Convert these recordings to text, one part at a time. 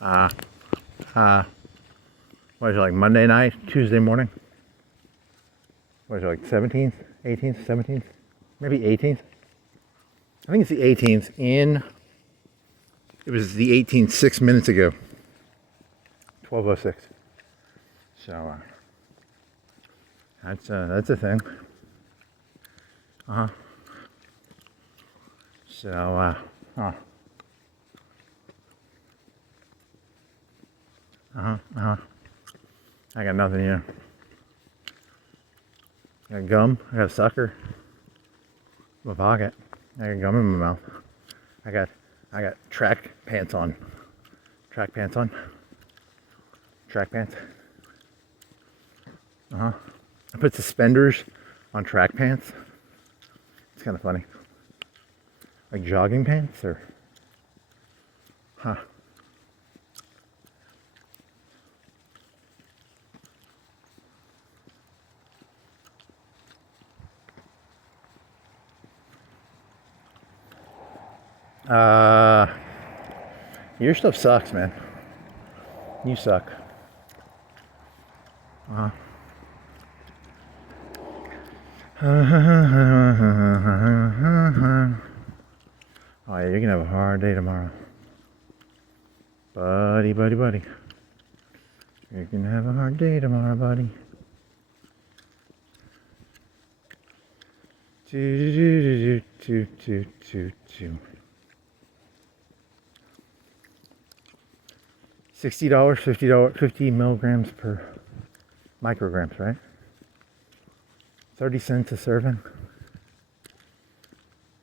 Uh, what is it, like Monday night, Tuesday morning? What is it, like 17th, 18th, 17th? Maybe 18th? I think it's the 18th it was the 18th 6 minutes ago. 12:06. So, that's a thing. So, I got nothing here. I got gum. I got a sucker in my pocket. I got gum in my mouth. I got track pants on. Track pants on. Track pants. I put suspenders on track pants. It's kind of funny. Like jogging pants or your stuff sucks, man. You suck. Oh yeah, you're gonna have a hard day tomorrow. Buddy. You're gonna have a hard day tomorrow, buddy. $60, $50, 50 milligrams per micrograms, right? 30 cents a serving.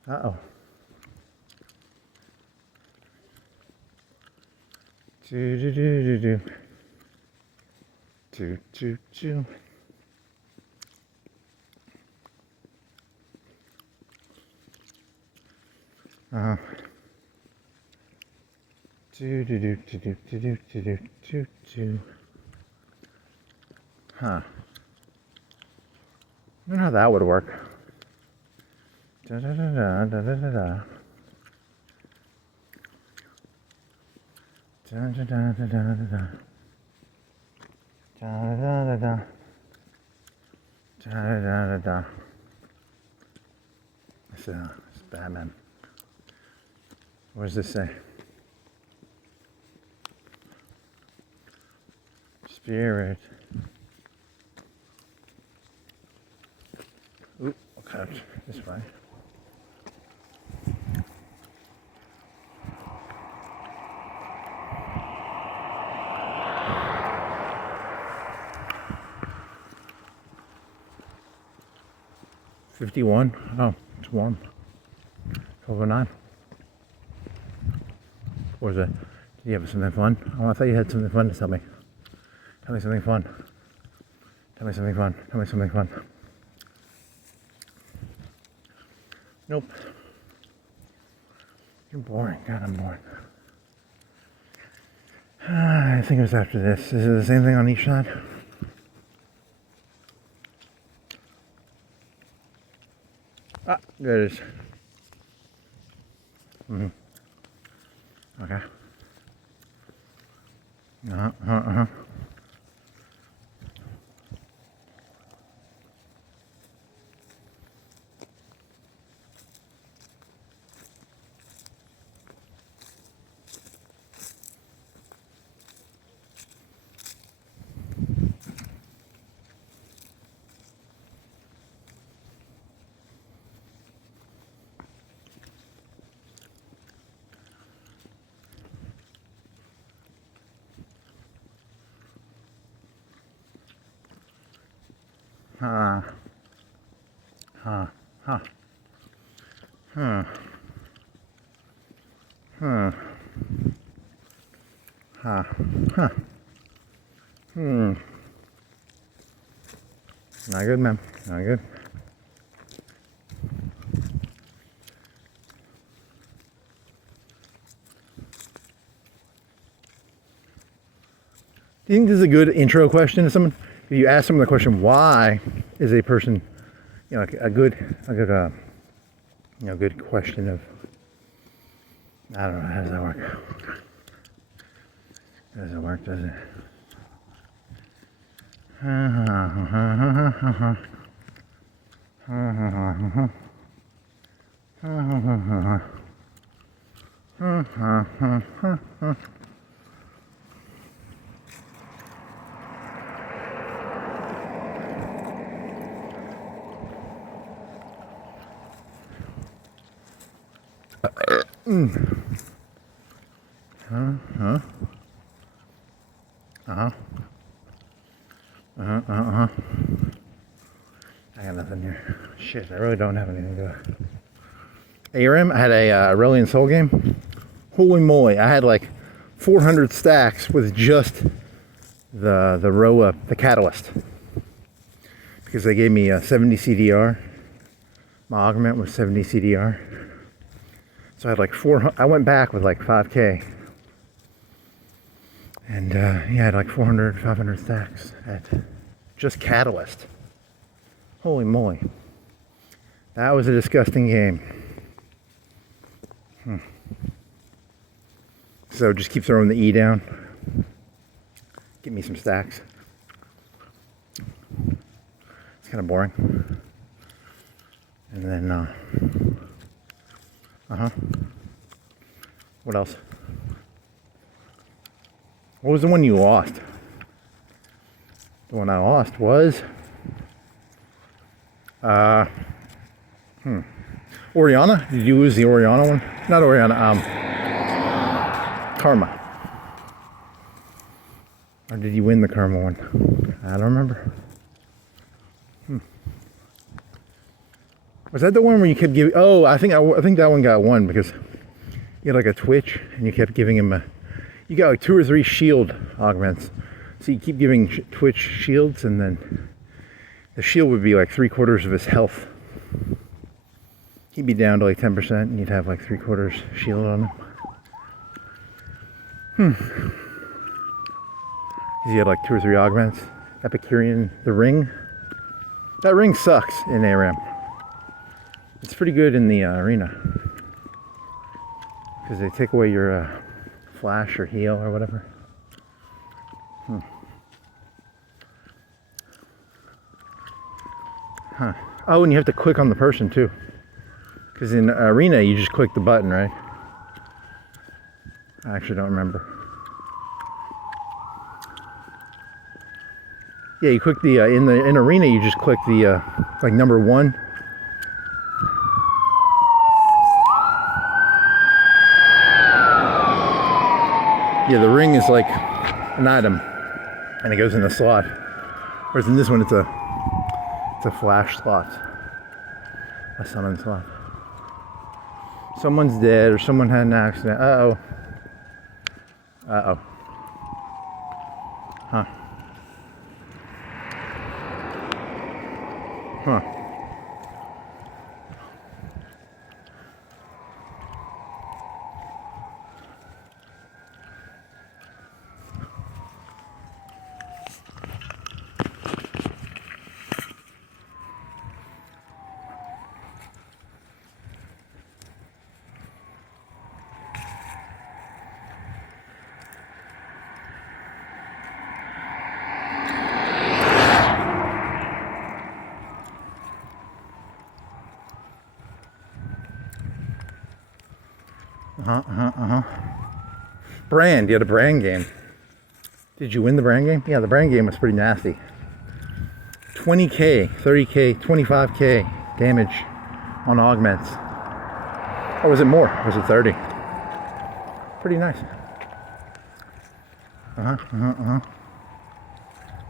Uh-oh. Do. Huh. I don't know how that would work. Da da da da da da da. Da da da da da da. Da da da da. Da da da da. It's Batman. What does this say? Spirit. Ooh, okay, this way. $51. Oh, it's warm. 12:09. What was it? Did you have something fun? Oh, I thought you had something fun to tell me. Tell me something fun. Tell me something fun. Tell me something fun. Nope. You're boring. God, I'm boring. I think it was after this. Is it the same thing on each side? Ah, there it is. Okay. Not good, man. Not good. Do you think this is a good intro question to someone? If you ask someone the question, why is a person, like a good question of, I don't know, how does that work? Doesn't work, does it? I got nothing here. Shit, I really don't have anything to do. ARAM, I had a Aurelian Soul game. Holy moly, I had like 400 stacks with just the catalyst. Because they gave me a 70 CDR. My augment was 70 CDR. So I had like 400, I went back with like 5K. And yeah, I had like 400, 500 stacks at just catalyst. Holy moly. That was a disgusting game. So just keep throwing the E down. Get me some stacks. It's kind of boring. And then, what else? What was the one you lost? The one I lost was Oriana. Did you lose the Oriana one? Not Oriana, Karma. Or did you win the Karma one? I don't remember. Was that the one where you kept giving? Oh, I think that one got one because you had like a twitch and you kept giving him you got like 2 or 3 shield augments. So you keep giving twitch shields, and then the shield would be like 3/4 of his health. He'd be down to like 10% and you'd have like 3/4 shield on him. He had like 2 or 3 augments. Epicurean, the ring. That ring sucks in ARAM. It's pretty good in the arena. Because they take away your flash or heal or whatever. Oh, and you have to click on the person too. Because in arena you just click the button, right? I actually don't remember. Yeah, you click the in arena you just click the like number 1. Yeah, the ring is like an item, and it goes in a slot. Whereas in this one, it's a flash slot, a summon slot. Someone's dead, or someone had an accident. Uh oh. Huh. Brand, you had a brand game. Did you win the brand game? Yeah, the brand game was pretty nasty. 20k, 30k, 25k damage on augments. Or was it more? Was it 30? Pretty nice.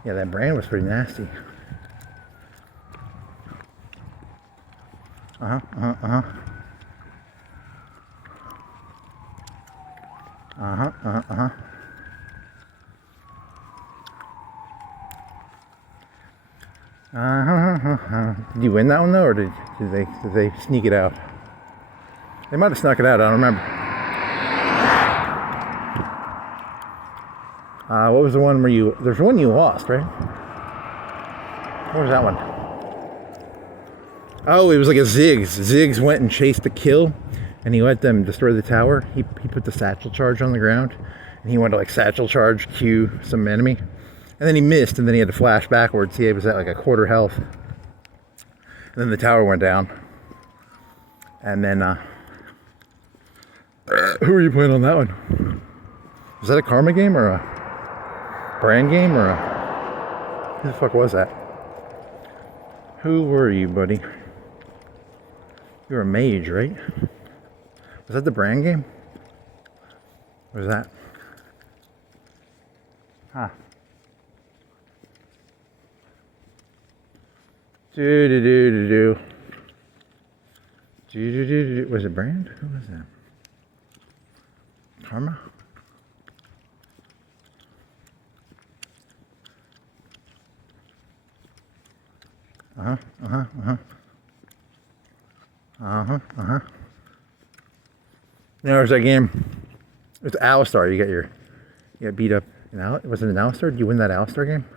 Yeah, that brand was pretty nasty. Did you win that one though, or did they sneak it out? They might have snuck it out. I don't remember. What was the one where there's one you lost, right? What was that one? Oh, it was like a Ziggs. Ziggs went and chased the kill, and he let them destroy the tower. He put the satchel charge on the ground, And he wanted to like satchel charge Q some enemy. And then he missed, and then he had to flash backwards. He was at like a quarter health. And then the tower went down. And then, who are you playing on that one? Was that a karma game or a brand game or a... Who the fuck was that? Who were you, buddy? You were a mage, right? Was that the brand game? What was that? Huh. Do. Was it brand? Who was that? Karma? There's that game. It's Alistar. You got beat up. Was it an Alistar? Did you win that Alistar game? Do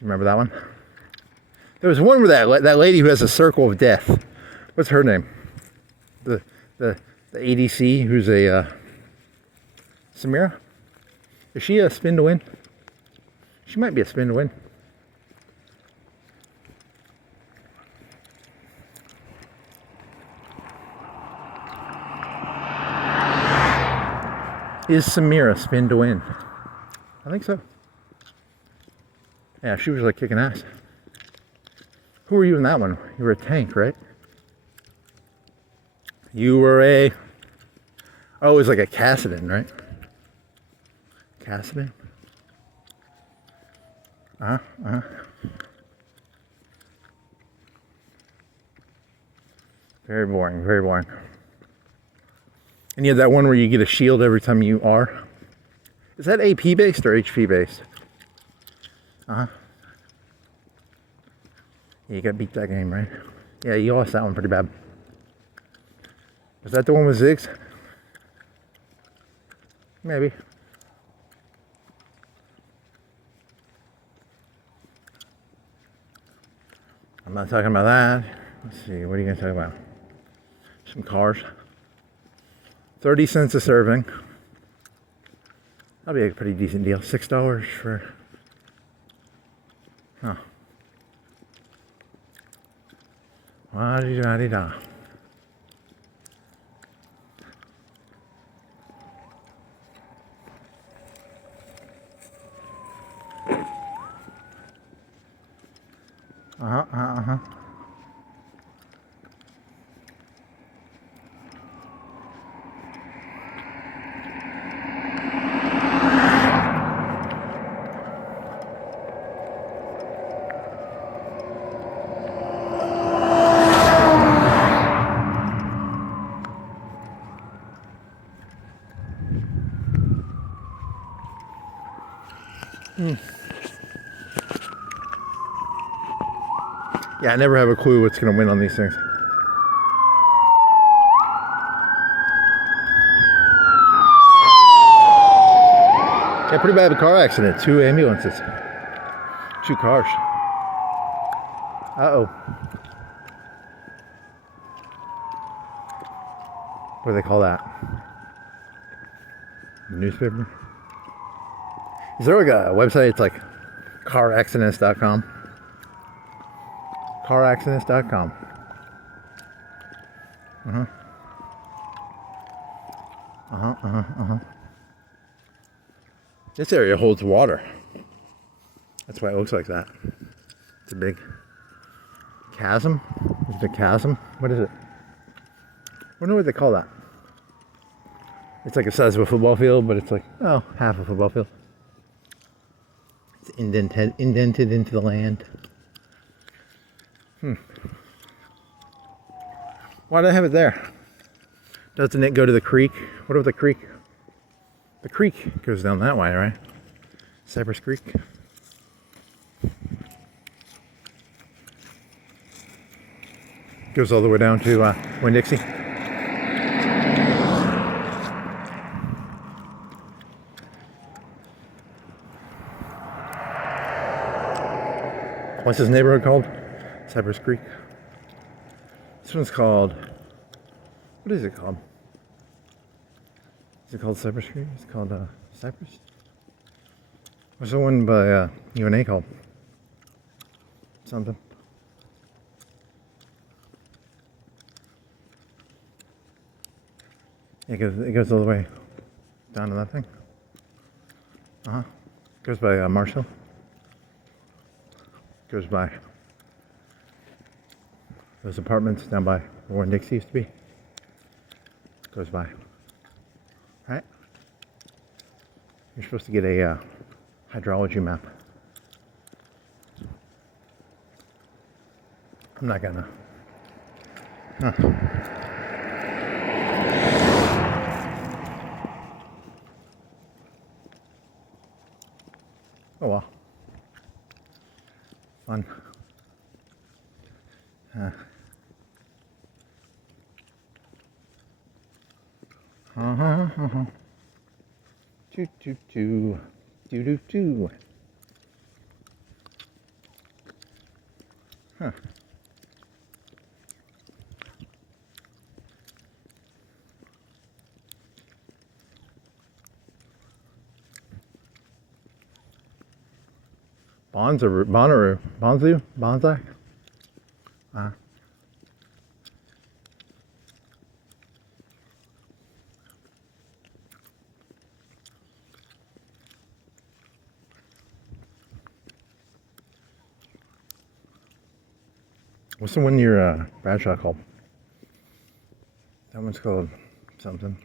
you remember that one? There was one where that lady who has a circle of death. What's her name? The ADC who's a Samira? Is she a spin to win? She might be a spin to win. Is Samira spin to win? I think so. Yeah, she was like kicking ass. Who were you in that one? You were a tank, right? You were a... Oh, it was like a Kassadin, right? Kassadin? Very boring, very boring. And you had that one where you get a shield every time you are. Is that AP based or HP based? Yeah, you got beat that game, right? Yeah, you lost that one pretty bad. Was that the one with Ziggs? Maybe. I'm not talking about that. Let's see, what are you going to talk about? Some cars. 30 cents a serving. That'll be a pretty decent deal. $6 for... Huh. La-di-da-di-da. Yeah, I never have a clue what's going to win on these things. Yeah, pretty bad car accident. 2 ambulances. 2 cars. Uh-oh. What do they call that? The newspaper? Is there like a website? It's like caraccidents.com. Caraccidents.com. This area holds water. That's why it looks like that. It's a big chasm. Is it a chasm? What is it? I wonder what they call that. It's like the size of a football field, but it's like, oh, half a football field. It's indented into the land. Why do I have it there? Doesn't it go to the creek? What about the creek? The creek goes down that way, right? Cypress Creek. Goes all the way down to Winn-Dixie. What's this neighborhood called? Cypress Creek. This one's called... What is it called? Is it called Cypress Creek? It's called Cypress? What's the one by UNA called? Something. It goes all the way down to that thing. Goes by Marshall. Goes by those apartments down by where Nixie used to be. Goes by. Right? You're supposed to get a hydrology map. I'm not gonna. Oh well. Fun. Choo choo choo. Doo doo doo. Huh. Bonzu? Bonsai? What's the one near Bradshaw called? That one's called something.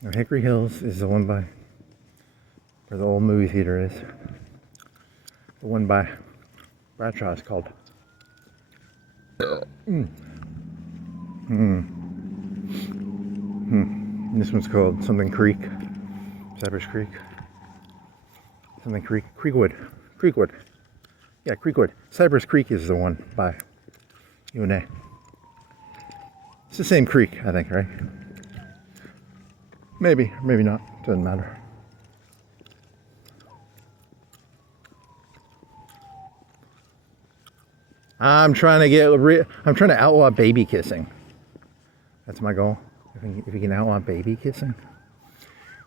No, Hickory Hills is the one by where the old movie theater is. The one by Bradshaw is called. This one's called something Creek. Cypress Creek. Something Creek. Creekwood. Creekwood. Yeah, Creekwood. Cypress Creek is the one by UNA. It's the same creek, I think, right? Maybe, maybe not. Doesn't matter. I'm trying to outlaw baby kissing. That's my goal. If you can outlaw baby kissing.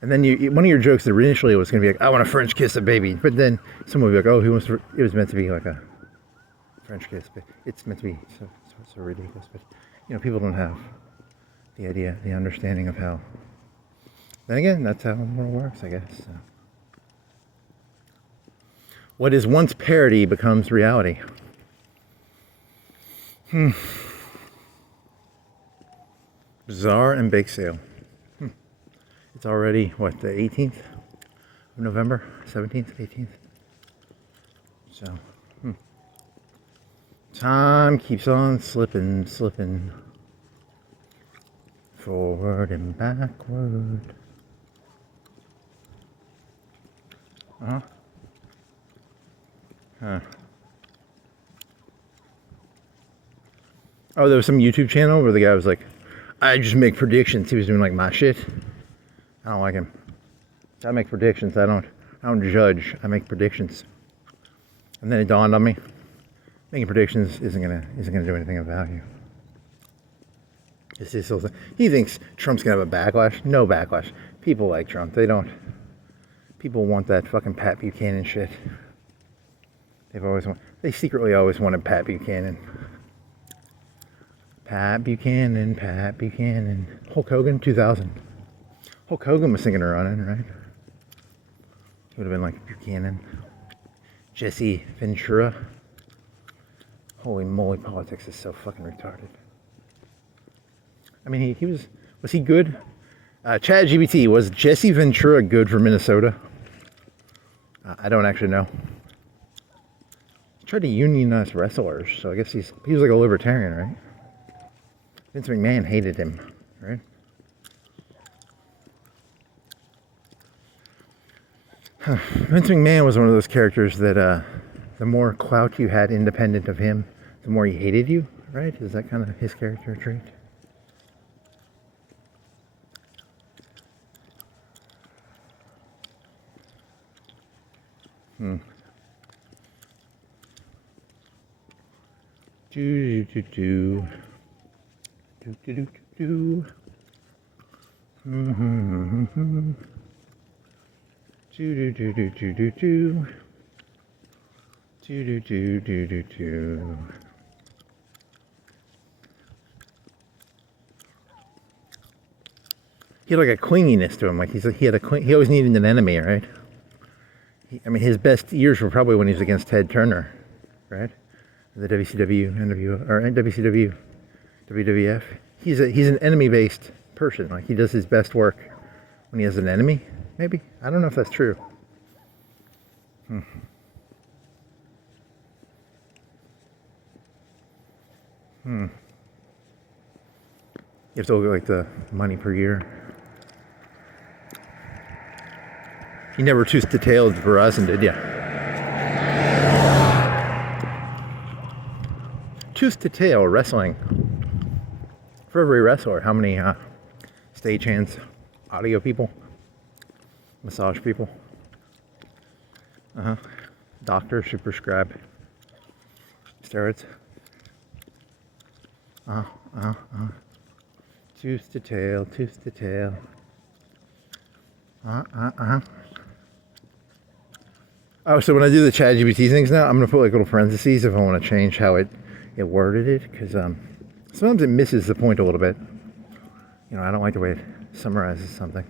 And then one of your jokes initially was going to be like, I want a French kiss a baby. But then someone would be like, oh, it was meant to be like a French kiss. But it's meant to be so ridiculous. But, people don't have the idea, the understanding of how. Then again, that's how the world works, I guess. So. What is once parody becomes reality. Bazaar and bake sale. It's already, what, the 18th of November? 17th, 18th? So, time keeps on slipping. Forward and backward. Oh, there was some YouTube channel where the guy was like, I just make predictions. He was doing like my shit. I don't like him. I make predictions. I don't judge. I make predictions. And then it dawned on me, making predictions isn't gonna do anything of value. He thinks Trump's gonna have a backlash. No backlash. People like Trump. People want that fucking Pat Buchanan shit. They secretly always wanted Pat Buchanan. Pat Buchanan. Hulk Hogan, 2000. Hulk Hogan was thinking of running, right? He would have been like Buchanan. Jesse Ventura. Holy moly, politics is so fucking retarded. I mean, was he good? ChatGPT, was Jesse Ventura good for Minnesota? I don't actually know. He tried to unionize wrestlers, so I guess he was like a libertarian, right? Vince McMahon hated him, right? Vince McMahon was one of those characters that the more clout you had independent of him, the more he hated you, right? Is that kind of his character trait? Mm-hmm. Do do do do do do do. Do do do do do do. He had like a clinginess to him, like he always needed an enemy, right? I mean, his best years were probably when he was against Ted Turner, right? The WCW, NWO, or WCW, WWF. He's an enemy-based person. Like he does his best work when he has an enemy. Maybe, I don't know if that's true. You have to look at like the money per year. You never tooth to tail with Verizon, did you? Tooth to tail wrestling. For every wrestler, how many stagehands, audio people, massage people, doctors who prescribe steroids, tooth to tail, tooth to tail, Oh, so when I do the ChatGPT things now, I'm gonna put like little parentheses if I want to change how it worded it, because sometimes it misses the point a little bit. You know, I don't like the way it summarizes something,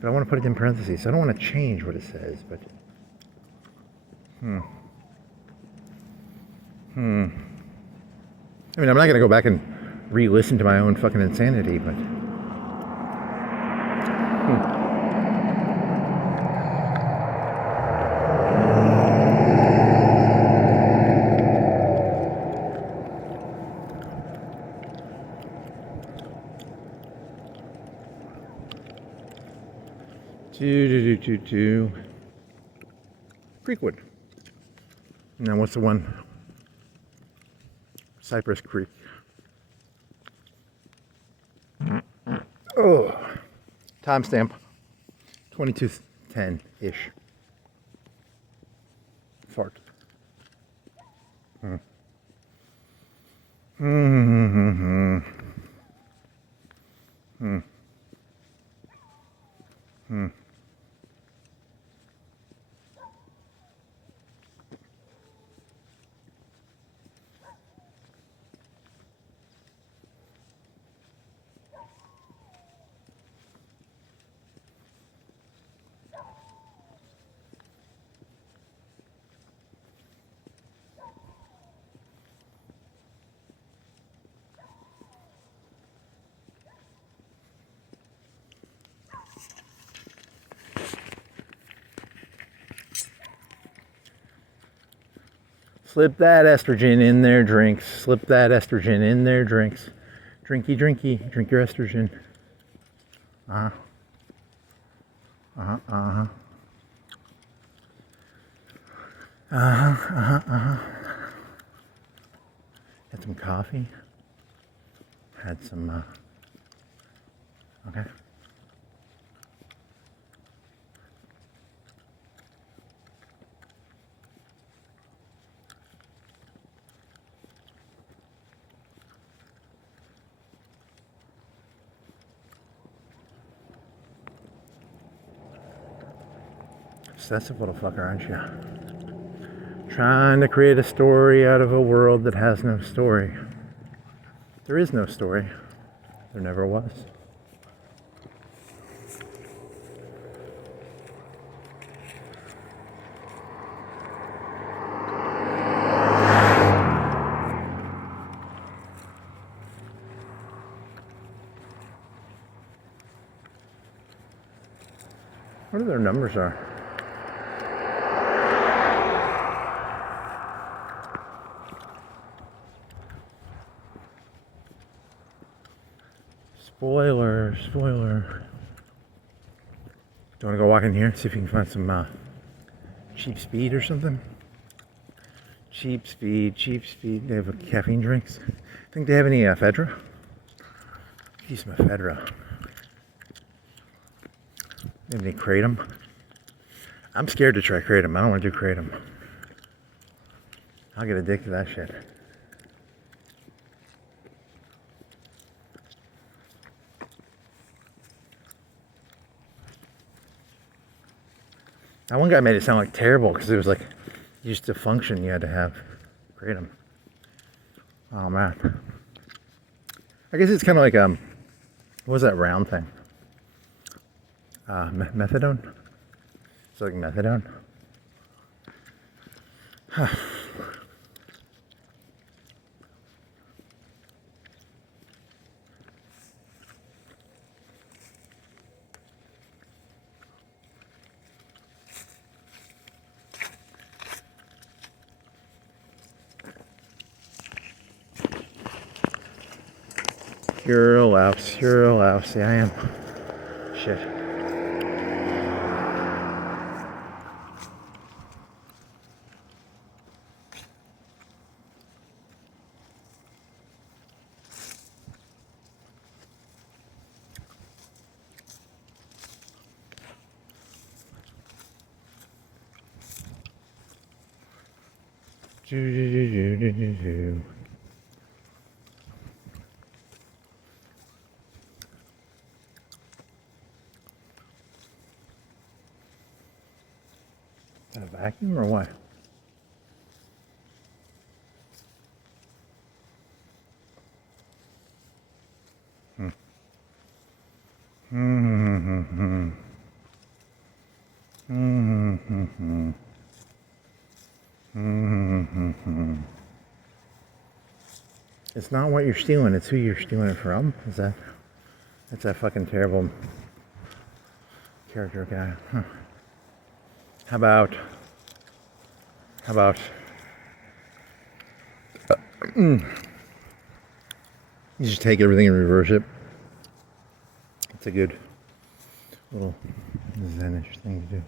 but I want to put it in parentheses. I don't want to change what it says, but I mean, I'm not gonna go back and re-listen to my own fucking insanity, but Creekwood. Now what's the one? Cypress Creek. Oh, timestamp 22:10-ish. Fart. Slip that estrogen in their drinks. Slip that estrogen in their drinks. Drinky, drinky, drink your estrogen. Had some coffee. Had some, okay. Obsessive little fucker, aren't you? Trying to create a story out of a world that has no story. There is no story. There never was. What are their numbers are? Spoiler, spoiler. Do you want to go walk in here, see if you can find some cheap speed or something? Cheap speed, cheap speed. They have caffeine drinks. Think they have any ephedra? Use some ephedra. They have any kratom? I'm scared to try kratom. I don't want to do kratom. I'll get addicted to that shit. That one guy made it sound like terrible because it was like used to function. You had to have kratom. Oh man. I guess it's kind of like what was that round thing? Methadone. It's like methadone. Huh. You're a louse. You're a louse. Yeah, I am. Shit. Do. Is that a vacuum or what? It's not what you're stealing, it's who you're stealing it from. That's that fucking terrible character guy. Huh. How about you just take everything and reverse it. It's a good little Zen-ish thing to do.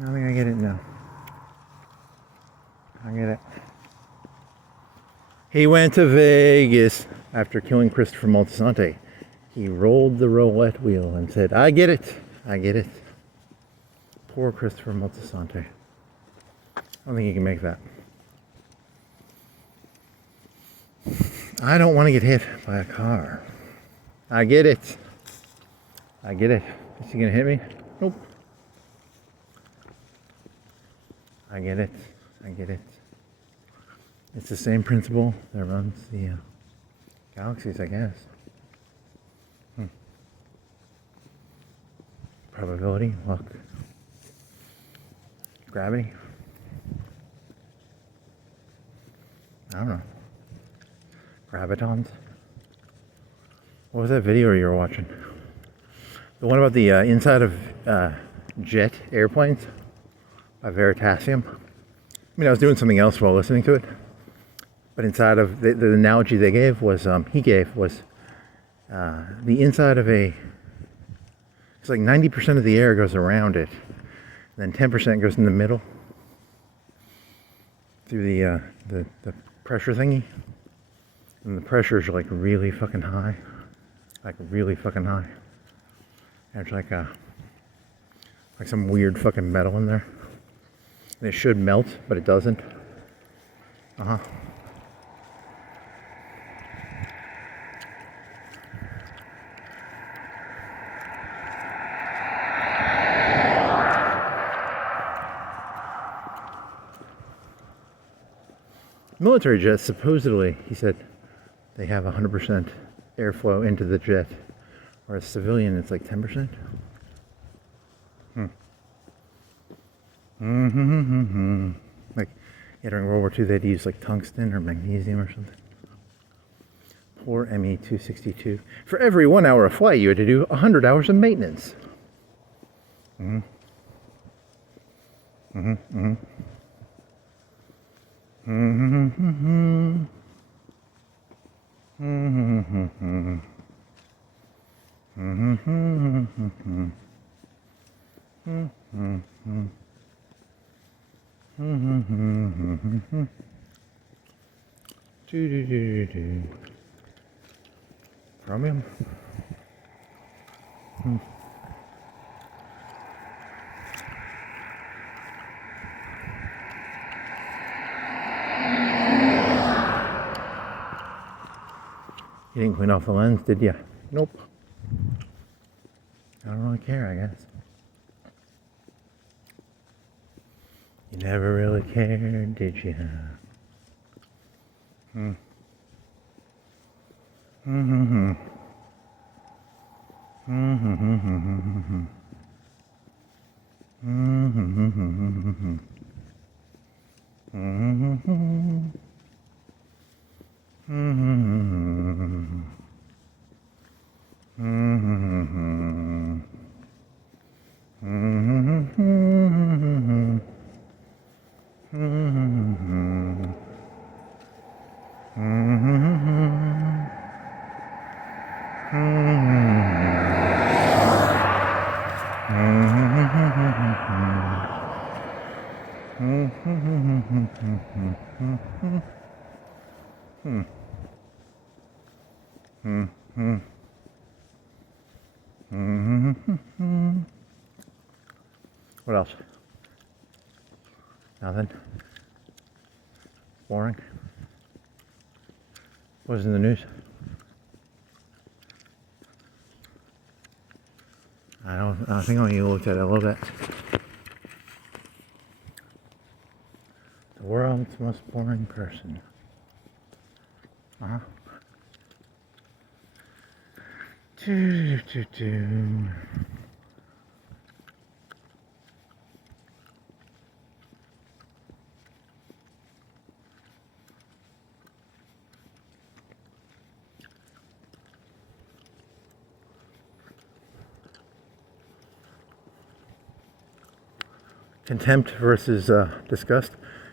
I think I get it now. I get it. He went to Vegas after killing Christopher Moltisanti. He rolled the roulette wheel and said, I get it. I get it. Poor Christopher Moltisanti. I don't think you can make that. I don't want to get hit by a car. I get it. I get it. Is he going to hit me? Nope. I get it. I get it. It's the same principle that runs the galaxies, I guess. Probability, luck, gravity. I don't know. Gravitons. What was that video you were watching? The one about the inside of jet airplanes by Veritasium. I mean, I was doing something else while listening to it. But inside of the analogy they gave was the inside of a. It's like 90% of the air goes around it, and then 10% goes in the middle through the pressure thingy, and the pressure is like really fucking high, and it's like some weird fucking metal in there, and it should melt, but it doesn't. Military jets, supposedly, he said, they have 100% airflow into the jet, whereas civilian, it's like 10%. Like, yeah, during World War II, they'd use like tungsten or magnesium or something. Poor ME-262. For every 1 hour of flight, you had to do 100 hours of maintenance. Chromium. You didn't clean off the lens, did you? Nope. I don't really care, I guess. You never really cared, did you? Hmm. Mm-hmm. Mm-hmm. Mm-hmm. Mm-hmm. Mm-hmm. Mm-hmm. Mm-hmm. Mm-hmm. Mm-hmm. What else? Nothing. Boring. What was in the news? I think I only looked at it a little bit. The world's most boring person. Uh-huh. Contempt versus disgust.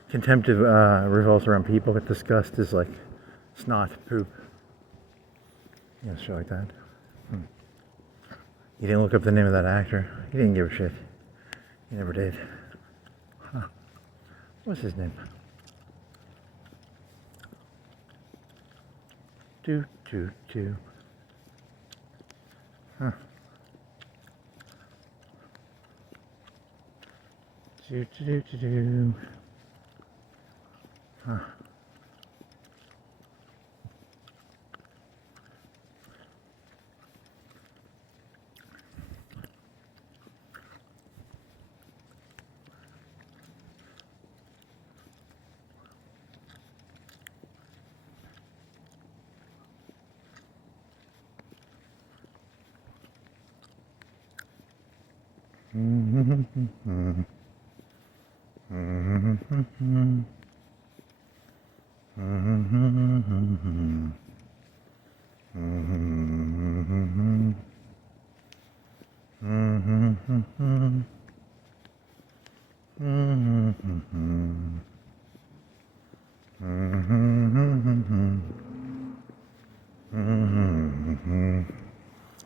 Contempt revolves around people, but disgust is like snot, poop. You know, shit like that. You didn't look up the name of that actor. You didn't give a shit. You never did. Huh. What's his name? Do. Huh. Do. Huh.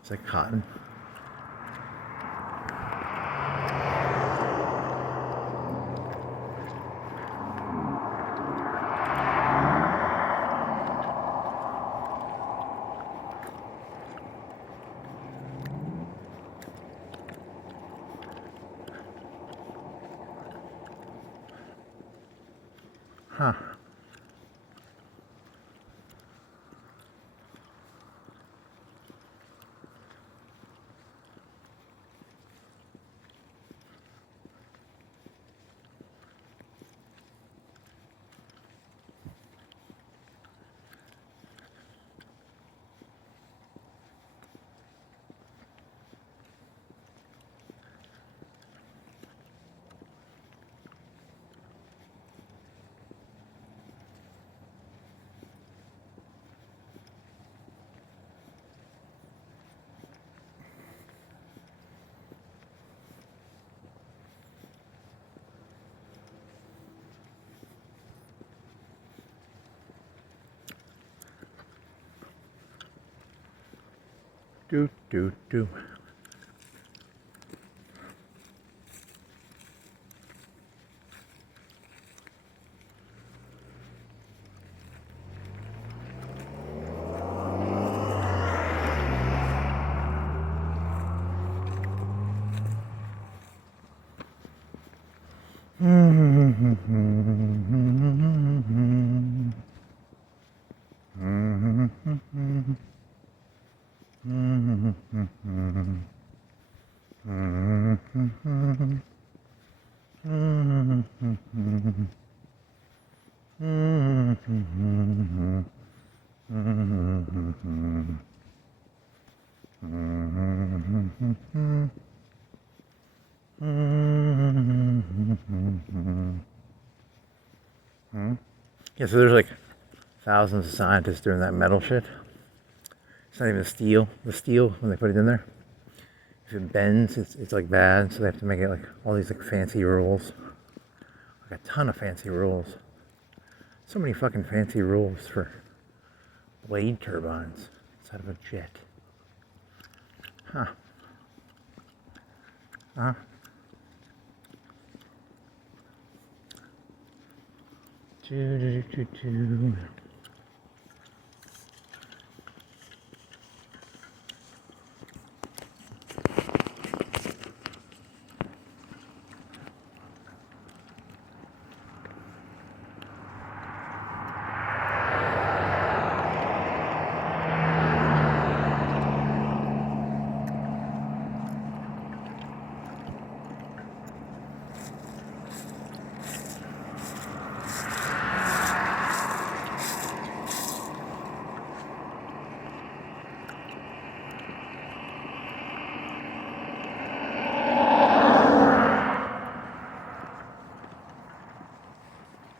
It's like cotton. Huh. Do. Yeah, so there's like thousands of scientists doing that metal shit. It's not even steel. The steel, when they put it in there, if it bends, it's like bad. So they have to make it like all these like fancy rules. Like a ton of fancy rules. So many fucking fancy rules for blade turbines inside of a jet. Huh. Huh? Do.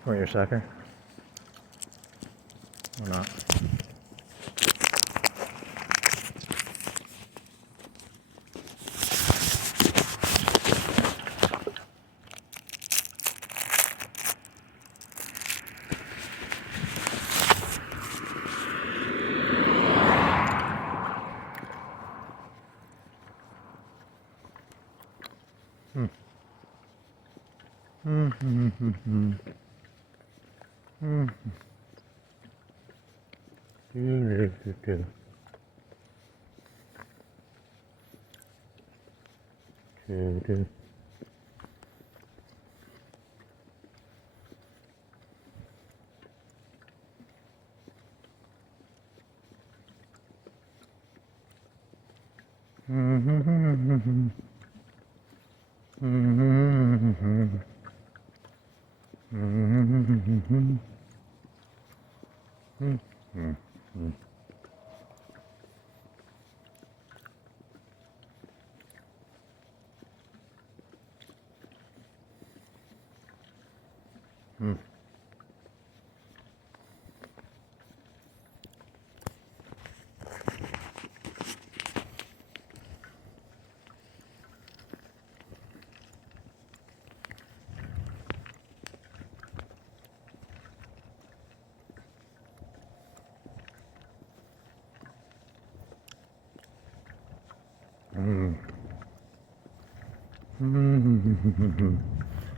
Want your sucker? Or not? Do.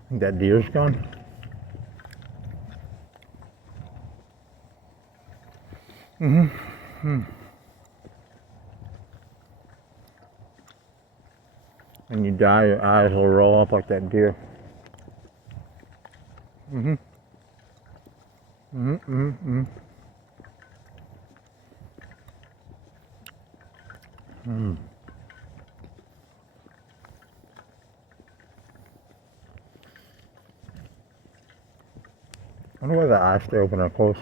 Think that deer's gone? When you die, your eyes will roll up like that deer. I wonder why the eyes stay open or closed.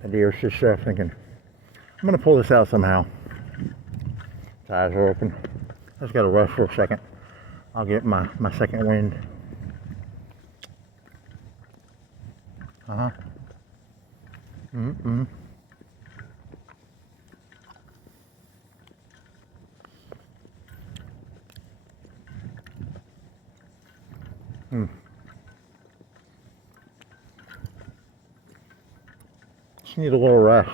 The deer's just thinking, I'm gonna pull this out somehow. His eyes are open. I just gotta rest for a second. I'll get my second wind. Just need a little rest.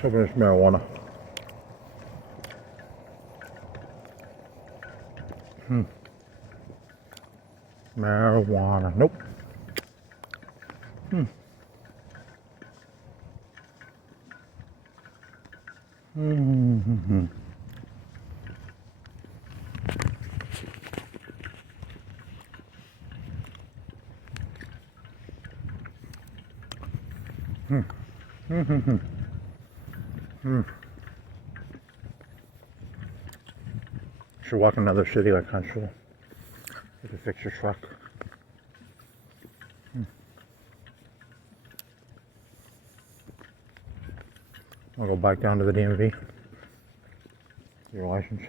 So there's marijuana. Marijuana. Nope. Should walk another city like Constable. You can fix your truck. I'll go back down to the DMV. Your license.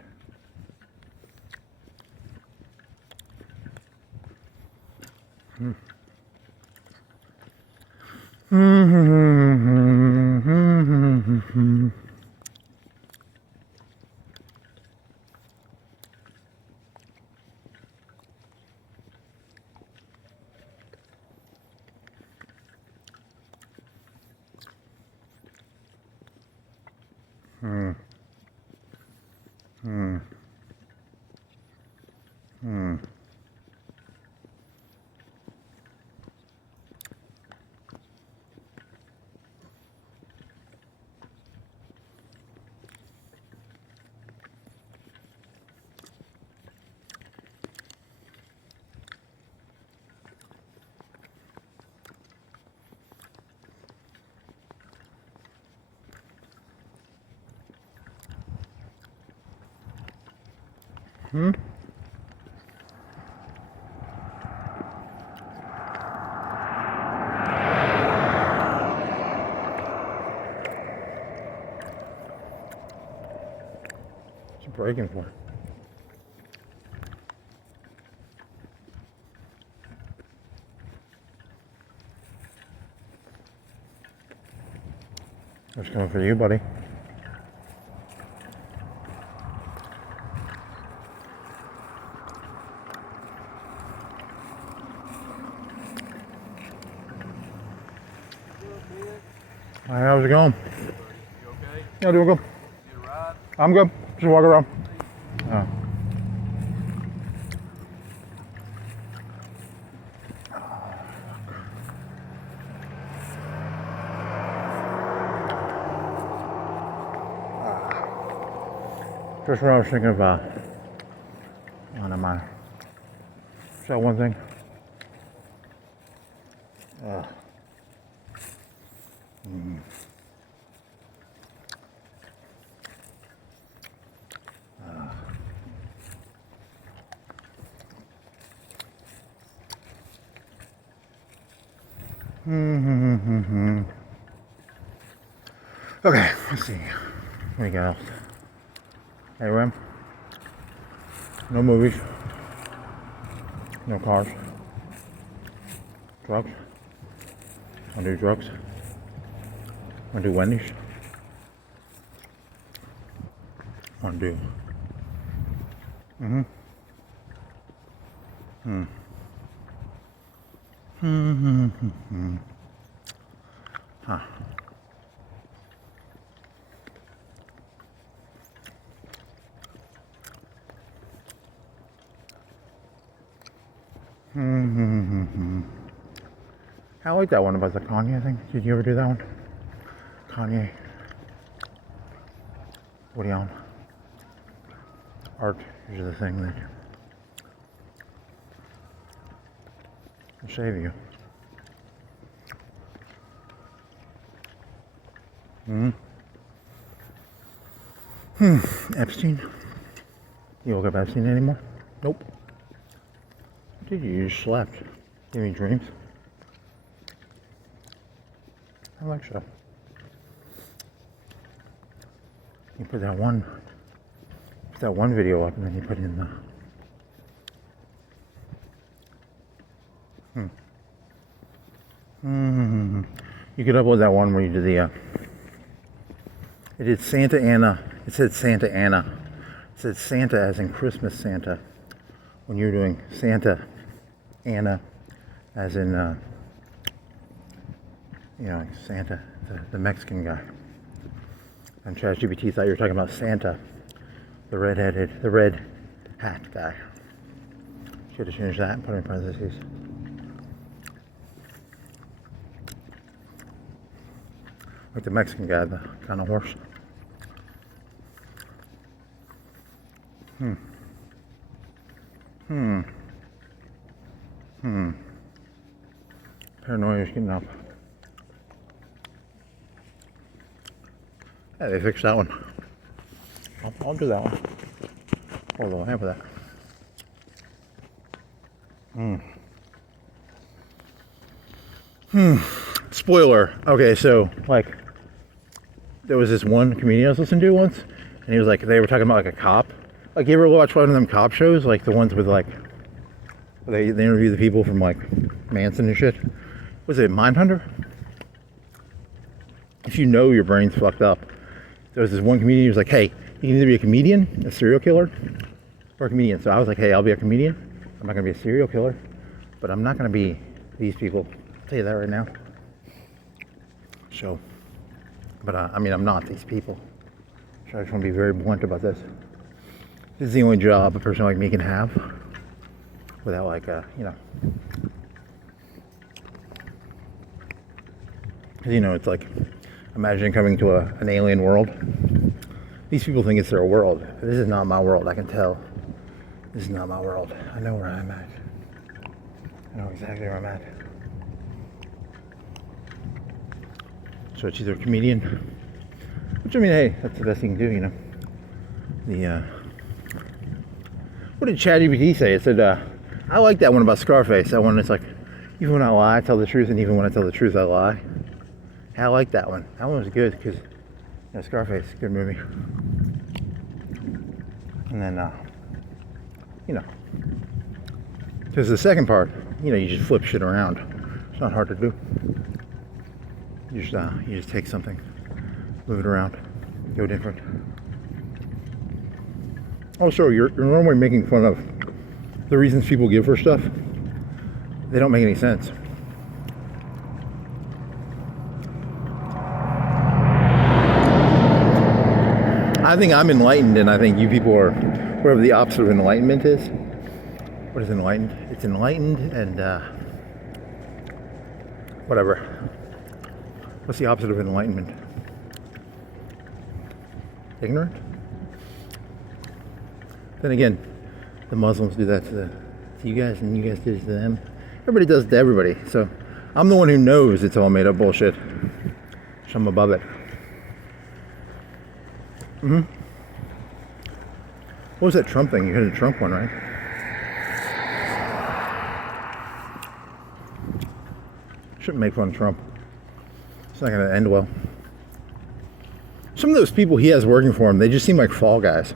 What's it breaking for? It's coming for you, buddy. Hi, how's it going? You okay? Yeah, doing good. Need a ride? I'm good. Just walk around. Oh. Just what I was thinking of, oh, never mind. Is that one thing? Okay, let's see. What do you got else? ARAM. No movies. No cars. Drugs. I'll do drugs. I'll do Wendy's. I'll do. Huh. I like that one about the Kanye thing. Did you ever do that one? Kanye. Woody Allen. Art is the thing that will save you. Epstein. You woke up Epstein anymore? Nope. Did you just slept? Give me dreams. I like so. You put that one video up, and then you put in the. You could upload that one where you did the. It did Santa Ana. It said Santa Ana. It said Santa as in Christmas Santa. When you're doing Santa Ana, as in Santa, the Mexican guy. And ChatGPT thought you were talking about Santa, the red hat guy. Should have changed that and put it in parentheses. Like the Mexican guy, the kind of horse. Paranoia is getting up. Yeah, they fixed that one. I'll do that one. Although I have that. Spoiler. Okay, so like there was this one comedian I was listening to once, and he was like, they were talking about like a cop. Like, you ever watch one of them cop shows, like the ones with like they interview the people from like Manson and shit? Was it Mindhunter? If you know your brain's fucked up. There was this one comedian who was like, hey, you can either be a comedian, a serial killer, or a comedian. So I was like, hey, I'll be a comedian. I'm not gonna be a serial killer, but I'm not gonna be these people. I'll tell you that right now. So, but I mean, I'm not these people. So I just want to be very blunt about this. This is the only job a person like me can have without like, because it's like, imagine coming to an alien world. These people think it's their world. This is not my world, I can tell. This is not my world. I know where I'm at. I know exactly where I'm at. So it's either a comedian, which I mean, hey, that's the best thing to do, what did ChatGPT say? It said, I like that one about Scarface. That one that's like, even when I lie, I tell the truth, and even when I tell the truth, I lie. I like that one. That one was good because, Scarface, good movie. And then, because the second part, you just flip shit around. It's not hard to do. You just take something, move it around, go different. Also, you're normally making fun of the reasons people give for stuff. They don't make any sense. I think I'm enlightened, and I think you people are whatever the opposite of enlightenment is. What is enlightened? It's enlightened and whatever. What's the opposite of enlightenment? Ignorant? Then again, the Muslims do that to you guys, and you guys do it to them. Everybody does it to everybody. So I'm the one who knows it's all made up bullshit. So I'm above it. What was that Trump thing? You heard the Trump one, right? Shouldn't make fun of Trump. It's not going to end well. Some of those people he has working for him, they just seem like fall guys.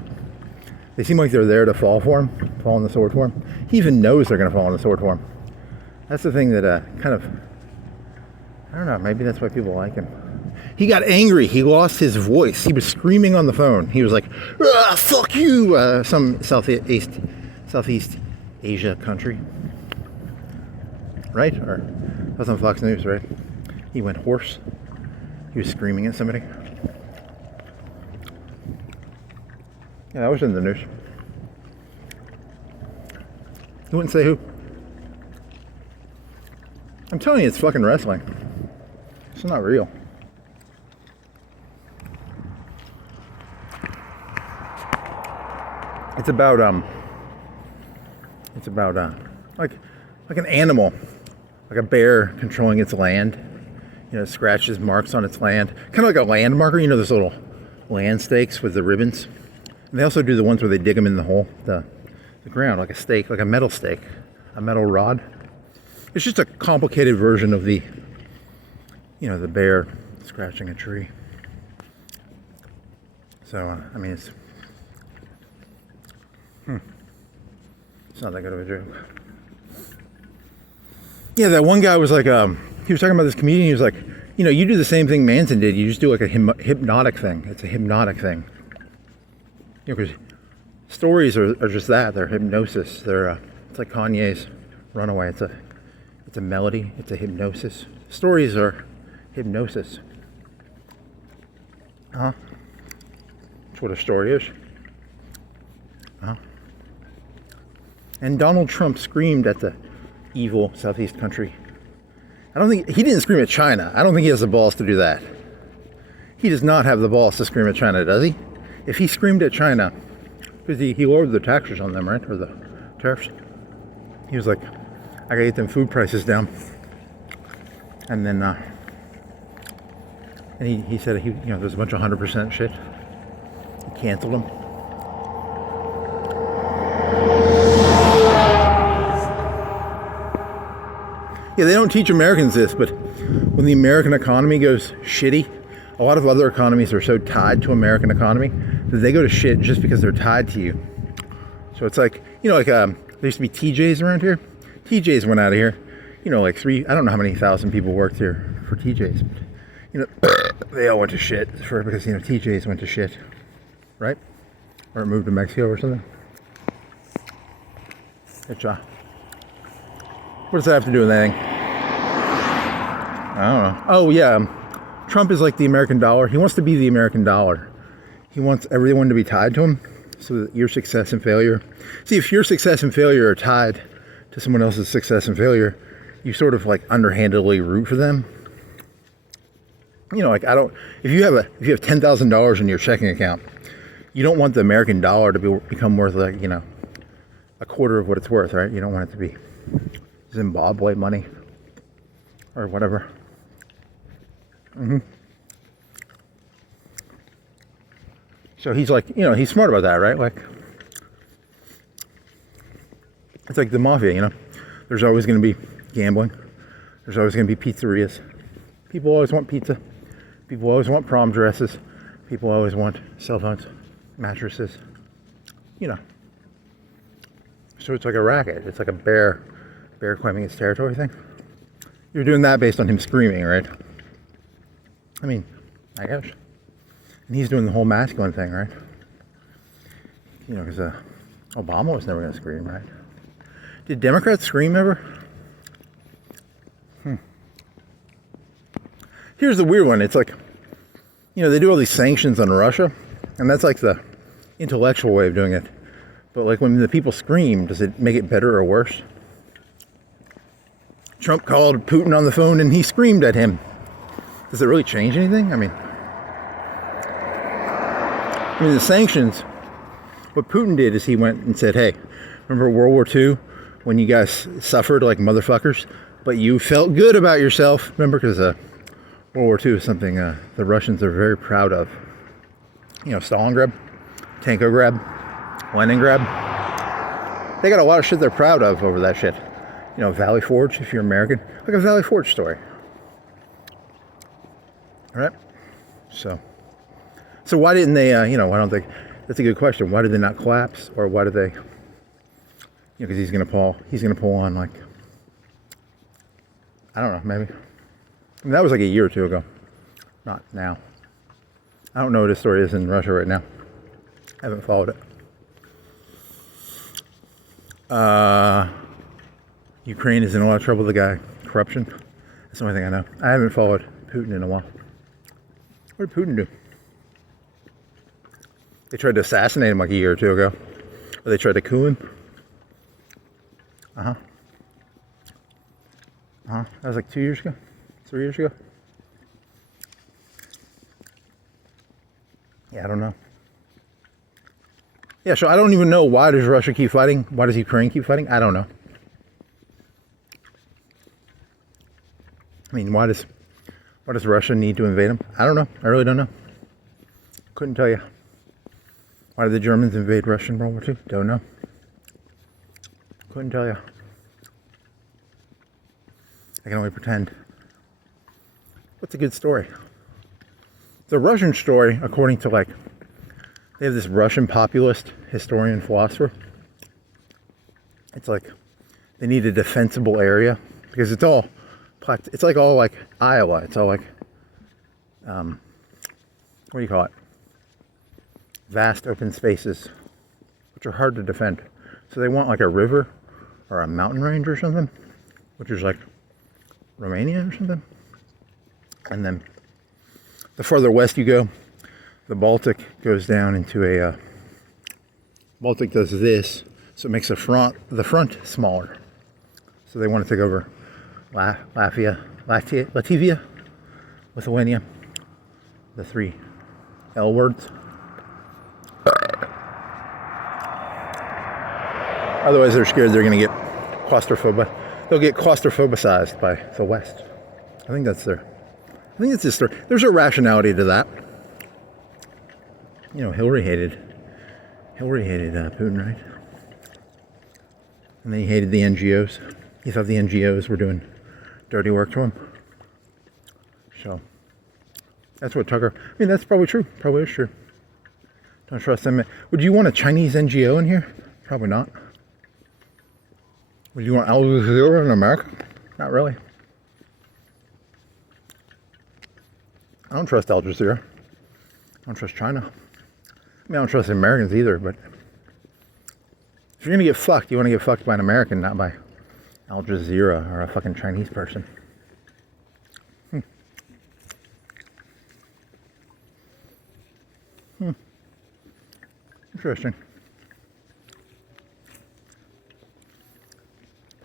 They seem like they're there to fall for him, fall on the sword for him. He even knows they're going to fall on the sword for him. That's the thing that kind of, I don't know, maybe that's why people like him. He got angry. He lost his voice. He was screaming on the phone. He was like, fuck you, some Southeast Asia country. Right? Or that was on Fox News, right? He went hoarse. He was screaming at somebody. Yeah, that was in the news. You wouldn't say who? I'm telling you, it's fucking wrestling. It's not real. It's about like an animal, like a bear controlling its land. You know, scratches marks on its land, kind of like a land marker. You know, those little land stakes with the ribbons. And they also do the ones where they dig them in the hole, the ground, like a stake, like a metal stake, a metal rod. It's just a complicated version of the, you know, the bear scratching a tree. So I mean, it's not that good of a joke. Yeah, that one guy was like, he was talking about this comedian. He was like, you know, you do the same thing Manson did. You just do like a hypnotic thing. It's a hypnotic thing. You know, because stories are just that. They're hypnosis. They're it's like Kanye's Runaway. It's a melody. It's a hypnosis. Stories are hypnosis. That's what a story is. And Donald Trump screamed at the evil Southeast country. I don't think he didn't scream at China. I don't think he has the balls to do that. He does not have the balls to scream at China, does he? If he screamed at China, because he lowered the taxes on them, right? Or the tariffs. He was like, I gotta get them food prices down. And then, and he said, you know, there's a bunch of 100% shit. He canceled them. Yeah, they don't teach Americans this, but when the American economy goes shitty, a lot of other economies are so tied to American economy that they go to shit just because they're tied to you. So it's like, you know, like there used to be TJs around here. TJs went out of here. You know, like I don't know how many thousand people worked here for TJs. But, you know, they all went to shit because, you know, TJs went to shit, right? Or it moved to Mexico or something. It's what does that have to do with anything? I don't know. Oh, yeah. Trump is like the American dollar. He wants to be the American dollar. He wants everyone to be tied to him so that your success and failure. See, if your success and failure are tied to someone else's success and failure, you sort of like underhandedly root for them. You know, like if you have $10,000 in your checking account, you don't want the American dollar to become worth like, you know, a quarter of what it's worth, right? You don't want it to be Zimbabwe money or whatever. So he's like, you know, he's smart about that, right? Like, it's like the mafia, you know. There's always going to be gambling. There's always going to be pizzerias. People always want pizza. People always want prom dresses. People always want cell phones, mattresses, you know. So it's like a racket. It's like a bear claiming its territory thing. You're doing that based on him screaming, right? I mean, I guess. And he's doing the whole masculine thing, right? You know, because Obama was never going to scream, right? Did Democrats scream ever? Here's the weird one. It's like, you know, they do all these sanctions on Russia, and that's like the intellectual way of doing it. But like when the people scream, does it make it better or worse? Trump called Putin on the phone and he screamed at him. Does it really change anything? I mean, the sanctions, what Putin did is he went and said, hey, remember World War II when you guys suffered like motherfuckers, but you felt good about yourself? Remember, because World War II is something the Russians are very proud of. You know, Stalingrad, Tankograd, Leningrad. They got a lot of shit they're proud of over that shit. You know, Valley Forge, if you're American, like a Valley Forge story. All right? So why didn't they, you know, why don't they, that's a good question. Why did they not collapse? Or why did they, you know, because he's going to pull on like, I don't know, maybe. I mean, that was like a year or two ago. Not now. I don't know what his story is in Russia right now. I haven't followed it. Ukraine is in a lot of trouble with the guy. Corruption. That's the only thing I know. I haven't followed Putin in a while. What did Putin do? They tried to assassinate him like a year or two ago. Or they tried to coup him. That was like 2 years ago, 3 years ago. Yeah, I don't know. Yeah, so I don't even know, why does Russia keep fighting? Why does Ukraine keep fighting? I don't know. I mean, why does Russia need to invade them? I don't know. I really don't know. Couldn't tell you. Why did the Germans invade Russia in World War II? Don't know. Couldn't tell you. I can only pretend. What's a good story? The Russian story, according to they have this Russian populist historian philosopher. It's like they need a defensible area because it's all like Iowa. It's all like, what do you call it? Vast open spaces, which are hard to defend. So they want like a river or a mountain range or something, which is like Romania or something. And then the further west you go, the Baltic goes down into a, Baltic does this, so it makes the front smaller. So they want to take over Latvia, Lithuania, the 3 L words. Otherwise, they're scared they're going to get claustrophobic. They'll get claustrophobicized by the West. I think that's the story. There's a rationality to that. You know, Hillary hated Putin, right? And then he hated the NGOs. He thought the NGOs were doing dirty work to him. So that's what Tucker. I mean, that's probably true. Probably is true. Don't trust them. Would you want a Chinese NGO in here? Probably not. Would you want Al Jazeera in America? Not really. I don't trust Al Jazeera. I don't trust China. I mean, I don't trust the Americans either, but if you're going to get fucked, you want to get fucked by an American, not by Al Jazeera or a fucking Chinese person. Interesting.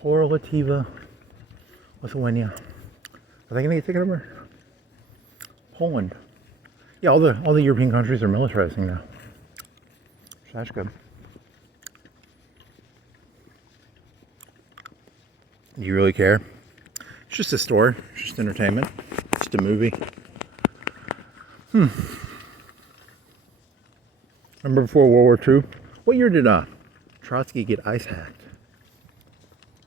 Poor Lativa, Lithuania. Are they going to get taken over? Poland. Yeah, all the European countries are militarizing now. So that's good. Do you really care? It's just a story. It's just entertainment. Just a movie. Remember before World War II? What year did Trotsky get ice hacked?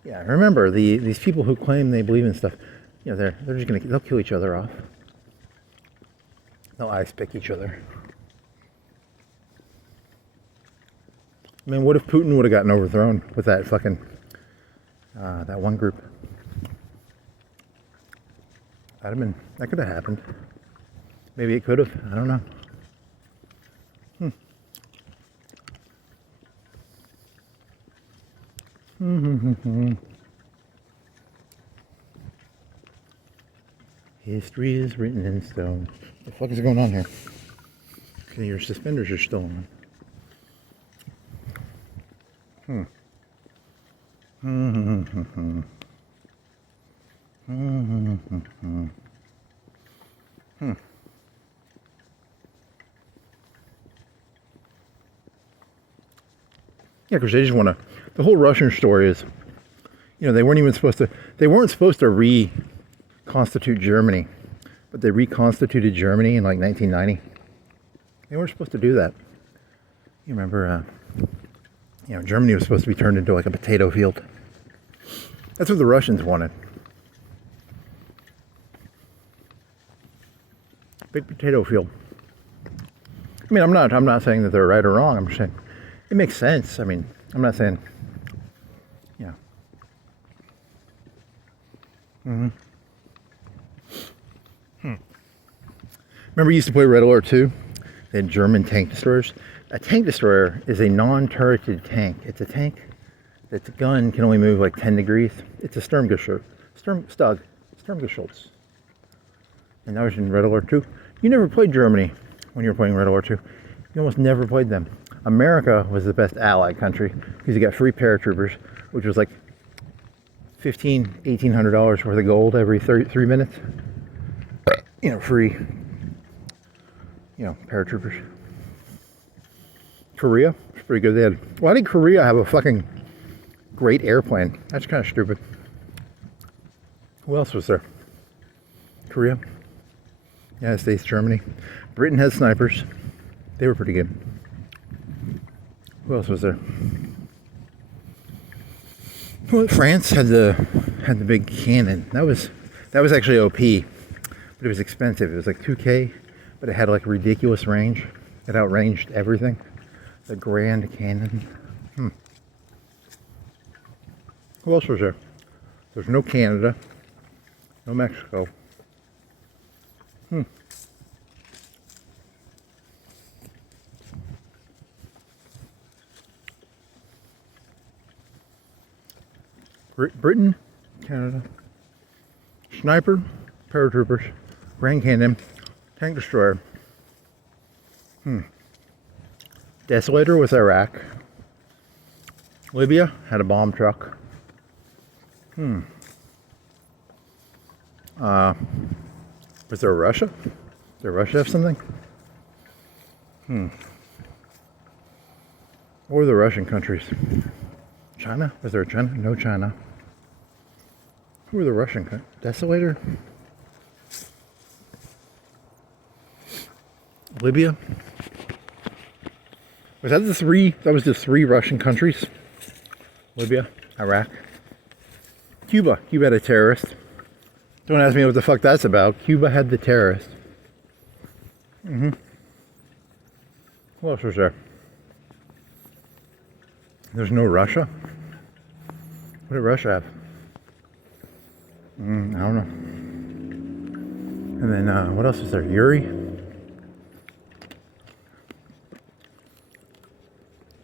Yeah, remember these people who claim they believe in stuff. You know, they're just they'll kill each other off. They'll ice pick each other. I mean, what if Putin would have gotten overthrown with that fucking that one group? That could have happened. Maybe it could have. I don't know. History is written in stone. What the fuck is going on here? Okay, your suspenders are still on. Yeah, because they just want to. The whole Russian story is, you know, they weren't supposed to reconstitute Germany, but they reconstituted Germany in like 1990. They weren't supposed to do that. You remember, you know, Germany was supposed to be turned into like a potato field. That's what the Russians wanted. Big potato field. I mean, I'm not saying that they're right or wrong. I'm just saying it makes sense. I mean, I'm not saying, you know. Remember you used to play Red Alert 2? They had German tank destroyers. A tank destroyer is a non-turreted tank. It's a tank that's gun can only move like 10 degrees. It's a Sturmgeschütz. Sturmgeschütz. And that was in Red Alert 2. You never played Germany when you were playing Red Alert 2. You almost never played them. America was the best allied country because you got free paratroopers, which was like $1,800 worth of gold every 3 minutes. Free, paratroopers. Korea, it's pretty good. They had, why did Korea have a fucking great airplane? That's kind of stupid. Who else was there? Korea, United States, Germany. Britain had snipers. They were pretty good. Who else was there? Well, France had the big cannon. That was actually OP, but it was expensive. It was like 2K, but it had like ridiculous range. It outranged everything. The Grand Cannon. Who else was there? There's no Canada, no Mexico. Britain, Canada, sniper, paratroopers, Grand Canyon, tank destroyer. Desolator was Iraq. Libya had a bomb truck. Was there Russia? Did Russia have something? What were the Russian countries? China? Was there a China? No China. Who were the Russian countries? Desolator? Libya? Was that the three? That was the three Russian countries? Libya, Iraq, Cuba. Cuba had a terrorist. Don't ask me what the fuck that's about. Cuba had the terrorist. Who else was there? There's no Russia? What did Russia have? I don't know. And then what else was there? Yuri?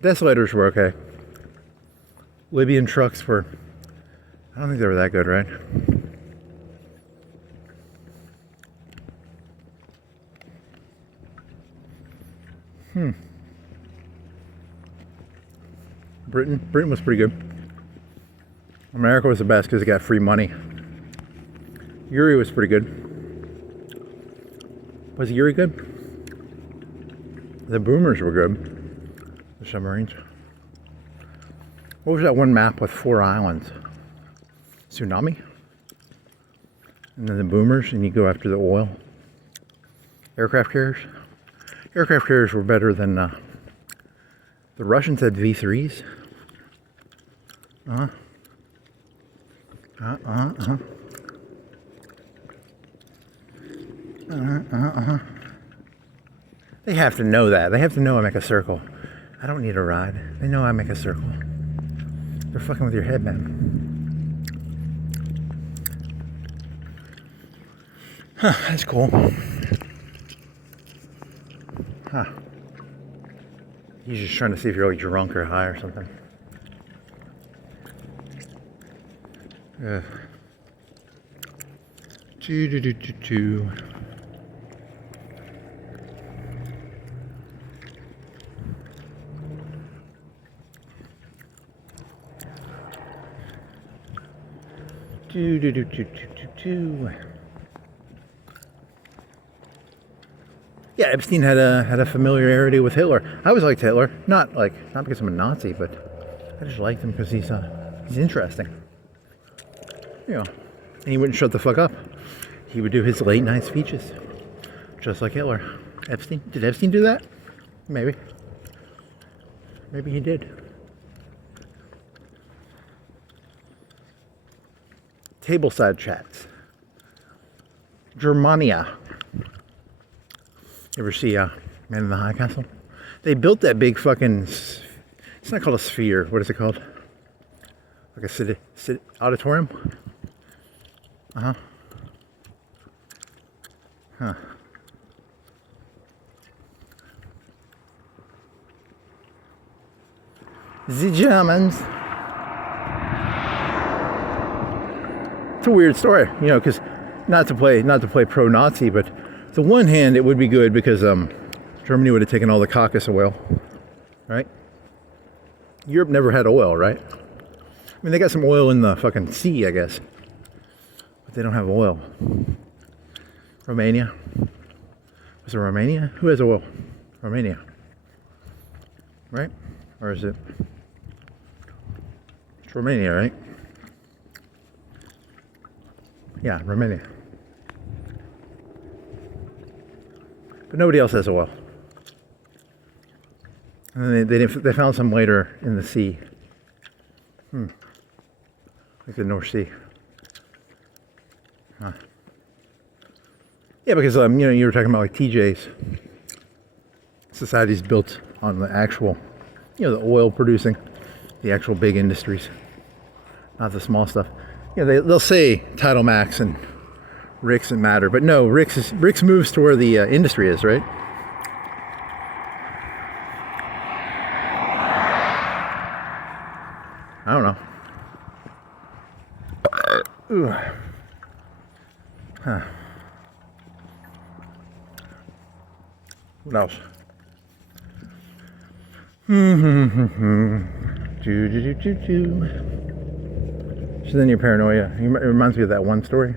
Desolators were okay. Libyan trucks were, I don't think they were that good, right? Britain was pretty good. America was the best because it got free money. Yuri was pretty good. Was Yuri good? The boomers were good. The submarines. What was that one map with 4 islands? Tsunami? And then the boomers, and you go after the oil. Aircraft carriers? Aircraft carriers were better than the Russians had V3s. They have to know that. They have to know I make a circle. I don't need a ride. They know I make a circle. They're fucking with your head, man. Huh, that's cool. Huh. He's just trying to see if you're like drunk or high or something. Yeah. Do. Yeah, Epstein had a familiarity with Hitler. I always liked Hitler, not because I'm a Nazi, but I just liked him because he's interesting. And he wouldn't shut the fuck up. He would do his late night speeches, just like Hitler. Epstein? Did Epstein do that? Maybe. Maybe he did. Tableside chats. Germania. You ever see Man in the High Castle? They built that big fucking, it's not called a sphere. What is it called? Like a city auditorium? Huh. The Germans. It's a weird story, because not to play pro-Nazi, but the one hand it would be good because Germany would have taken all the Caucasus oil, right? Europe never had oil, right? mean, they got some oil in the fucking sea, I guess. But they don't have oil. Romania. Was it Romania? Who has oil? Romania. Right? Or is it? It's Romania, right? Yeah, Romania. But nobody else has oil. And then they found some later in the sea. Like the North Sea. Huh. Yeah, because you know, you were talking about like TJ's. Society's built on the actual, you know, the oil producing, the actual big industries, not the small stuff. You know, they'll say Tidal Max and Rick's and Matter, but no, Rick's moves to where the industry is, right? I don't know. Ooh. Huh. What else? So then your paranoia. It reminds me of that one story.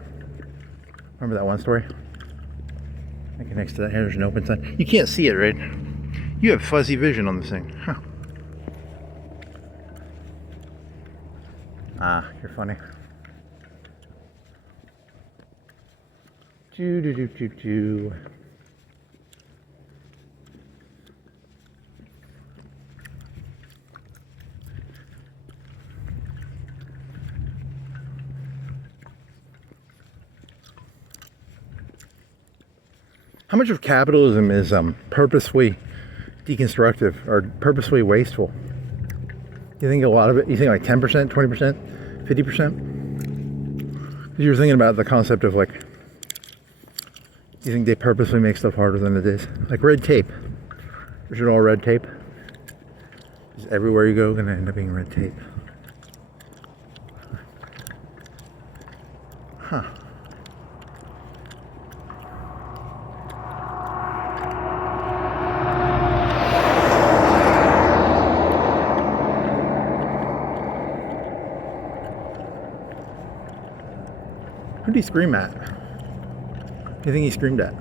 Remember that one story? I think next to that, there's an open sign. You can't see it, right? You have fuzzy vision on this thing. Huh. Ah, you're funny. How much of capitalism is purposefully deconstructive or purposefully wasteful? You think a lot of it? You think like 10%, 20%, 50%? Because you were thinking about the concept of like, you think they purposely make stuff harder than it is? Like red tape. Is it all red tape? Is everywhere you go going to end up being red tape? Huh. Who did he scream at? Who do you think he screamed at?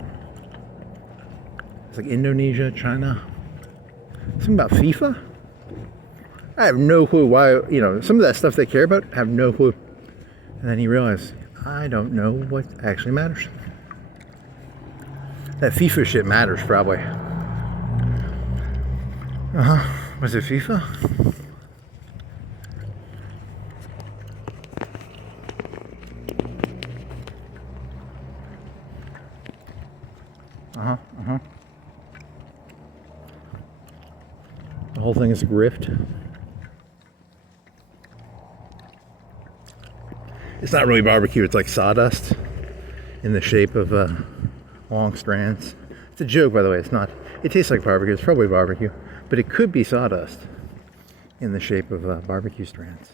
It's like Indonesia, China. Something about FIFA? I have no clue why, you know, some of that stuff they care about, I have no clue. And then he realized, I don't know what actually matters. That FIFA shit matters, probably. Was it FIFA? The whole thing is a grift. It's not really barbecue, it's like sawdust in the shape of long strands. It's a joke, by the way, it's not. It tastes like barbecue, it's probably barbecue, but it could be sawdust in the shape of barbecue strands.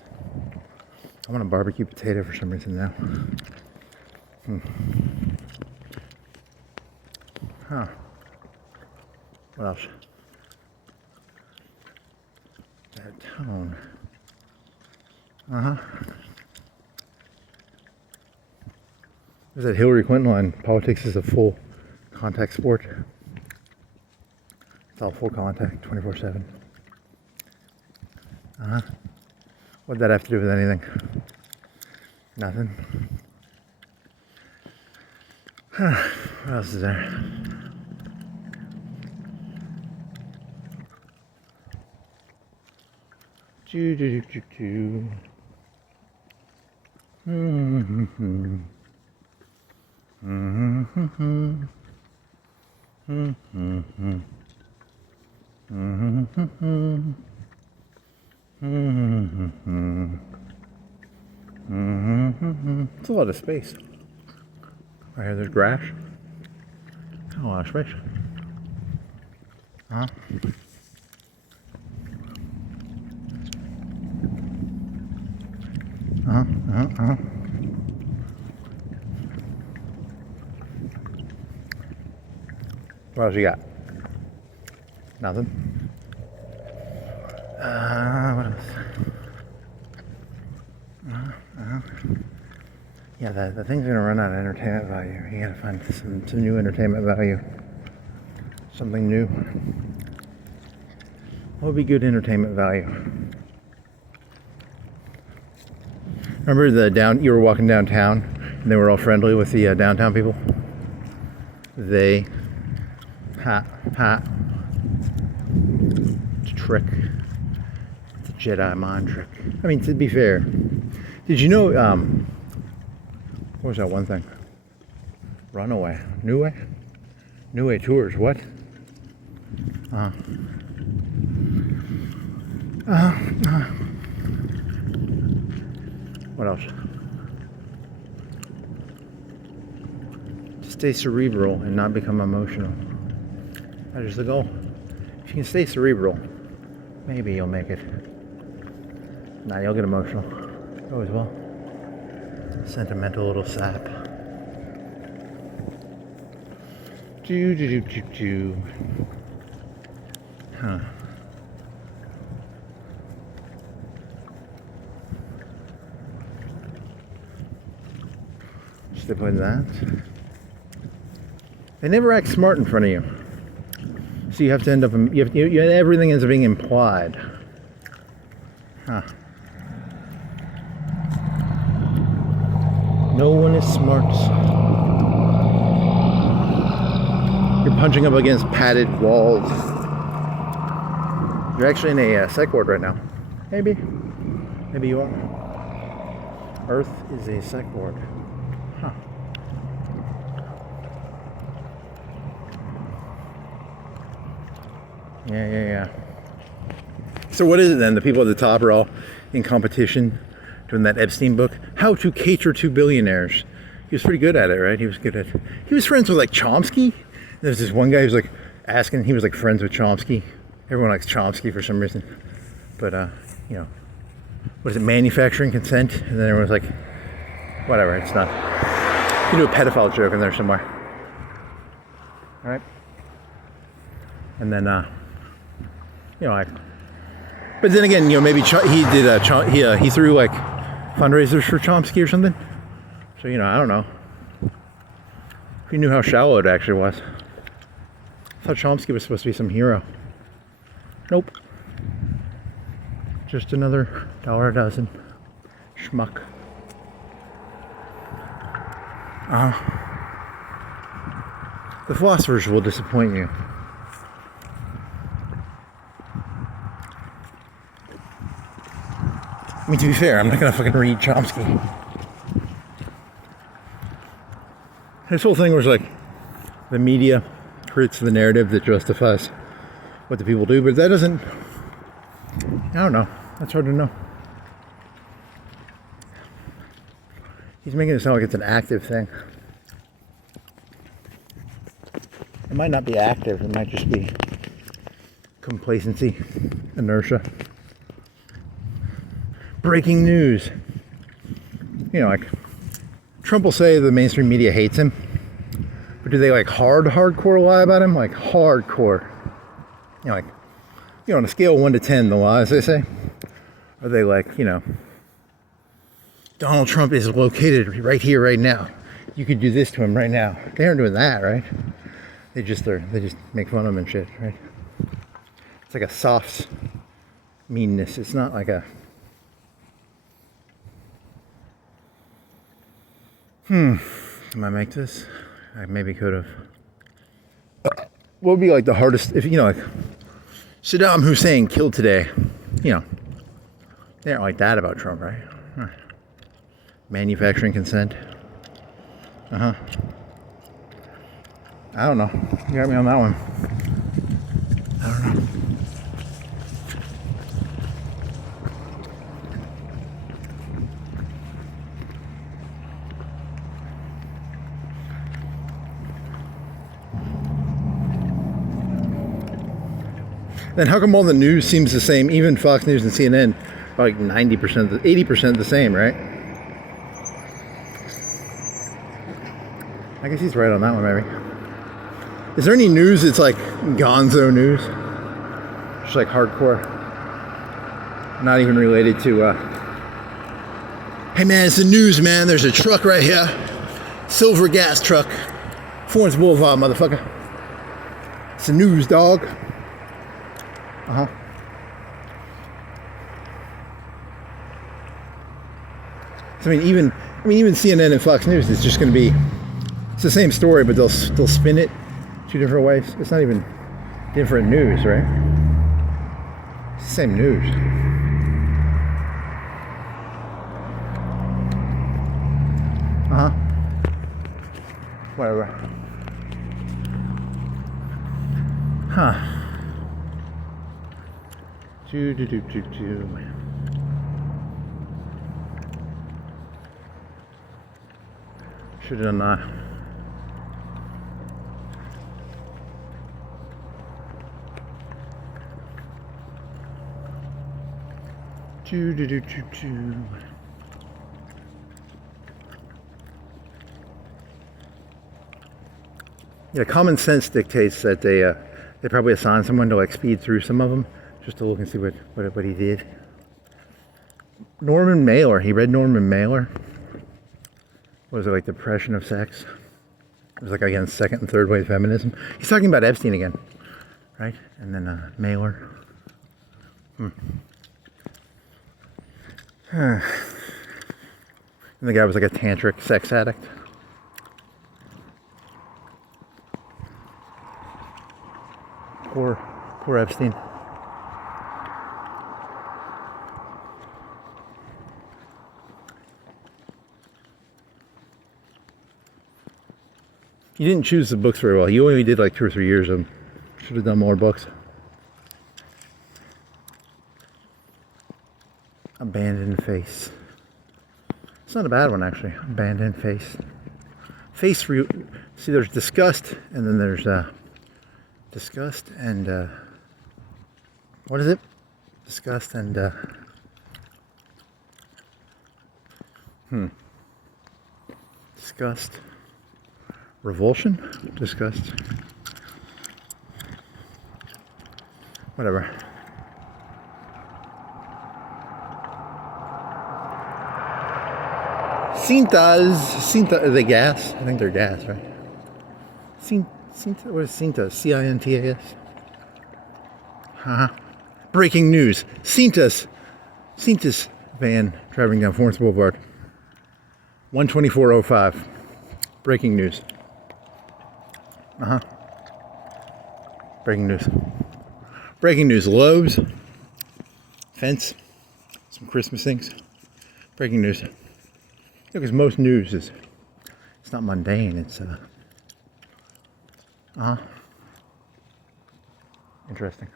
I want a barbecue potato for some reason now. Huh. What else? That tone. There's that Hillary Clinton line, politics is a full contact sport. It's all full contact, 24/7. What'd that have to do with anything? Nothing. What else is there? It's a lot of space. Right here, there's grass. A lot of space. What else you got? Nothing. What else? Yeah, the thing's gonna run out of entertainment value. You gotta find some new entertainment value. Something new. What would be good entertainment value? Remember you were walking downtown and they were all friendly with the downtown people? It's a trick. It's a Jedi mind trick. I mean, to be fair, did you know, what was that one thing? Runaway. New Way Tours, what? What else? Stay cerebral and not become emotional. That is the goal. If you can stay cerebral, maybe you'll make it. Nah, you'll get emotional. Oh, as well. Sentimental little sap. Huh. Step with that. They never act smart in front of you, so you have to end up. Everything ends up being implied. Huh. No one is smart. You're punching up against padded walls. You're actually in a psych ward right now. Maybe you are. Earth is a psych ward. Huh. Yeah. So what is it then? The people at the top are all in competition doing that Epstein book, How to Cater to Billionaires. He was pretty good at it, right? He was friends with like Chomsky. There's this one guy who's like asking, he was like friends with Chomsky. Everyone likes Chomsky for some reason. But, what is it, manufacturing consent? And then everyone's like, whatever, it's not. You can do a pedophile joke in there somewhere. All right? And then, but then again, maybe he threw like fundraisers for Chomsky or something. So, I don't know. If you knew how shallow it actually was. I thought Chomsky was supposed to be some hero. Nope. Just another $1 a dozen schmuck. The philosophers will disappoint you. I mean, to be fair, I'm not gonna fucking read Chomsky. This whole thing was like, the media creates the narrative that justifies what the people do, but that doesn't, I don't know, that's hard to know. He's making it sound like it's an active thing. It might not be active, it might just be complacency, inertia. Breaking news. Like, Trump will say the mainstream media hates him, but do they like hardcore lie about him? Like hardcore. On a scale of 1 to 10, the lies they say, are they like, Donald Trump is located right here, right now. You could do this to him right now. They aren't doing that, right? They just make fun of him and shit, right? It's like a soft meanness. It's not like a can I make this? I maybe could have. What would be like the hardest, if like Saddam Hussein killed today, they aren't like that about Trump, right? Manufacturing consent. I don't know. You got me on that one. I don't know. Then how come all the news seems the same? Even Fox News and CNN are like 90%, 80% the same, right? I guess he's right on that one, maybe. Is there any news that's like gonzo news? Just like hardcore. Not even related to Hey man, it's the news, man. There's a truck right here. Silver gas truck. Florence Boulevard, motherfucker. It's the news, dog. Uh-huh. So, even CNN and Fox News, it's just going to be, it's the same story, but they'll spin it two different ways. It's not even different news, right? It's the same news. Uh-huh. Whatever. Huh. Should have done that. Yeah, common sense dictates that they probably assign someone to like speed through some of them just to look and see what he did. Norman Mailer, he read Norman Mailer. What was it, like Depression of Sex? It was like against second and third wave feminism. He's talking about Epstein again, right? And then Mailer. And the guy was like a tantric sex addict. Poor Epstein. He didn't choose the books very well. He only did like 2 or 3 years of them. Should have done more books. Abandoned Face. It's not a bad one, actually. Abandoned Face. See, there's disgust, and then there's disgust and what is it? Disgust and disgust, revulsion, disgust, whatever. Cinta, are they gas? I think they're gas, right? Cinta, what is Cinta? C-I-N-T-A-S? Breaking news. Cintas van driving down Florence Boulevard. 124.05. Breaking news. Breaking news. Breaking news. Lowe's. Fence. Some Christmas things. Breaking news. Because most news is, it's not mundane, it's interesting.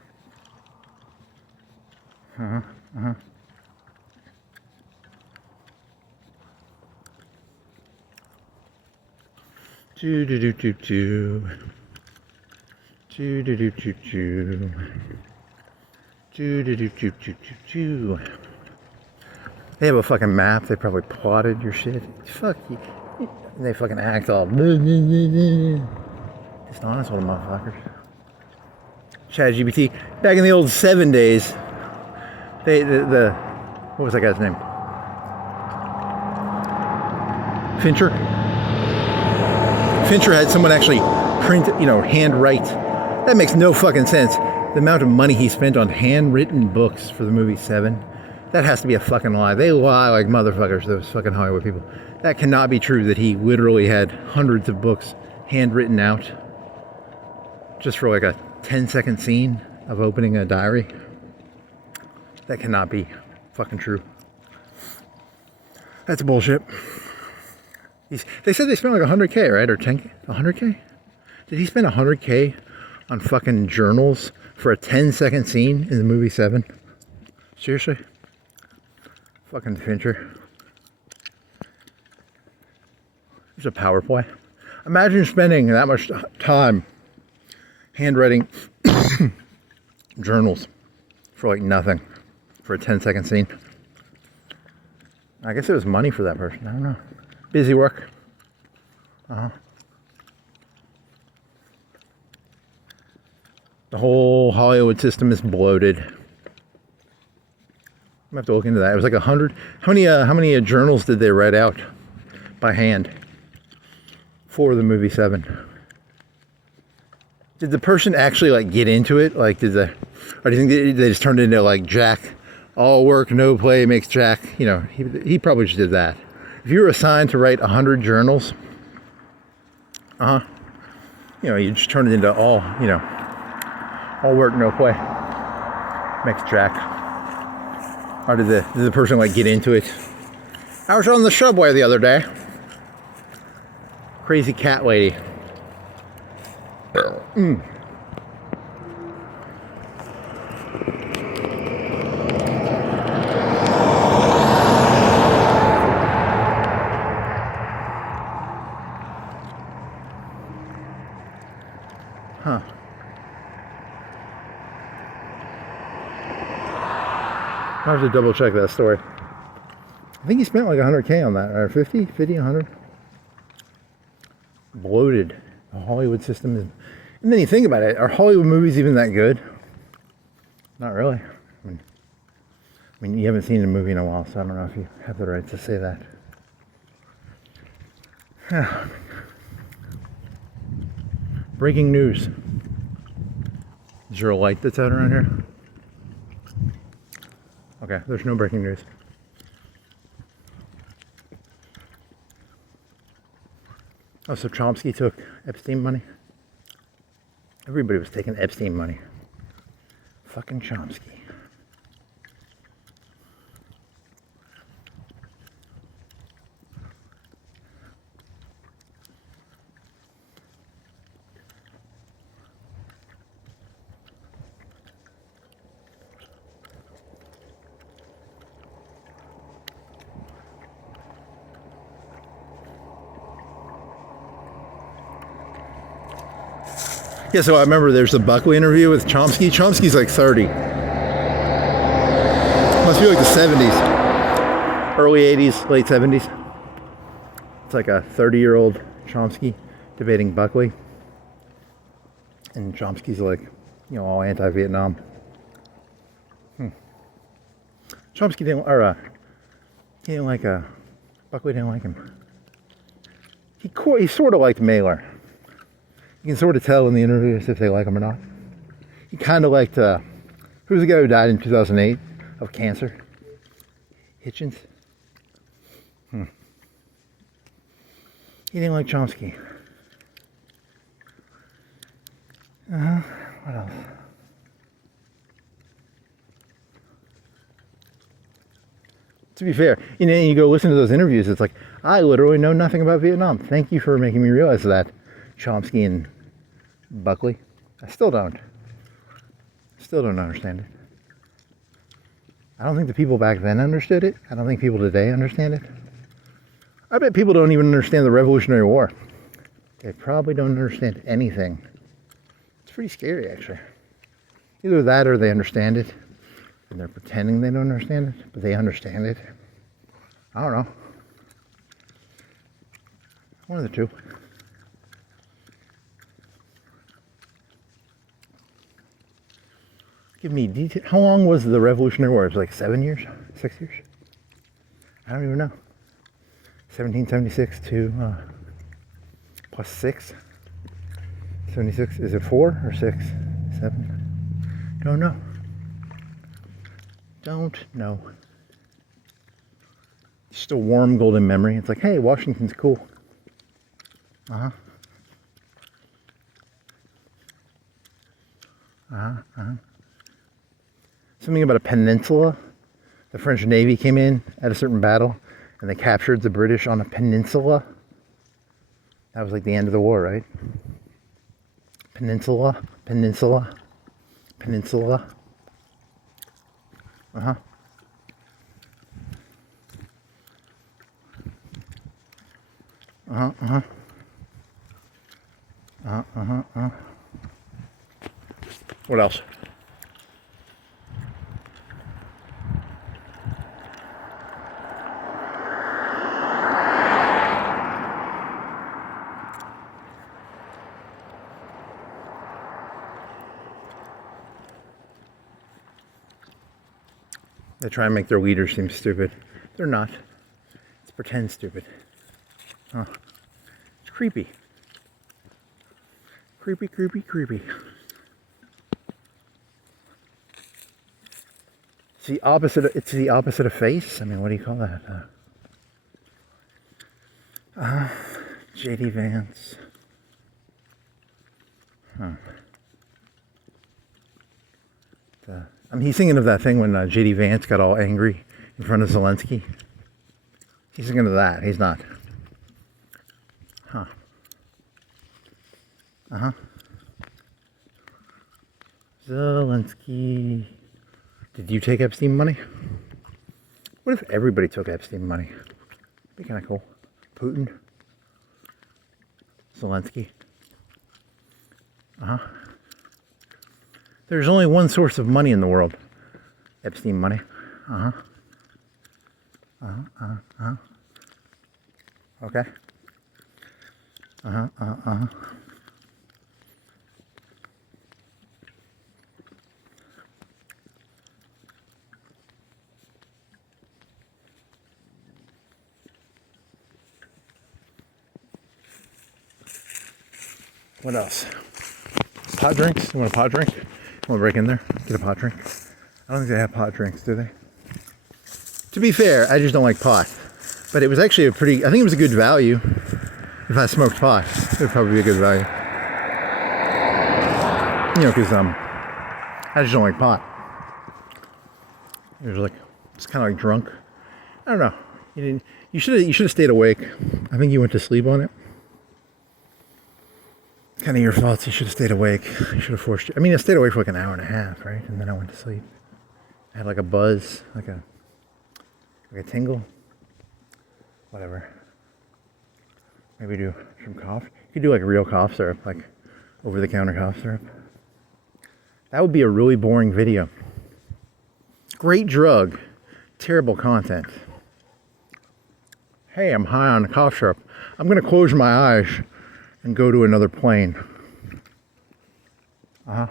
They have a fucking map. They probably plotted your shit. Fuck you. And they fucking act all dishonest little motherfuckers. ChatGPT. Back in the old 7 days, what was that guy's name? Fincher. Fincher had someone actually print, handwrite. That makes no fucking sense. The amount of money he spent on handwritten books for the movie Seven. That has to be a fucking lie. They lie like motherfuckers, those fucking Hollywood people. That cannot be true that he literally had hundreds of books handwritten out just for like a 10-second scene of opening a diary. That cannot be fucking true. That's bullshit. They said they spent like 100K, right? Or 10K? 100K? Did he spend 100K on fucking journals for a 10-second scene in the movie Seven? Seriously? Fucking Fincher. There's a power play. Imagine spending that much time handwriting journals for like nothing for a 10-second scene. I guess it was money for that person. I don't know. Busy work. The whole Hollywood system is bloated. I'm gonna have to look into that. It was like 100. How many journals did they write out by hand for the movie Seven? Did the person actually like get into it? Like, or do you think they just turned it into like Jack, all work no play makes Jack? You know, he probably just did that. If you were assigned to write 100 journals, you know, you just turn it into all work no play makes Jack. Or did the person like get into it? I was on the subway the other day. Crazy cat lady. Huh. I have to double check that story. I think he spent like 100K on that, or 50, 100. Bloated. The Hollywood system is. And then you think about it, are Hollywood movies even that good? Not really. I mean, you haven't seen a movie in a while, so I don't know if you have the right to say that. Breaking news. Is there a light that's out around here? Okay, there's no breaking news. Oh, so Chomsky took Epstein money? Everybody was taking Epstein money. Fucking Chomsky. Yeah, so I remember there's the Buckley interview with Chomsky. Chomsky's like 30. Must be like the 70s. Early 80s, late 70s. It's like a 30-year-old Chomsky debating Buckley. And Chomsky's like, all anti-Vietnam. Chomsky didn't, he didn't like, Buckley didn't like him. He sort of liked Mailer. You can sort of tell in the interviews if they like him or not. He kind of liked, who's the guy who died in 2008 of cancer? Hitchens? He didn't like Chomsky. What else? To be fair, you go listen to those interviews, it's like, I literally know nothing about Vietnam. Thank you for making me realize that. Chomsky and Buckley. I still don't understand it. I don't think the people back then understood it. I don't think people today understand it. I bet people don't even understand the Revolutionary War. They probably don't understand anything. It's pretty scary, actually. Either that or they understand it, and they're pretending they don't understand it, but they understand it. I don't know. One of the two. Give me detail. How long was the Revolutionary War? It was like 7 years? 6 years? I don't even know. 1776 to plus 6? 76. Is it 4 or 6? 7? Don't know. Don't know. Just a warm golden memory. It's like, hey, Washington's cool. Something about a peninsula. The French Navy came in at a certain battle and they captured the British on a peninsula. That was like the end of the war, right? Peninsula. What else? They try and make their leaders seem stupid. They're not. It's pretend stupid. Huh. It's creepy. Creepy, creepy, creepy. It's the opposite. It's the opposite of face. I mean, what do you call that? JD Vance. Huh. I mean, he's thinking of that thing when JD Vance got all angry in front of Zelensky. He's thinking of that. He's not. Huh. Uh-huh. Zelensky. Did you take Epstein money? What if everybody took Epstein money? That'd be kind of cool. Putin. Zelensky. Uh-huh. There's only one source of money in the world. Epstein money. Uh-huh. Uh-huh. Uh-huh. Uh-huh. Okay. Uh-huh. Uh-huh. Uh-huh. What else? Pot drinks? You want a pot drink? You want to break in there? Get a pot drink? I don't think they have pot drinks, do they? To be fair, I just don't like pot. But it was actually I think it was a good value. If I smoked pot, it would probably be a good value. You know, because I just don't like pot. It was like, it's kind of like drunk. I don't know. You should have stayed awake. I think you went to sleep on it. Kind of your fault. You should have stayed awake. You should have forced you. I mean, I stayed awake for like an hour and a half, right? And then I went to sleep. I had like a buzz, like a tingle. Whatever. Maybe do some cough. You could do like real cough syrup, like over-the-counter cough syrup. That would be a really boring video. Great drug, terrible content. Hey, I'm high on cough syrup. I'm gonna close my eyes and go to another plane. But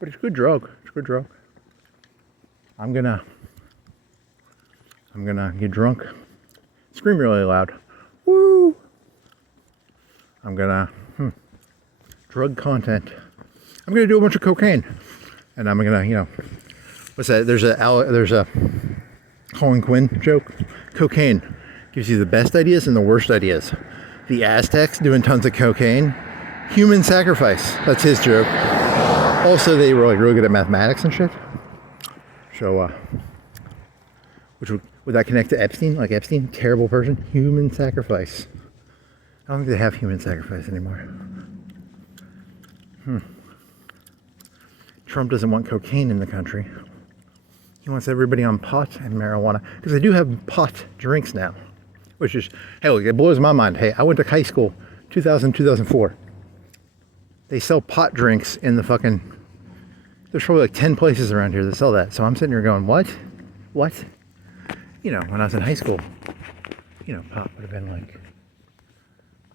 it's a good drug. It's a good drug. I'm gonna get drunk. Scream really loud. Woo! I'm gonna drug content. I'm gonna do a bunch of cocaine, and I'm gonna, you know, what's that? There's a Colin Quinn joke. Cocaine gives you the best ideas and the worst ideas. The Aztecs doing tons of cocaine. Human sacrifice. That's his joke. Also, they were like really good at mathematics and shit. So, which would that connect to Epstein? Like Epstein, terrible person. Human sacrifice. I don't think they have human sacrifice anymore. Trump doesn't want cocaine in the country. He wants everybody on pot and marijuana. Because they do have pot drinks now. Which is, hey, look, it blows my mind. Hey, I went to high school, 2000, 2004. They sell pot drinks in the fucking, there's probably like 10 places around here that sell that. So I'm sitting here going, what? What? You know, when I was in high school, you know, pot would have been like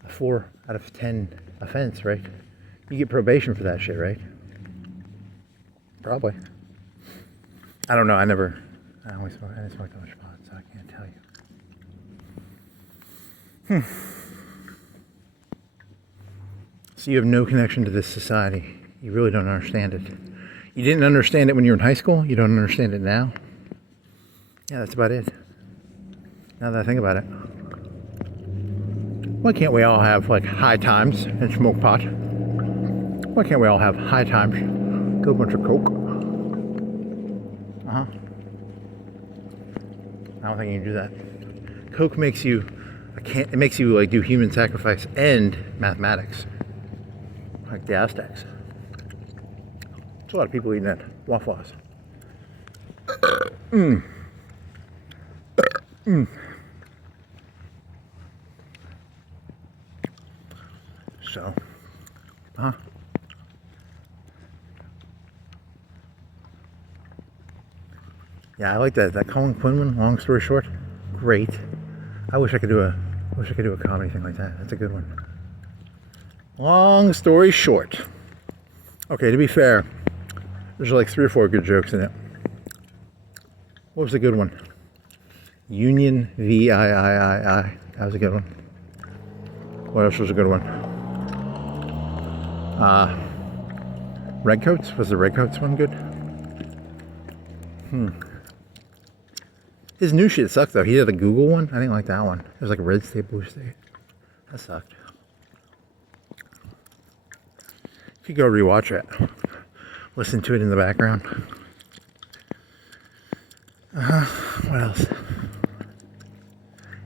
a 4 out of 10 offense, right? You get probation for that shit, right? Probably. I don't know. I didn't smoke that much pot, so I can't tell you. So you have no connection to this society. You really don't understand it. You didn't understand it when you were in high school. You don't understand it now. Yeah, that's about it. Now that I think about it. Why can't we all have like high times and smoke pot? Why can't we all have high times? Do a bunch of coke. I don't think you can do that. Coke makes you it makes you like do human sacrifice and mathematics. Like the Aztecs. There's a lot of people eating that. Waffles. So, yeah, I like that Colin Quinn one. Long story short, great. I wish I could do a comedy thing like that. That's a good one. Long story short. Okay, to be fair, there's like 3 or 4 good jokes in it. What was a good one? Union VIII. That was a good one. What else was a good one? Redcoats? Was the Redcoats one good? His new shit sucked though. He did the Google one. I didn't like that one. It was like red state, blue state. That sucked. You could go rewatch it. Listen to it in the background. What else?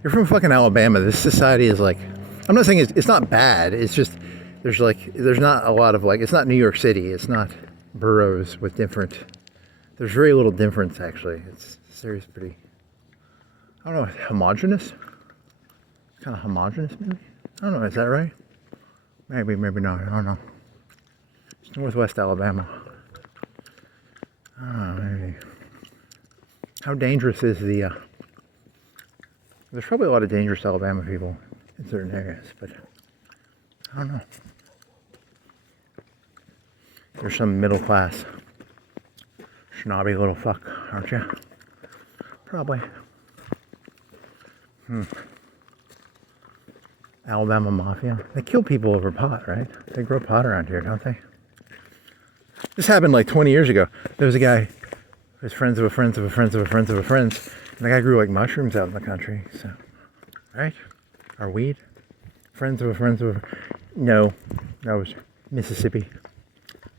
You're from fucking Alabama. This society is like, I'm not saying it's not bad. It's just, there's not a lot of like, it's not New York City. It's not boroughs with different, there's very little difference actually. It's seriously pretty, I don't know, homogenous? Kind of homogenous maybe? I don't know, is that right? Maybe, maybe not, I don't know. It's Northwest Alabama. I don't know, maybe. How dangerous is the, there's probably a lot of dangerous Alabama people in certain areas, but I don't know. You're some middle class, snobby little fuck, aren't you? Probably. Alabama Mafia. They kill people over pot, right? They grow pot around here, don't they? This happened like 20 years ago. There was a guy who was friends of a friends of a friends of a friends of a friends. And the guy grew like mushrooms out in the country. So, right? Our weed. Friends of a friends of a... No. That was Mississippi.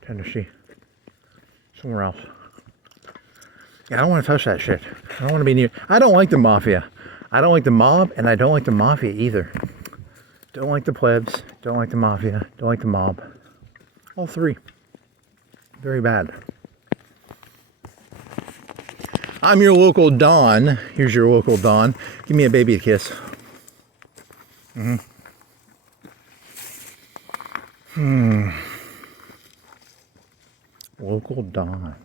Tennessee. Somewhere else. Yeah, I don't want to touch that shit. I don't want to be near... I don't like the mafia. I don't like the mob, and I don't like the mafia either. Don't like the plebs. Don't like the mafia. Don't like the mob. All three. Very bad. I'm your local Don. Here's your local Don. Give me a baby kiss. Local Don.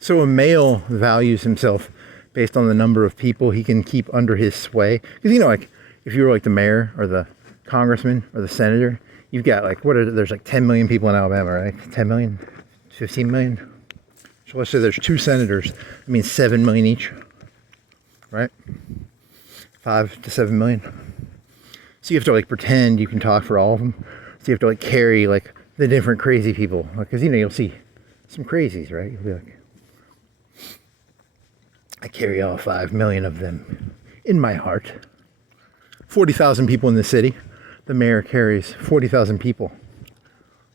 So a male values himself based on the number of people he can keep under his sway. Because, you know, like, if you were like the mayor or the congressman or the senator, you've got like, there's like 10 million people in Alabama, right? 10 million? 15 million? So let's say there's 2 senators. That means 7 million each, right? 5 to 7 million. So you have to like pretend you can talk for all of them. So you have to like carry like the different crazy people. Because, you know, you'll see some crazies, right? You'll be like, I carry all 5 million of them in my heart. 40,000 people in the city. The mayor carries 40,000 people,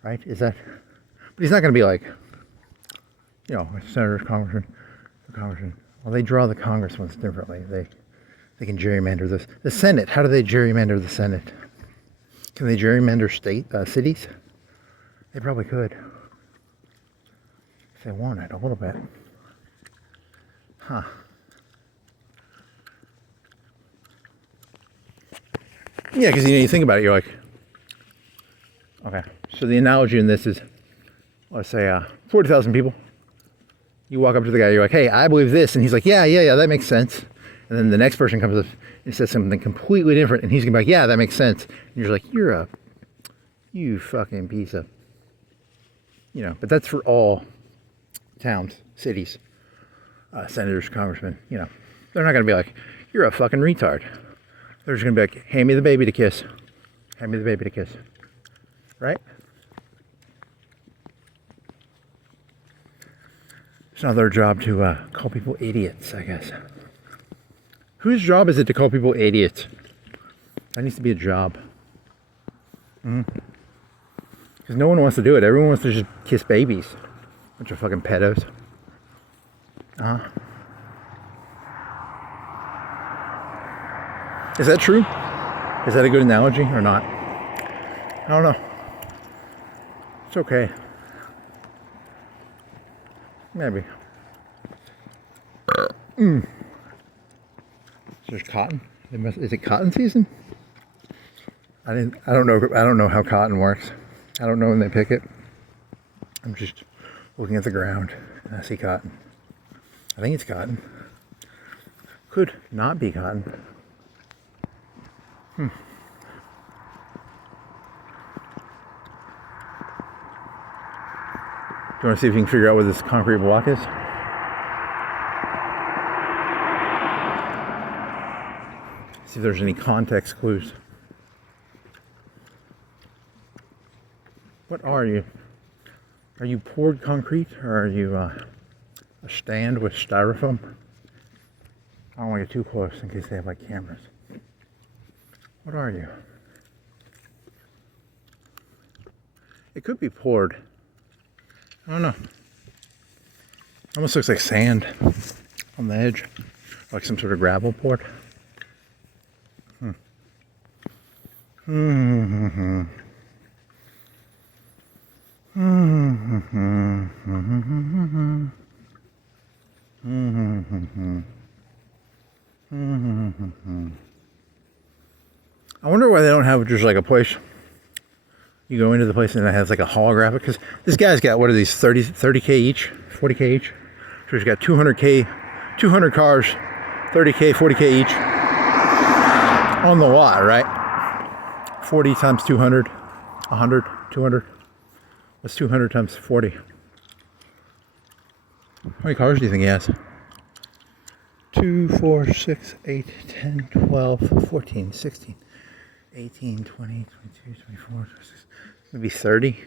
right? Is that? But he's not going to be like, you know, senators, congressmen. Well, they draw the Congress ones differently. They can gerrymander this. The Senate. How do they gerrymander the Senate? Can they gerrymander cities? They probably could, if they wanted a little bit. Huh. Yeah, because you think about it, you're like, okay, so the analogy in this is, let's say 40,000 people. You walk up to the guy, you're like, hey, I believe this. And he's like, yeah, that makes sense. And then the next person comes up and says something completely different. And he's going to be like, yeah, that makes sense. And you're like, you fucking piece of, you know, but that's for all towns, cities, senators, congressmen, you know. They're not going to be like, you're a fucking retard. They're just going to be like, hand me the baby to kiss. Hand me the baby to kiss. Right? It's not their job to call people idiots, I guess. Whose job is it to call people idiots? That needs to be a job. Because no one wants to do it. Everyone wants to just kiss babies. Bunch of fucking pedos. Is that true? Is that a good analogy or not? I don't know. It's okay. Maybe. Is there cotton? Is it cotton season? I don't know how cotton works. I don't know when they pick it. I'm just looking at the ground and I see cotton. I think it's cotton. Could not be cotton. You want to see if you can figure out what this concrete block is? See if there's any context clues. What are you? Are you poured concrete, or are you a stand with styrofoam? I don't want to get too close in case they have like cameras. What are you? It could be poured. I don't know. Almost looks like sand on the edge, like some sort of gravel poured. I wonder why they don't have just like a place. You go into the place and it has like a holographic, because this guy's got, what are these, 30K each, 40K each? So he's got 200K, 200 cars, 30K, 40K each on the lot, right? 40 times 200, 100, 200. What's 200 times 40? How many cars do you think he has? 2, 4, 6, 8, 10, 12, 14, 16, 18, 20, 22, 24, 26, maybe 30,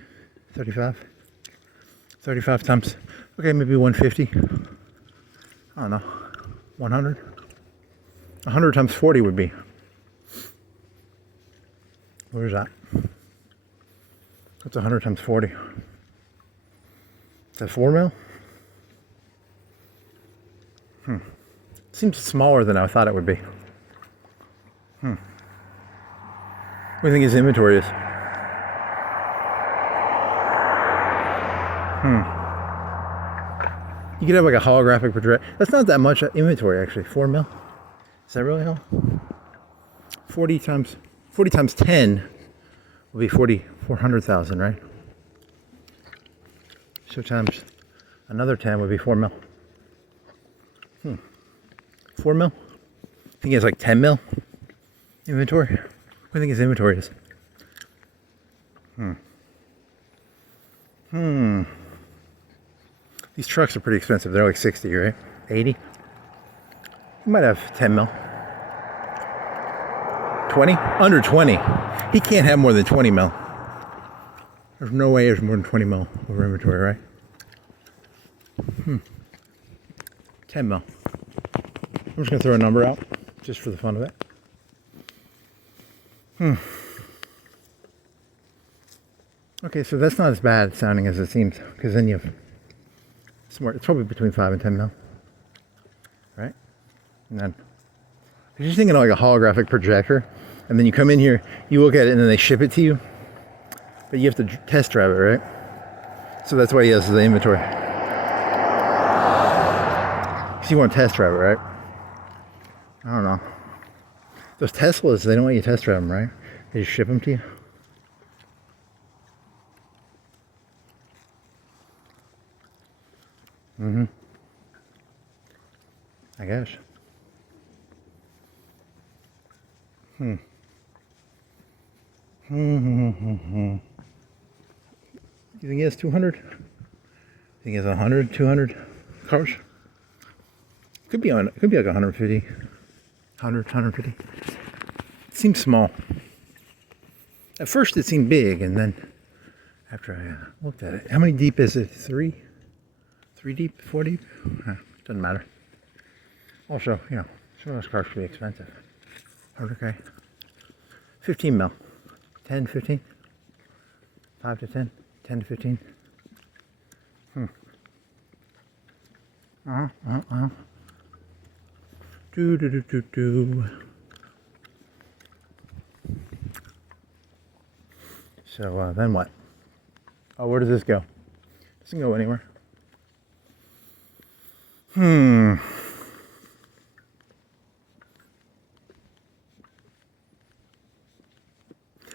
35. 35 times, okay, maybe 150. I don't know, 100. 100 times 40 would be, where's that? What's 100 times 40? Is that 4 mil? Seems smaller than I thought it would be. What do you think his inventory is? You could have like a holographic projector. That's not that much inventory actually. 4 mil? Is that really all? 40 times 10 will be 400,000, right? So times another 10 would be 4 mil. 4 mil? I think he has like 10 mil inventory. What do you think his inventory is? These trucks are pretty expensive. They're like 60, right? 80? He might have 10 mil. 20? Under 20. He can't have more than 20 mil. There's no way there's more than 20 mil over inventory, right? 10 mil. I'm just going to throw a number out just for the fun of it. Okay, so that's not as bad sounding as it seems, because then you have somewhere, it's probably between 5 and 10 mil, right? And then you're just thinking of like a holographic projector, and then you come in here, you look at it, and then they ship it to you, but you have to test drive it, right? So that's why he has the inventory. So you want to test drive it, right? I don't know. Those Teslas, they don't want you to test drive them, right? They just ship them to you. I guess. You think he has 200? You think he has 100, 200 cars? Could be like 150. 100, 150. It seems small. At first it seemed big, and then after I looked at it, how many deep is it? 3? 3 deep? 4 deep? Doesn't matter. Also, you know, some of those cars should be expensive. 100K. 15 mil. 10, 15? 5 to 10? 10 to 15? Do. So then what? Oh, where does this go? Doesn't go anywhere.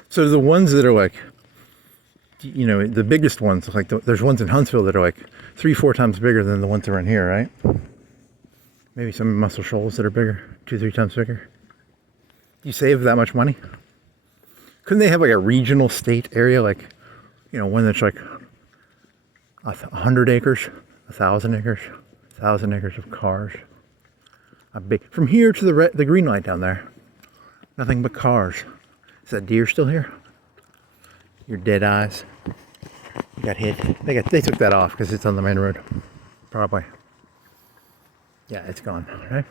So the ones that are like, you know, the biggest ones, like there's ones in Huntsville that are like 3-4 times bigger than the ones around here, right? Maybe some Muscle Shoals that are bigger, 2-3 times bigger. Do you save that much money? Couldn't they have like a regional state area, like, you know, one that's like, 100 acres, 1,000 acres, 1,000 acres of cars. A big, from here to the green light down there, nothing but cars. Is that deer still here? Your dead eyes. You got hit. They took that off because it's on the main road. Probably. Yeah, it's gone, right?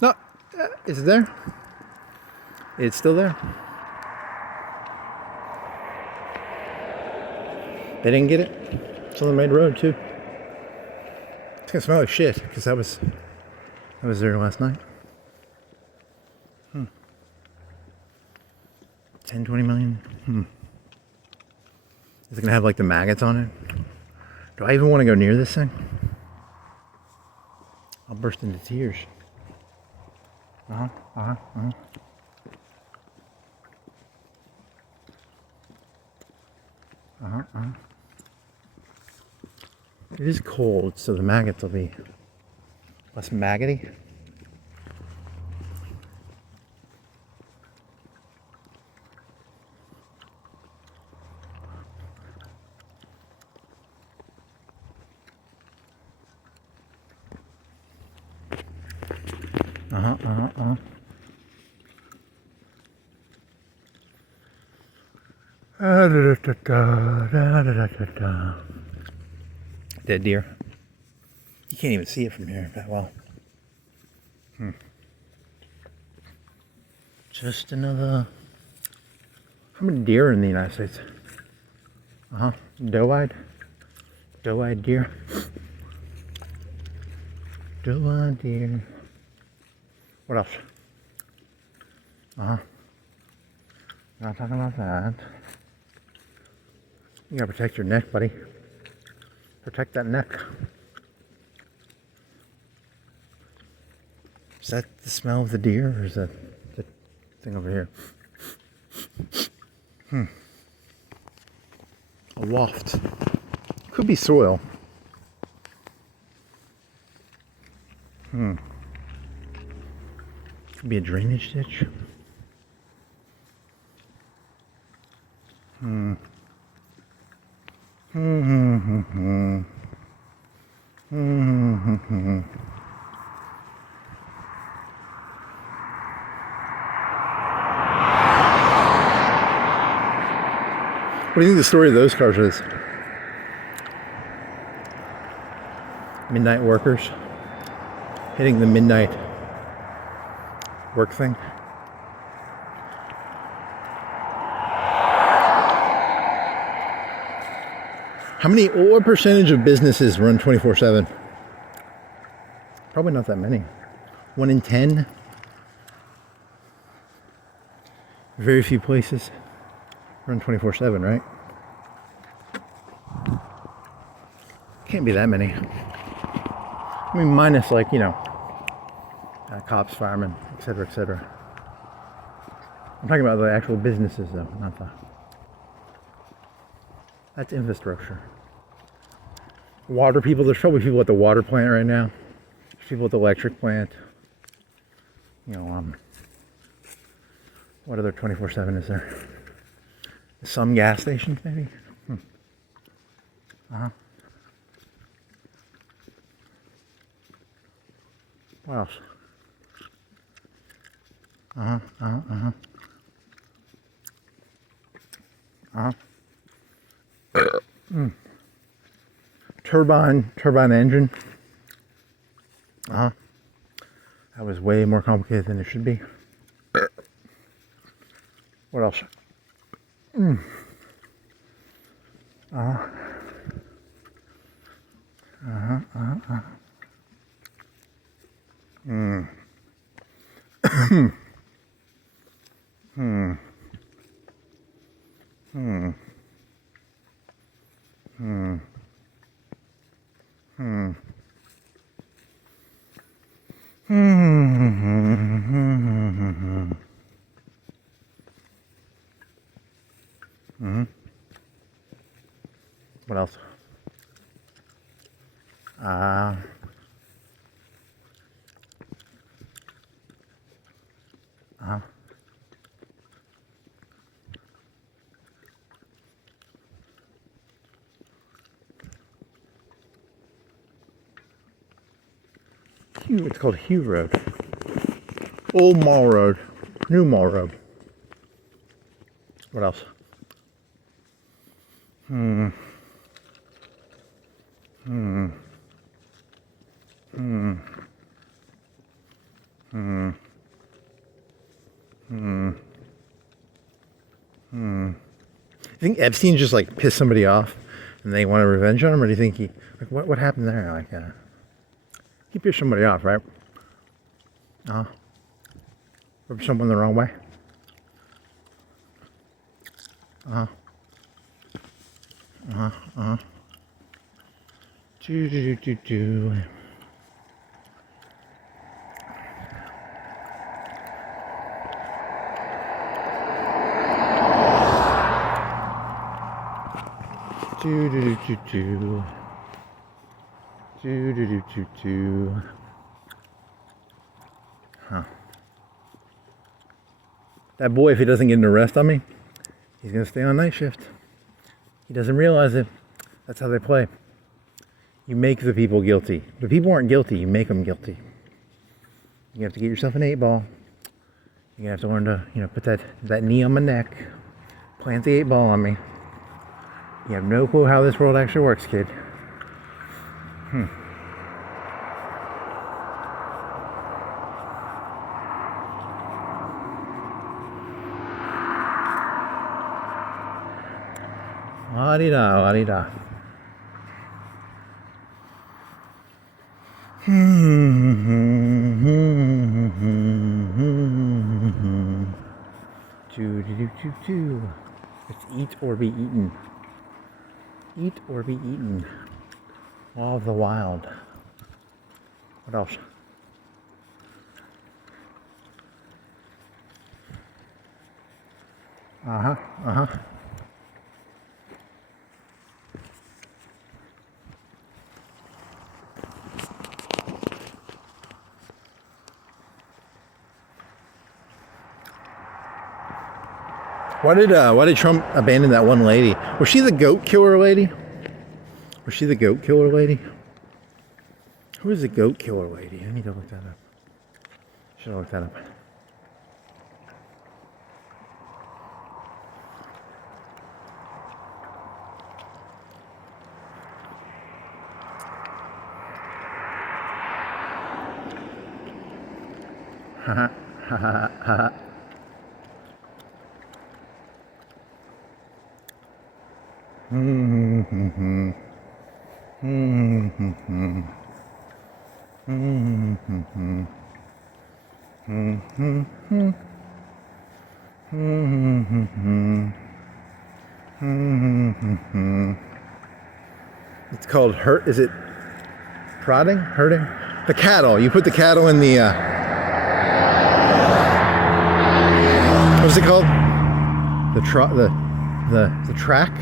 No, is it there? It's still there. They didn't get it. It's on the main road too. It's gonna smell like shit because I was there last night. 10, 20 million. Is it gonna have like the maggots on it? Do I even want to go near this thing? I'll burst into tears. It is cold, so the maggots will be less maggoty. Dead deer. You can't even see it from here that well. Just another. How many deer are in the United States? Doe-eyed deer. Doe-eyed deer. What else? Not talking about that. You gotta protect your neck, buddy. Protect that neck. Is that the smell of the deer, or is that the thing over here? A waft. Could be soil. Could be a drainage ditch. What do you think the story of those cars is? Midnight workers hitting the midnight work thing. What percentage of businesses run 24/7? Probably not that many. 1 in 10. Very few places run 24/7, right? Can't be that many. I mean, minus like, cops, firemen, etc., etc. I'm talking about the actual businesses though, not the... That's infrastructure. Water people, there's probably people at the water plant right now. There's people at the electric plant. What other 24/7 is there? Some gas stations, maybe? What else? Turbine engine. That was way more complicated than it should be. What else? What else? It's called Hugh Road. Old Mall Road. New Mall Road. What else? You think Epstein just like pissed somebody off and they want to revenge on him, or do you think he like what happened there? Like he pissed somebody off, right? Rubbed someone the wrong way. Do. Huh. That boy, if he doesn't get an arrest on me, he's gonna stay on night shift. He doesn't realize it. That's how they play. You make the people guilty. The people aren't guilty, you make them guilty. You have to get yourself an 8-ball. You're gonna have to learn to, put that knee on my neck, plant the 8-ball on me. You have no clue how this world actually works, kid. La-di-da, la-di-da. Do. It's eat or be eaten. Eat or be eaten. Law of the wild. What else? Why did Trump abandon that one lady? Was she the goat killer lady? Was she the goat killer lady? Who is the goat killer lady? I need to look that up. Should have looked that up. Ha. It's called hurt. Is it prodding? Hurting? The cattle. You put the cattle in the what's it called? The track.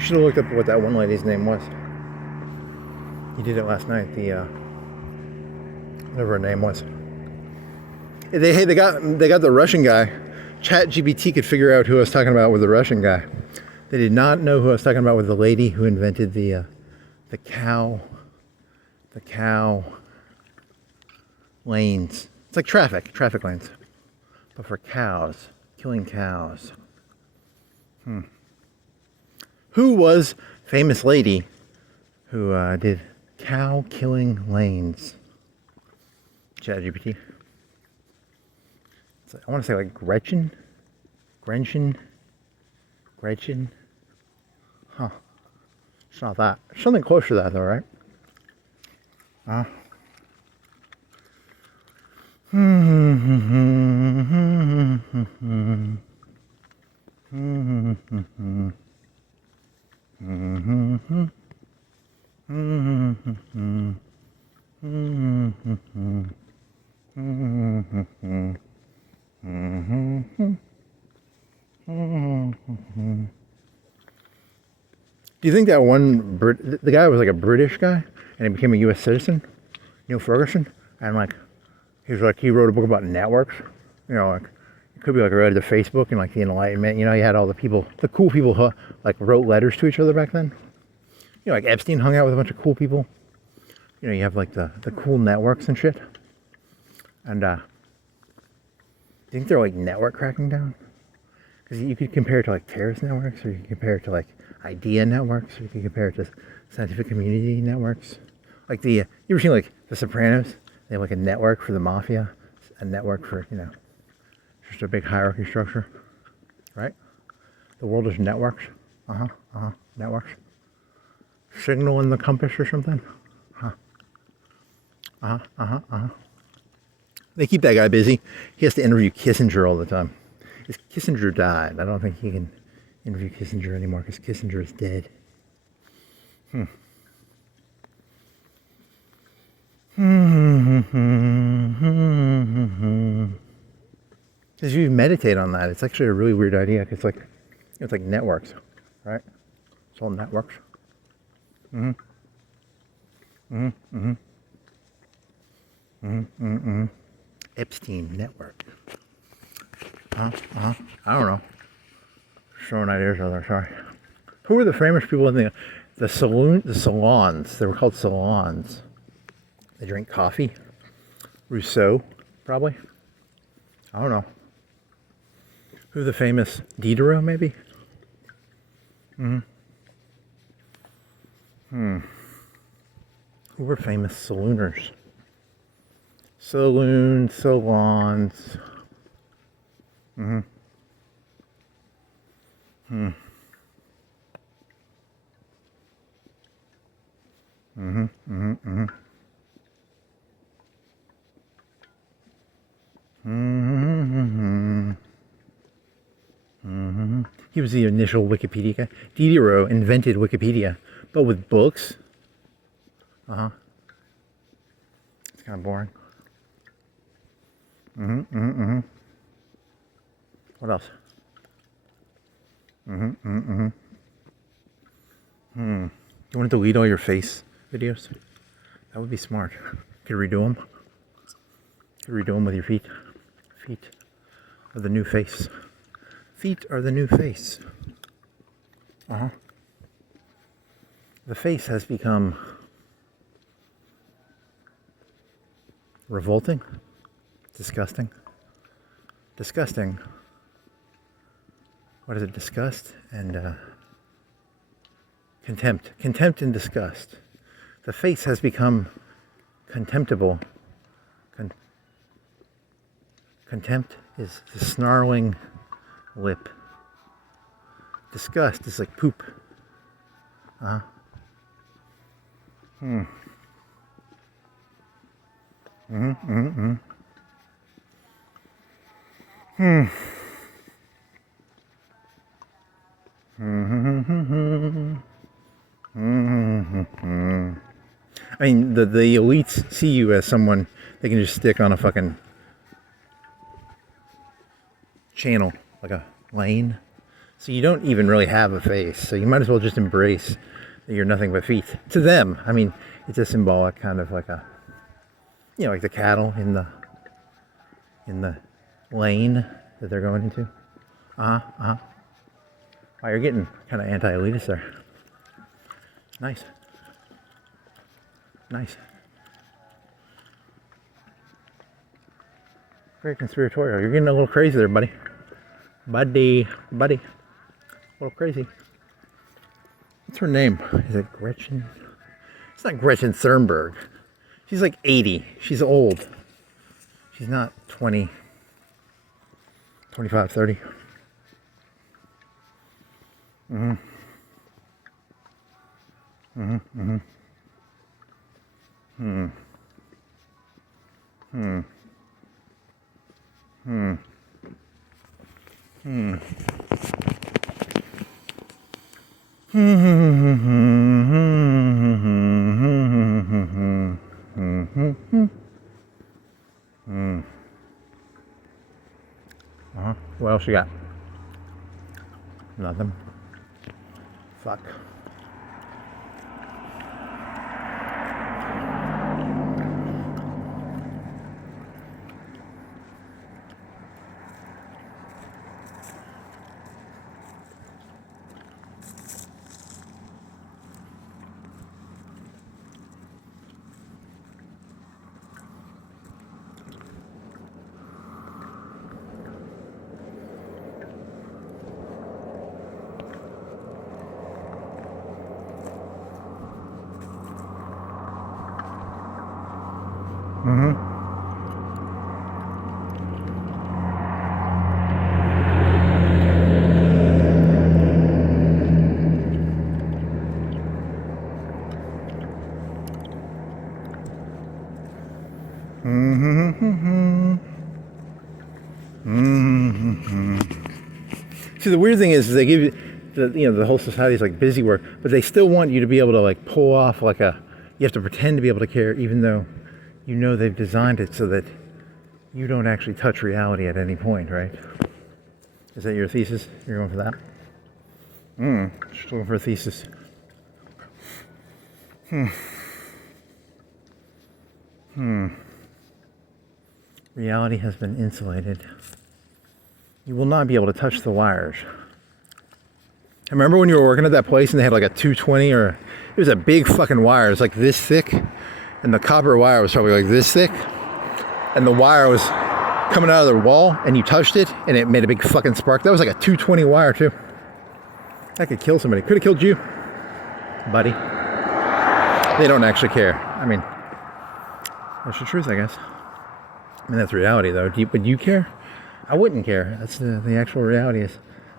Should have looked up what that one lady's name was. You did it last night. Whatever her name was. They got the Russian guy. ChatGPT could figure out who I was talking about with the Russian guy. They did not know who I was talking about with the lady who invented the cow lanes. It's like traffic lanes, but for cows, killing cows. Who was famous lady who did cow killing lanes? ChatGPT. I want to say like Gretchen. Huh. It's not that. Something close to that though, right? Do you think that the guy was like a British guy and he became a U.S. citizen, Neil Ferguson, and he wrote a book about networks, like it could be like related to Facebook and like the Enlightenment. You had all the cool people who like wrote letters to each other back then. Like Epstein hung out with a bunch of cool people You know, you have like the cool networks and shit. And do you think they're like network cracking down? Because you could compare it to like terrorist networks, or you could compare it to like idea networks, or you could compare it to scientific community networks. Like you ever seen like The Sopranos? They have like a network for the mafia, a network for, you know, just a big hierarchy structure, right? The world is networks. Networks. Signal in the compass or something. They keep that guy busy. He has to interview Kissinger all the time. If Kissinger died, I don't think he can interview Kissinger anymore because Kissinger is dead. Because you meditate on that, it's actually a really weird idea. It's like networks, right? It's all networks. Epstein network. I don't know. Throwing ideas out there. Sorry. Who were the famous people in the salons? They were called salons. They drink coffee. Rousseau, probably. I don't know. Who the famous Diderot, maybe? Who were famous salooners? Saloons, salons. He was the initial Wikipedia guy. Diderot invented Wikipedia, but with books. It's kind of boring. What else? You want to delete all your face videos? That would be smart. Could redo them. Could redo them with your feet. Feet are the new face. Feet are the new face. The face has become revolting, disgusting. Disgusting. What is it? Disgust and contempt. Contempt and disgust. The face has become contemptible. Contempt is the snarling lip. Disgust is like poop. I mean, the elites see you as someone they can just stick on a fucking channel, like a lane. So you don't even really have a face. So you might as well just embrace that you're nothing but feet. To them, I mean, it's a symbolic kind of like a, you know, like the cattle in the lane that they're going into. Wow, you're getting kind of anti-elitist there. Nice. Nice. Very conspiratorial. You're getting a little crazy there, buddy. Buddy. A little crazy. What's her name? Is it Gretchen? It's not Gretchen Thunberg. She's like 80. She's old. She's not 20, 25, 30. What else you got? Nothing. Fuck. See, the weird thing is they give you, the whole society is like busy work, but they still want you to be able to like pull off like you have to pretend to be able to care, even though you know they've designed it so that you don't actually touch reality at any point, right? Is that your thesis? You're going for that? Just looking for a thesis. Reality has been insulated. You will not be able to touch the wires. I remember when you were working at that place and they had like a 220 or it was a big fucking wire. It's like this thick, and the copper wire was probably like this thick, and the wire was coming out of the wall, and you touched it and it made a big fucking spark. That was like a 220 wire too. That could kill somebody. Could have killed you, buddy. They don't actually care. I mean, that's the truth, I guess. I mean, that's reality though. Would you care? I wouldn't care. That's the actual reality is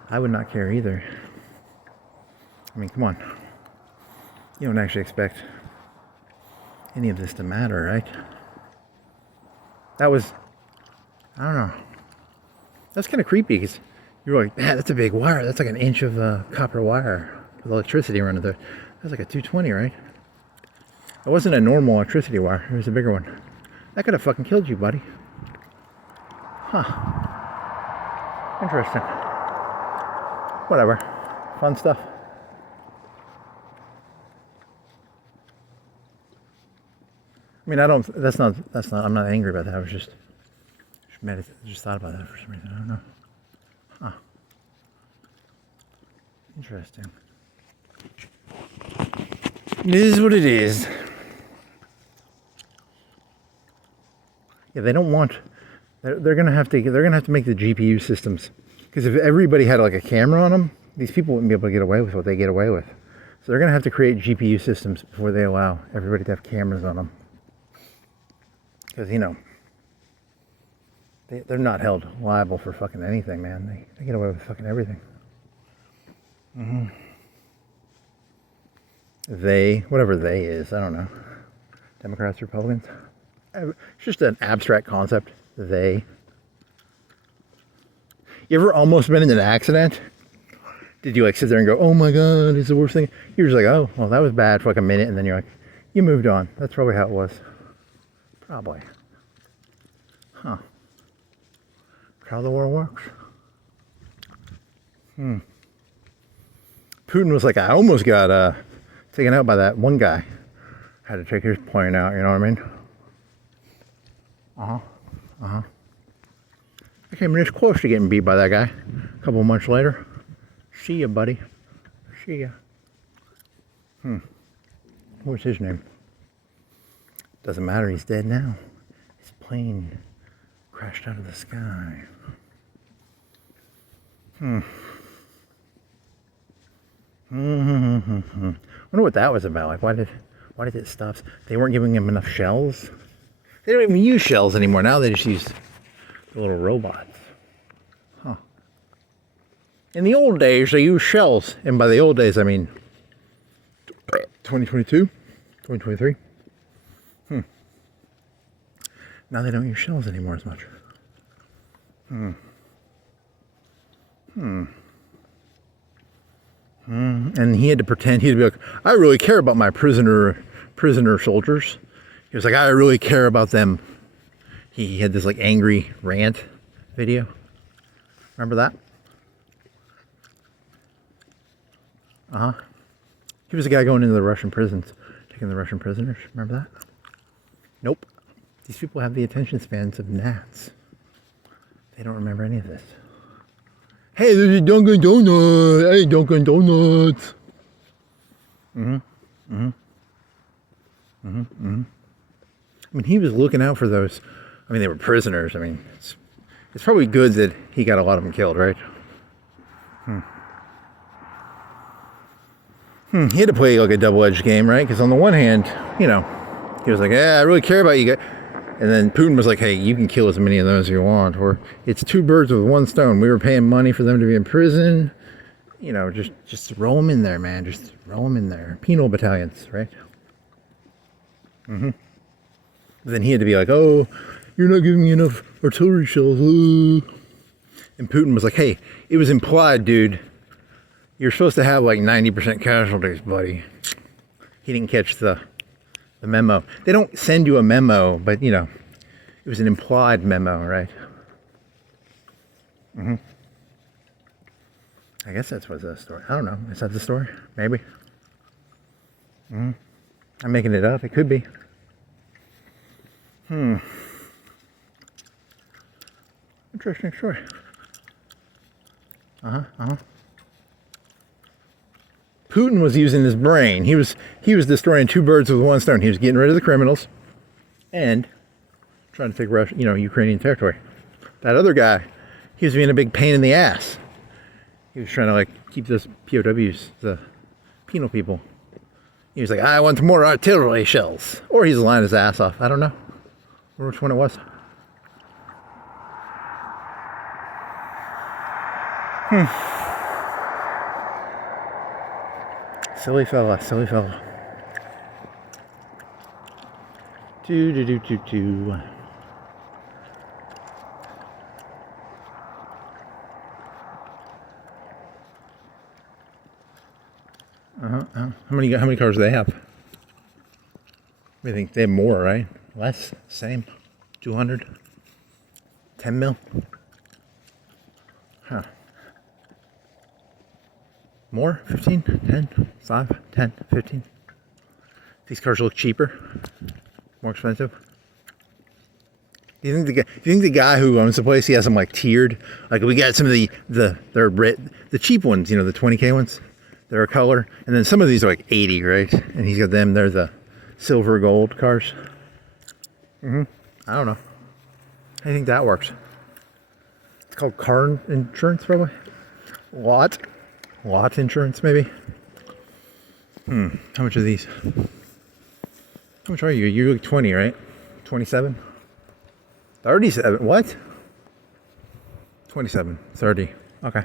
I would not care either. I mean, come on. You don't actually expect any of this to matter, right? That was, I don't know. That's kind of creepy because you were like, man, that's a big wire. That's like an inch of copper wire with electricity running through it. That's like a 220, right? It wasn't a normal electricity wire. It was a bigger one. That could have fucking killed you, buddy. Huh. Interesting. Whatever. Fun stuff. I mean, I'm not angry about that. I was just thought about that for some reason. I don't know. Huh. Interesting. It is what it is. Yeah, they don't want. They're gonna have to make the GPU systems, because if everybody had like a camera on them, these people wouldn't be able to get away with what they get away with. So they're gonna have to create GPU systems before they allow everybody to have cameras on them. Because they're not held liable for fucking anything, man. They get away with fucking everything. Whatever they is, I don't know. Democrats, Republicans. It's just an abstract concept. They. You ever almost been in an accident? Did you like sit there and go, oh my God, it's the worst thing? You're just like, oh, well, that was bad for like a minute, and then you're like, you moved on. That's probably how it was. Probably. Huh. How the war works. Putin was like, I almost got taken out by that one guy. Had to take his plane out, you know what I mean? I came this close to getting beat by that guy. A couple of months later. See ya, buddy. See ya. What's his name? Doesn't matter, he's dead now. His plane crashed out of the sky. Wonder what that was about. Like, why did it stop? They weren't giving him enough shells. They don't even use shells anymore. Now they just use the little robots. Huh. In the old days, they used shells. And by the old days, I mean 2022, 2023. Now they don't use shells anymore as much. And he had to pretend, he'd be like, I really care about my prisoner soldiers. He was like, I really care about them. He had this like angry rant video. Remember that? He was the guy going into the Russian prisons, taking the Russian prisoners. Remember that? Nope. These people have the attention spans of gnats. They don't remember any of this. Hey, there's a Dunkin' Donuts. Hey, Dunkin' Donuts. I mean, he was looking out for those. I mean, they were prisoners. I mean, it's probably good that he got a lot of them killed, right? He had to play like a double-edged game, right? Because on the one hand, he was like, yeah, I really care about you guys. And then Putin was like, hey, you can kill as many of those as you want. Or it's two birds with one stone. We were paying money for them to be in prison. You know, just throw them in there, man. Just throw them in there. Penal battalions, right? Then he had to be like, oh, you're not giving me enough artillery shells. Ooh. And Putin was like, hey, it was implied, dude. You're supposed to have like 90% casualties, buddy. He didn't catch the memo. They don't send you a memo, but you know, it was an implied memo, right? I guess that's what's the story. I don't know. Is that the story? Maybe. I'm making it up. It could be. Interesting story. Putin was using his brain. He was destroying two birds with one stone. He was getting rid of the criminals and trying to take Ukrainian territory. That other guy, he was being a big pain in the ass. He was trying to like keep those POWs, the penal people. He was like, I want more artillery shells. Or he's lying his ass off. I don't know. Or which one it was. Silly fella, silly fella. Do. How many cars do they have? I think they have more, right? Less? Same? 200? 10 mil? Huh. More? 15? 10? 5? 10? 15? These cars look cheaper? More expensive? Do you think the guy who owns the place, he has them like tiered? Like we got some of the cheap ones, you know, the 20K ones. They're a color. And then some of these are like 80, right? And he's got them, they're the silver gold cars. I don't know. How do you think that works? It's called car insurance, probably. Lot insurance, maybe. How much are these? How much are you? You're like 20, right? 27? 37. What? 27. 30. Okay.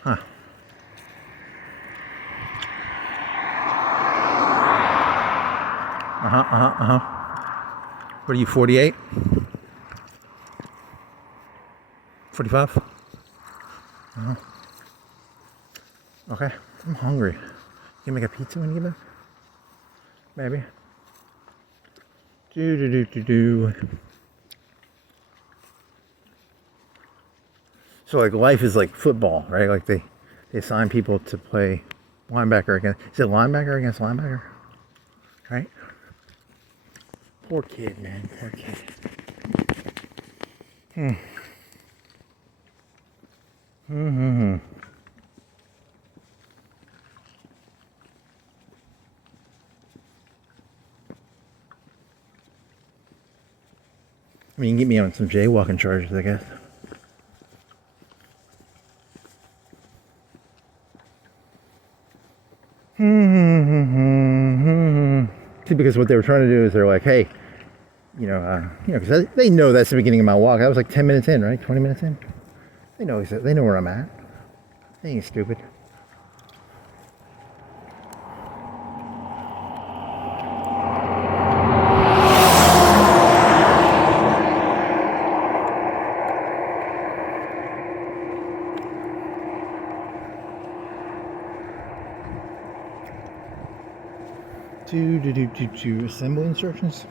Huh. What are you, 48? 45? Okay. I'm hungry. You can make a pizza when you get back? Maybe. Do. So like life is like football, right? Like they assign people to play linebacker against. Is it linebacker against linebacker? Right? Poor kid, man. Poor kid. I mean, you can get me on some jaywalking charges, I guess. See, because what they were trying to do is they're like, hey, because they know that's the beginning of my walk. I was like 10 minutes in, right? 20 minutes in. They know where I'm at. They ain't stupid. Do assembly instructions.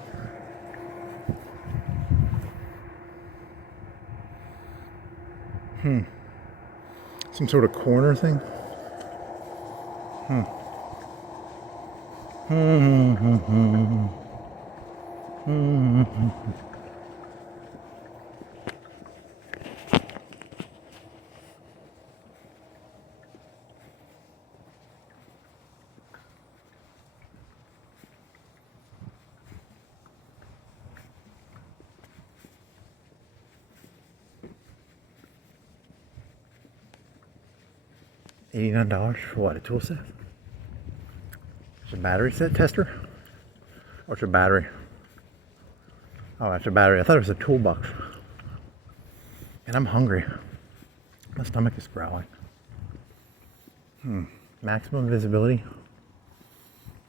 Some sort of corner thing. $89 for what? A tool set? It's a battery set tester? Or it's a battery? Oh, that's a battery. I thought it was a toolbox. And I'm hungry. My stomach is growling. Maximum visibility.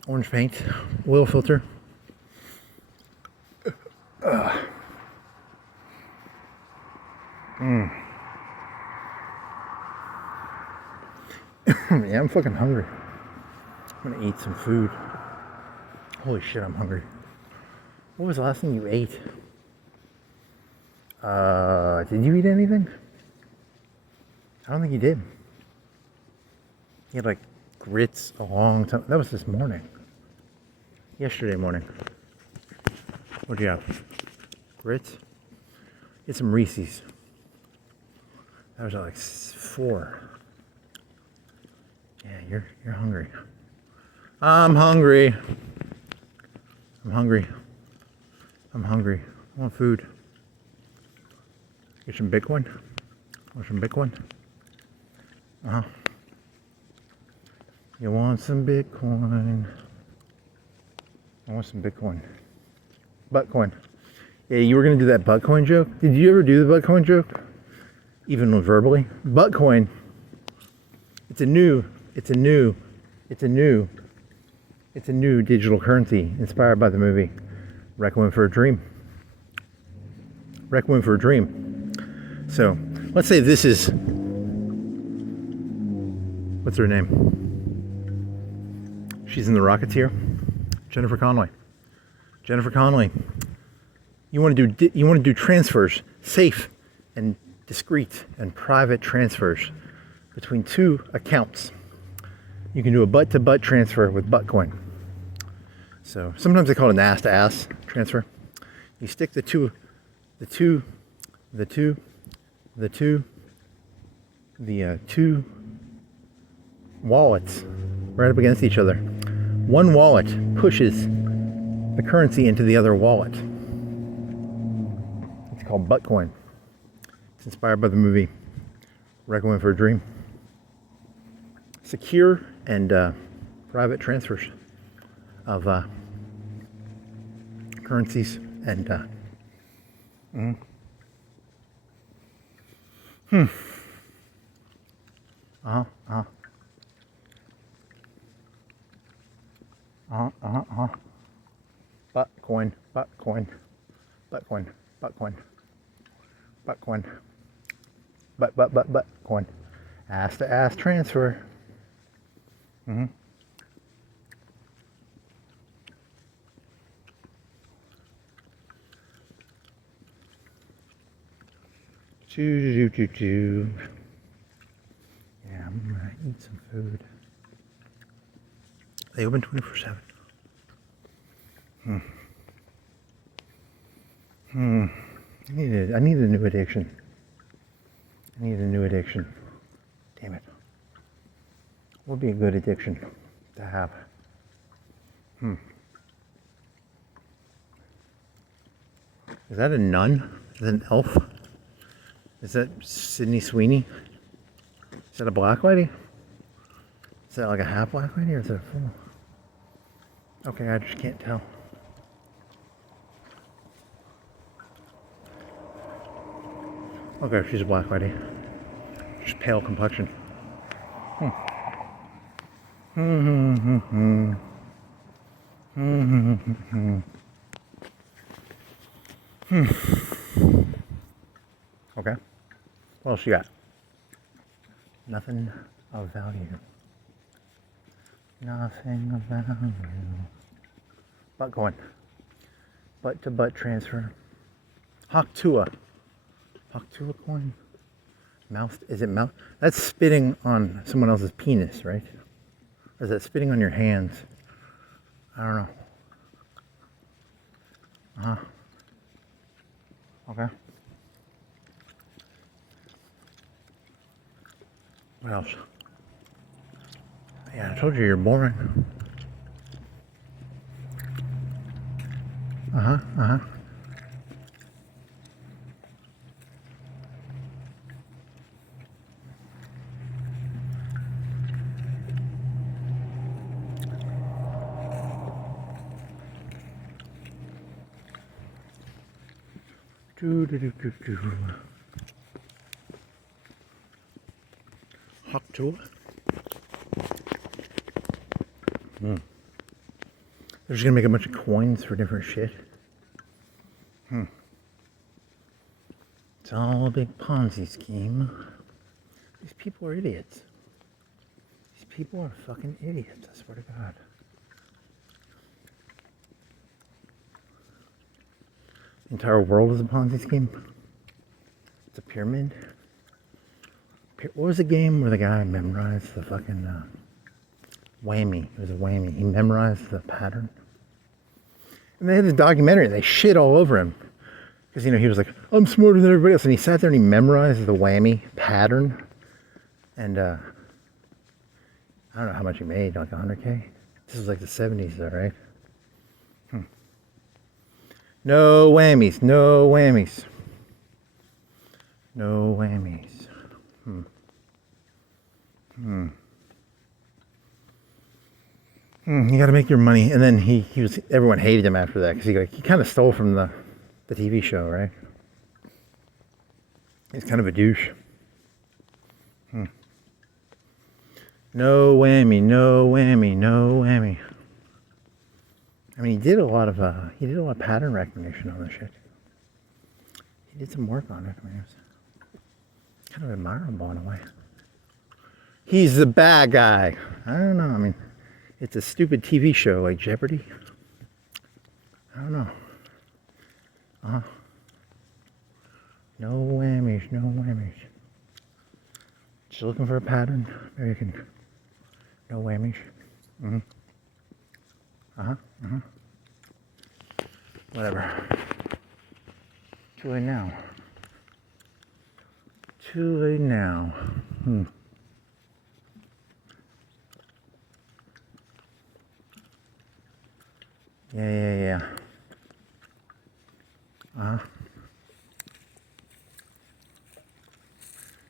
Orange paint. Oil filter. Yeah, I'm fucking hungry. I'm gonna eat some food. Holy shit, I'm hungry. What was the last thing you ate? Did you eat anything? I don't think you did. You had like grits a long time. That was this morning. Yesterday morning. What'd you have? Grits? Get some Reese's. That was at like 4. Yeah, you're hungry. I'm hungry. I'm hungry. I'm hungry. I want food. Get some Bitcoin. Want some Bitcoin? Uh-huh. You want some Bitcoin? I want some Bitcoin. Buttcoin. Yeah, you were gonna do that buttcoin joke? Did you ever do the buttcoin joke? Even verbally? Buttcoin. It's a new digital currency inspired by the movie Requiem for a Dream. Requiem for a Dream. So, let's say this is, what's her name? She's in The Rocketeer. Jennifer Connelly. Jennifer Connelly. You want to do transfers, safe and discreet and private transfers between 2 accounts. You can do a butt-to-butt transfer with Buttcoin. So sometimes they call it an ass-to-ass transfer. You stick the two wallets right up against each other. One wallet pushes the currency into the other wallet. It's called Buttcoin. It's inspired by the movie Requiem for a Dream. Secure and private transfers of currencies and Buttcoin, Buttcoin, Buttcoin, Buttcoin, Buttcoin, Buttcoin. Ass to ass transfer. Choo. Yeah, I'm gonna eat some food. They open 24/7. I need a new addiction. Damn it. What would be a good addiction to have? Is that a nun? Is that an elf? Is that Sydney Sweeney? Is that a black lady? Is that like a half black lady or is that a full? Okay, I just can't tell. Okay, she's a black lady. Just pale complexion. Okay. What else you got? Nothing of value. Nothing of value. Buttcoin. Butt-to-butt transfer. Haktua coin. Mouth, is it mouth? That's spitting on someone else's penis, right? Or is that spitting on your hands? I don't know. Okay. What else? Yeah, I told you you're boring. Do. Hawk tool. They're just gonna make a bunch of coins for different shit. It's all a big Ponzi scheme. These people are idiots. These people are fucking idiots, I swear to God. The entire world is a Ponzi scheme. It's a pyramid. What was the game where the guy memorized the fucking whammy? It was a whammy. He memorized the pattern. And they had this documentary. They shit all over him. Because, he was like, I'm smarter than everybody else. And he sat there and he memorized the whammy pattern. And I don't know how much he made, like 100K. This was like the 70s though, right? No whammies, no whammies. No whammies. You got to make your money, and then everyone hated him after that because he kind of stole from the TV show, right? He's kind of a douche. No whammy, no whammy, no whammy. I mean, he did a lot of pattern recognition on this shit. He did some work on it. I mean, it was kind of admirable in a way. He's the bad guy. I don't know. I mean, it's a stupid TV show like Jeopardy. I don't know. No whammies, no whammies. Just looking for a pattern. Maybe you can. No whammies. Whatever. Too late now. Too late now. Yeah.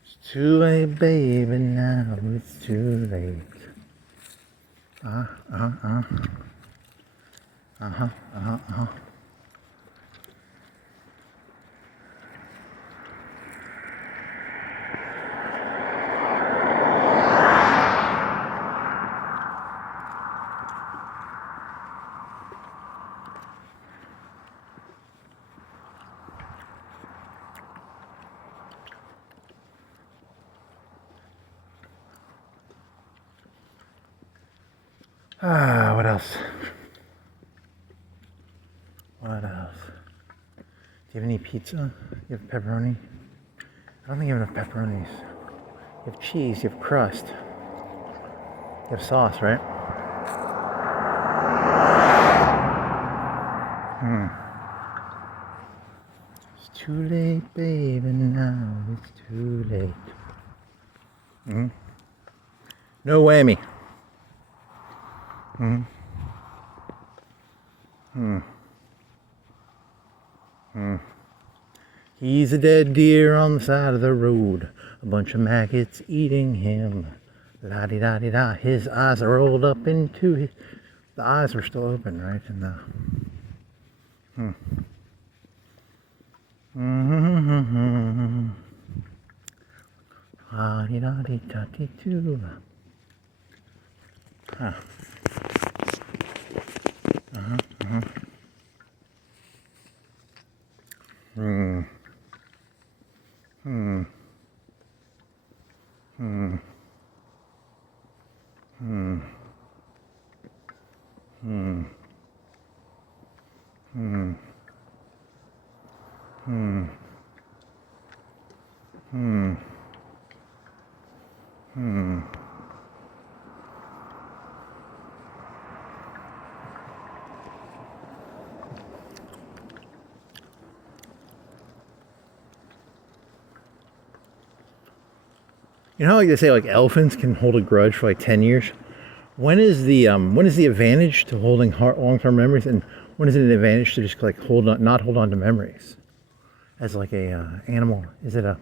It's too late, baby, now it's too late. What else? What else? Do you have any pizza? You have pepperoni? I don't think you have enough pepperonis. You have cheese, you have crust. You have sauce, right? It's too late, baby, now it's too late. No whammy. He's a dead deer on the side of the road. A bunch of maggots eating him. La-di-da-di-da. His eyes are rolled up into his... The eyes were still open, right? And La-di-da-di-da-di-doo. You know how like they say like elephants can hold a grudge for like 10 years? When is the advantage to holding long-term memories, and when is it an advantage to just like not hold on to memories as like a animal? Is it a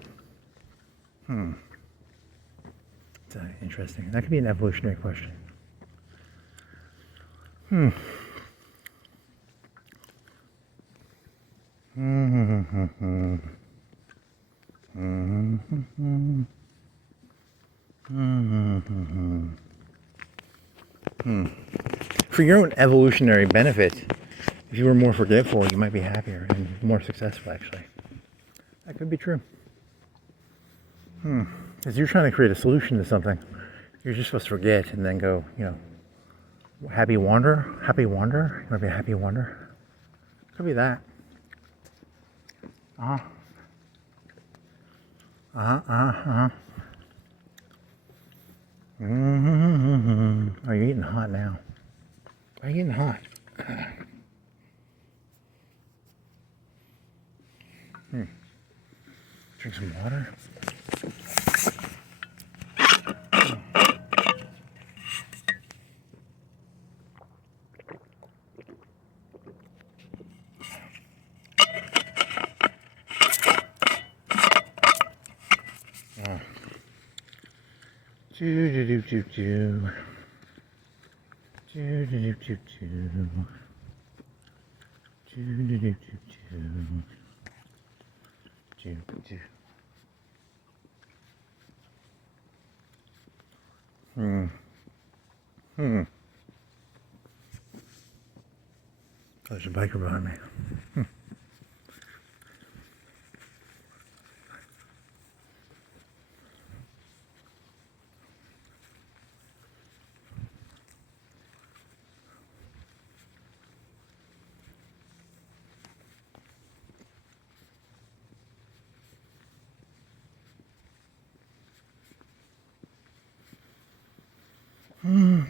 It's interesting. That could be an evolutionary question. For your own evolutionary benefit, if you were more forgetful, you might be happier and more successful, actually. That could be true. Because you're trying to create a solution to something. You're just supposed to forget and then go, happy wander? Happy wander? You want to be a happy wander? Could be that. Oh, you're getting hot now. Why are you getting hot? Drink some water. Do. Oh, there's a biker behind me.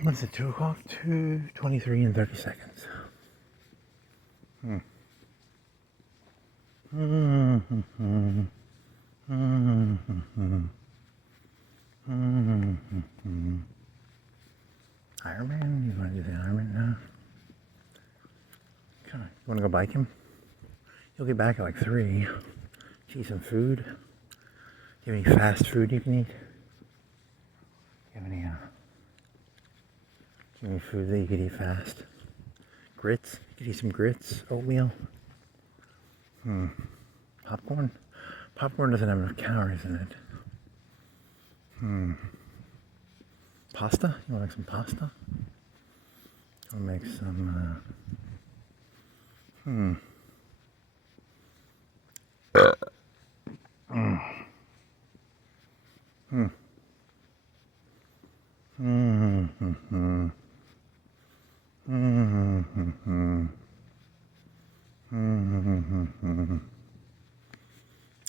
What's it, 2 o'clock? 2:23 and 30 seconds. Iron Man? You want to do the Iron Man now? Okay. You want to go bike him? He'll get back at like 3. Eat some food. Do you have any fast food you can eat? Do you have any food that you could eat fast? Grits? You could eat some grits, oatmeal. Popcorn? Popcorn doesn't have enough calories in it. Pasta? You want to make some pasta? I'll make some,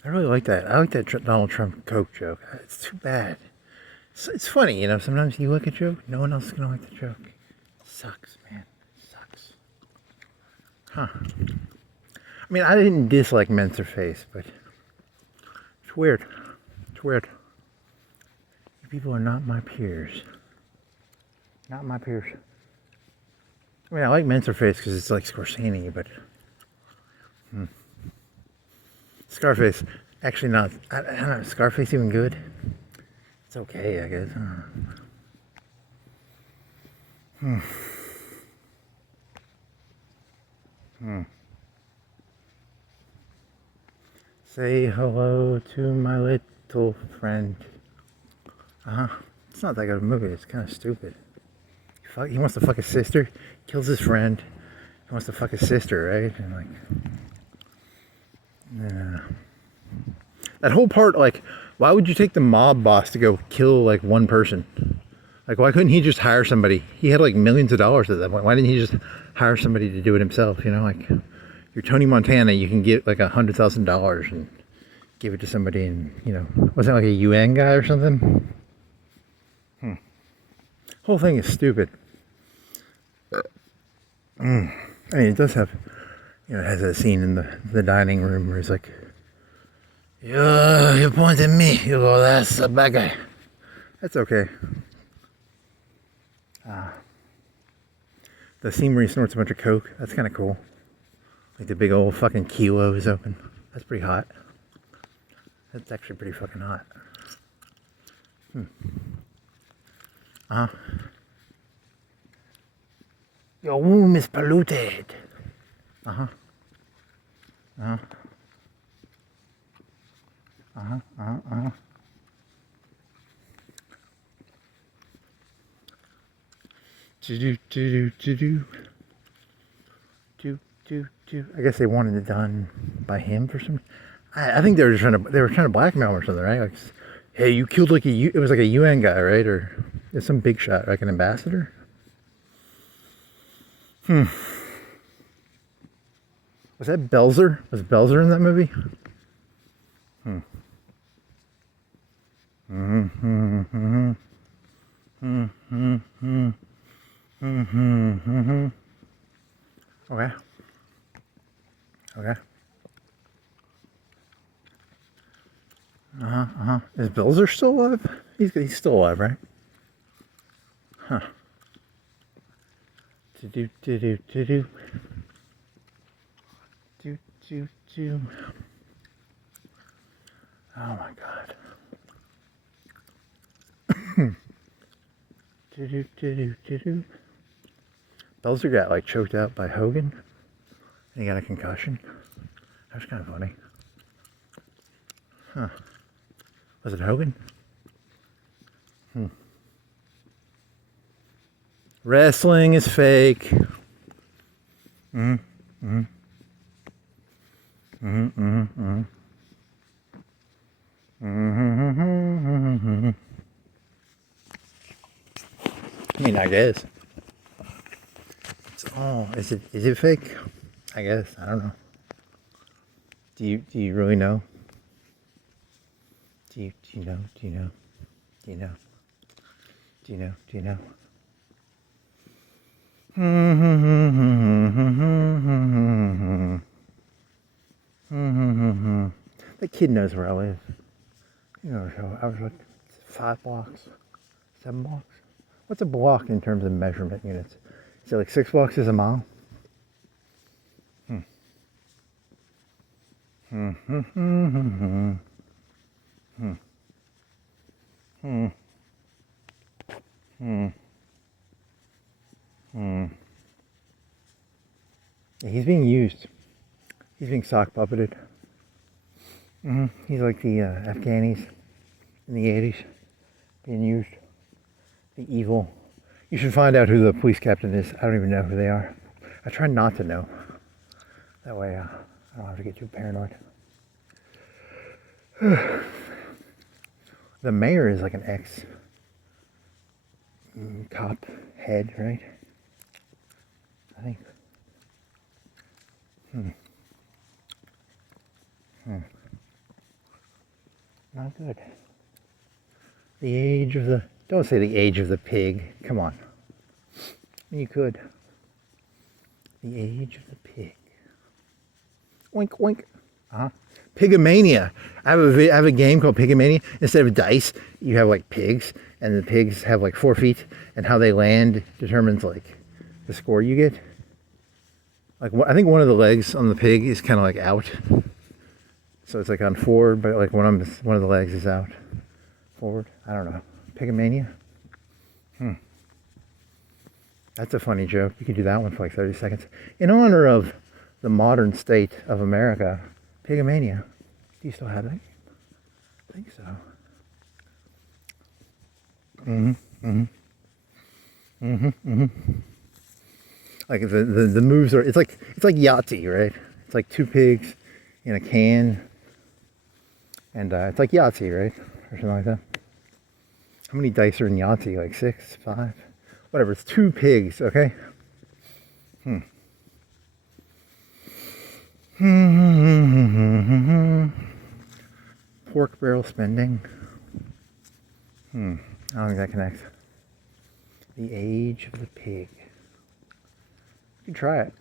I really like that. I like that Donald Trump Coke joke. It's too bad. It's funny, sometimes you look at a joke, no one else is going to like the joke. It sucks, man. It sucks. Huh. I mean, I didn't dislike Men's-Face, but it's weird. It's weird. You people are not my peers. Not my peers. I mean, I like Men's-Face because it's like Scorsese, but Scarface, actually not. I don't know, Scarface even good? It's okay, I guess. Say hello to my little friend. It's not that good of a movie. It's kind of stupid. He wants to fuck his sister, kills his friend. He wants to fuck his sister, right? And that whole part, why would you take the mob boss to go kill one person? Why couldn't he just hire somebody? He had millions of dollars at that point. Why didn't he just hire somebody to do it himself? You're Tony Montana, you can get $100,000 and give it to somebody, and wasn't it a UN guy or something? Whole thing is stupid. I mean, it does have, it has that scene in the dining room where he's like, you point at me, you go, that's a bad guy. That's okay. The scene where he snorts a bunch of coke, that's kind of cool. The big old fucking kilo is open. That's pretty hot. That's actually pretty fucking hot. Your womb is polluted. I guess they wanted it done by him for some. I think they were trying to blackmail him or something, right? Like, hey, you killed like it was like a UN guy, right? Or it's some big shot, like an ambassador. Was that Belzer? Was Belzer in that movie? Okay. Okay. Is Belzer still alive? He's still alive, right? Huh. Do. Oh my god. Belzer got like choked out by Hogan and he got a concussion. That was kind of funny. Huh. Was it Hogan? Wrestling is fake. I mean, I guess. Is it fake? I guess. I don't know. Do you really know? Do you know? Do you know? Do you know? Do you know? Do you know? That kid knows where I live. You know, so I was like 5 blocks, 7 blocks. What's a block in terms of measurement units? Is it like 6 blocks is a mile? Yeah, he's being used. He's being sock puppeted. He's like the Afghanis in the 80s, being used. The evil. You should find out who the police captain is. I don't even know who they are. I try not to know. That way I don't have to get too paranoid. The mayor is like an ex-cop head, right? I think. Not good. The age of the... Don't say the age of the pig. Come on. You could. The age of the pig. Oink, oink. Pigomania. I have a game called Pigomania. Instead of dice, you have like pigs, and the pigs have like 4 feet, and how they land determines like the score you get. Like I think one of the legs on the pig is kind of like out, so it's like on forward, but like one of the legs is out forward. I don't know. Pigomania. That's a funny joke. You could do that one for like 30 seconds in honor of the modern state of America. Pigomania. Do you still have that? I think so. Like the moves are. It's like Yahtzee, right? It's like 2 pigs in a can, and it's like Yahtzee, right, or something like that. How many dice are in Yahtzee? Like 6, 5, whatever. It's 2 pigs, okay? Pork barrel spending. I don't think that connects. The age of the pig. You can try it.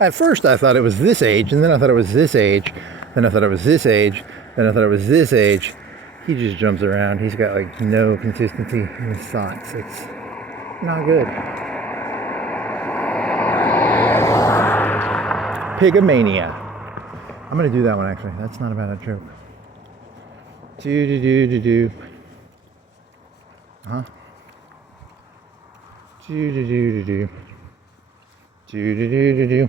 At first I thought it was this age, and then I thought it was this age, then I thought it was this age, then I thought it was this age. He just jumps around. He's got like no consistency in his thoughts. It's not good. Pigomania. I'm gonna do that one actually. That's not a bad joke. Do do do do do. Huh? Do do do do do. Do do do do do. You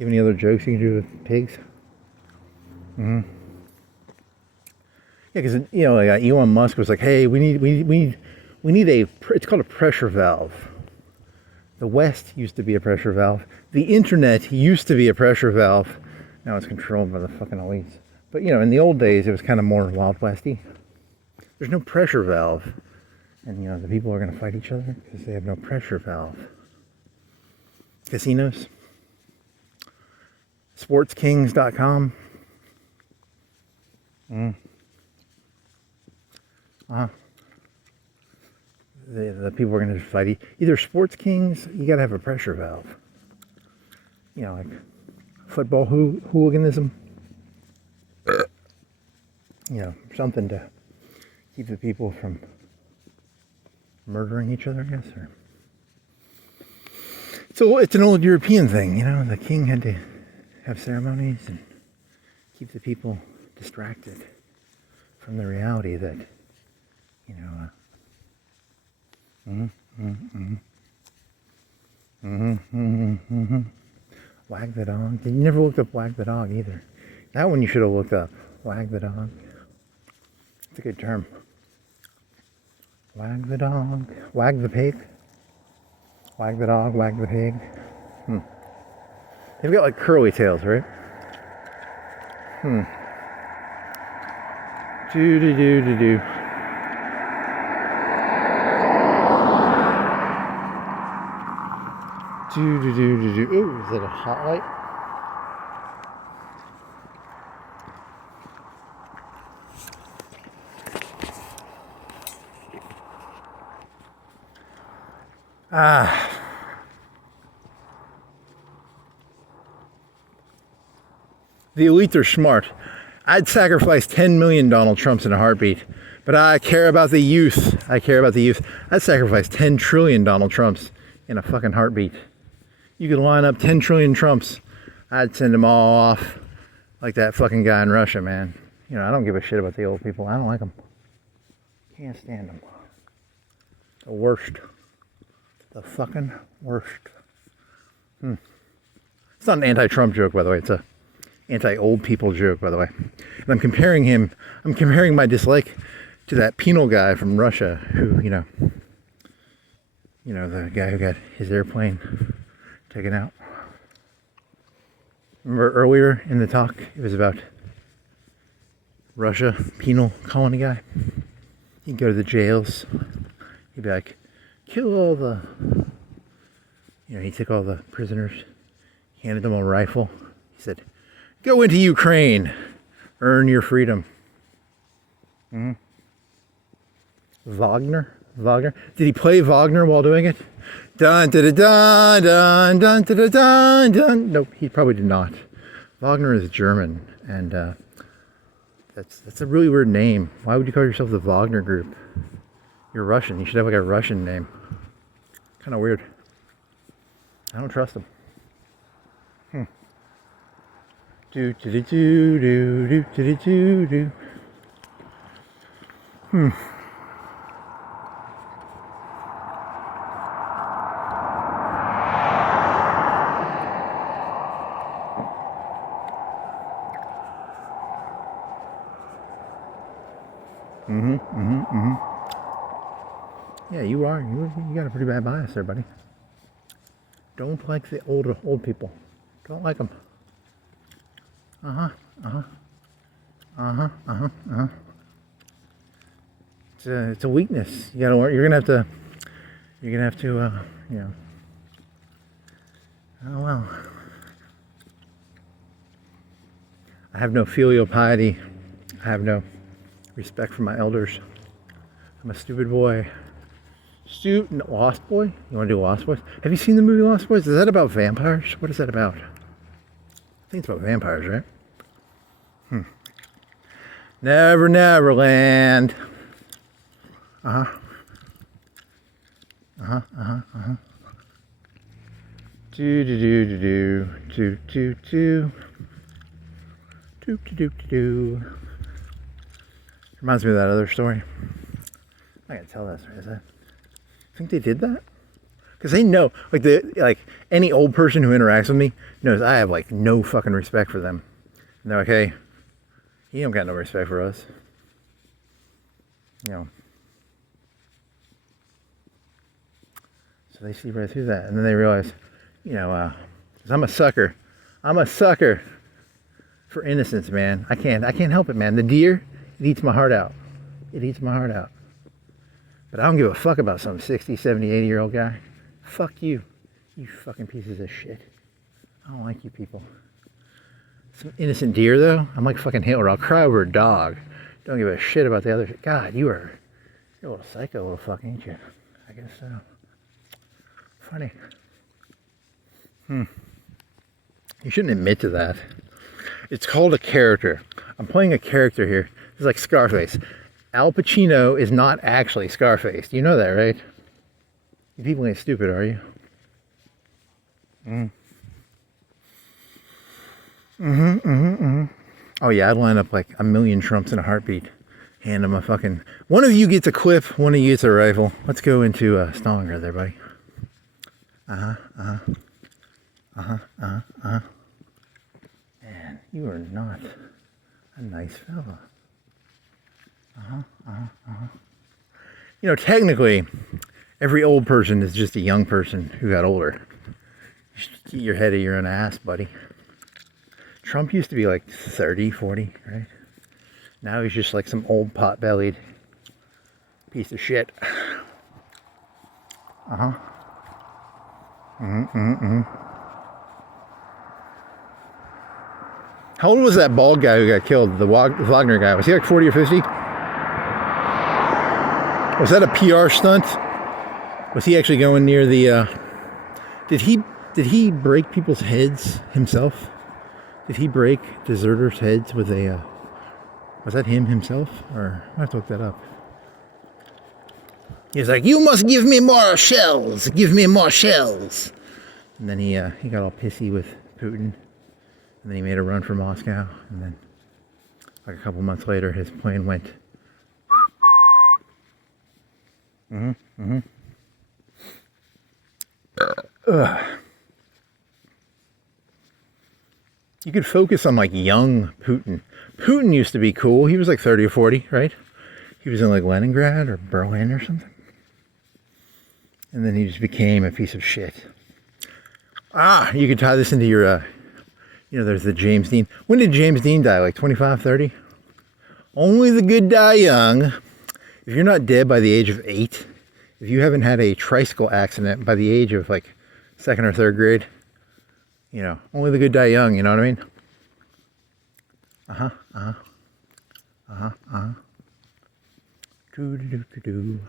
have any other jokes you can do with pigs? Mm-hmm. Yeah, because you know, like Elon Musk was like, "Hey, we need a. It's called a pressure valve. The West used to be a pressure valve. The internet used to be a pressure valve. Now it's controlled by the fucking elites. But you know, in the old days, it was kind of more Wild Westy. There's no pressure valve, and you know, the people are going to fight each other because they have no pressure valve. Casinos, sportskings.com. The people are going to fight either Sports Kings. You got to have a pressure valve. You know, like football hooliganism. You know, something to keep the people from murdering each other, I guess. Or so it's an old European thing, you know. The king had to have ceremonies and keep the people distracted from the reality that, you know. Wag the dog. You never looked up Wag the dog either. That one you should have looked up. Wag the dog. It's a good term. Wag the dog. Wag the pig. Wag the dog. Wag the pig. They've got like curly tails, right? Do do do do do. Do do do do do. Ooh, is that a hot light? The elite are smart. I'd sacrifice 10 million Donald Trumps in a heartbeat, but I care about the youth. I care about the youth. I'd sacrifice 10 trillion Donald Trumps in a fucking heartbeat. You could line up 10 trillion Trumps. I'd send them all off like that fucking guy in Russia, man. You know, I don't give a shit about the old people. I don't like them. Can't stand them. The worst. The fucking worst. It's not an anti-Trump joke, by the way. It's a anti-old people joke, by the way. And I'm comparing my dislike to that penal guy from Russia who, you know, the guy who got his airplane taken out. Remember earlier in the talk, it was about Russia, penal colony guy. He'd go to the jails. He'd be like, kill all the, you know, he took all the prisoners, handed them a rifle. He said, go into Ukraine, earn your freedom. Wagner? Did he play Wagner while doing it? Dun da da dun dun dun da da dun dun. Nope, he probably did not. Wagner is German, and that's a really weird name. Why would you call yourself the Wagner Group? You're Russian. You should have like a Russian name. Kind of weird. I don't trust him. Do do do do do do do do. Yeah, you are. You got a pretty bad bias there, buddy. Don't like the old people. Don't like them. It's a weakness. You gotta work. You're gonna have to. You know. Oh well. I have no filial piety. I have no respect for my elders. I'm a stupid boy. Lost Boy? You want to do Lost Boys? Have you seen the movie Lost Boys? Is that about vampires? What is that about? I think it's about vampires, right? Neverland. Do do do do do do do do do do do do. Reminds me of that other story. I gotta tell that story. Is that? I think they did that because they know, like any old person who interacts with me knows I have like no fucking respect for them. And they're like, hey, you don't got no respect for us. You know. So they see right through that, and then they realize, you know, 'cause I'm a sucker. I'm a sucker for innocence, man. I can't help it, man. The deer, it eats my heart out. It eats my heart out. But I don't give a fuck about some 60, 70, 80-year-old guy. Fuck you. You fucking pieces of shit. I don't like you people. Some innocent deer, though, I'm like fucking Hitler. I'll cry over a dog. Don't give a shit about the other shit. God, you're a little psycho little fuck, ain't you? I guess so. Funny. You shouldn't admit to that. It's called a character. I'm playing a character here. It's like Scarface. Al Pacino is not actually Scarface. You know that, right? You people ain't stupid, are you? Oh yeah, I'd line up like a million Trumps in a heartbeat. Hand them a fucking... One of you gets a clip, one of you gets a rifle. Let's go into Stalingrad there, buddy. Man, you are not a nice fella. You know, technically, every old person is just a young person who got older. You should get your head of your own ass, buddy. Trump used to be like 30, 40, right? Now he's just like some old pot-bellied piece of shit. How old was that bald guy who got killed? The Wagner guy. Was he like 40 or 50? Was that a PR stunt? Was he actually going near the... Did he break people's heads himself? Did he break deserters' heads with a... Was that him himself? Or I have to look that up. He was like, you must give me more shells. Give me more shells. And then he got all pissy with Putin. And then he made a run for Moscow. And then like a couple months later, his plane went... You could focus on like young Putin. Putin used to be cool. He was like 30 or 40, right? He was in like Leningrad or Berlin or something. And then he just became a piece of shit. You could tie this into your, you know, there's the James Dean. When did James Dean die? Like 25, 30? Only the good die young. If you're not dead by the age of 8, if you haven't had a tricycle accident by the age of like 2nd or 3rd grade, you know, only the good die young, you know what I mean? Do-do-do-do-do.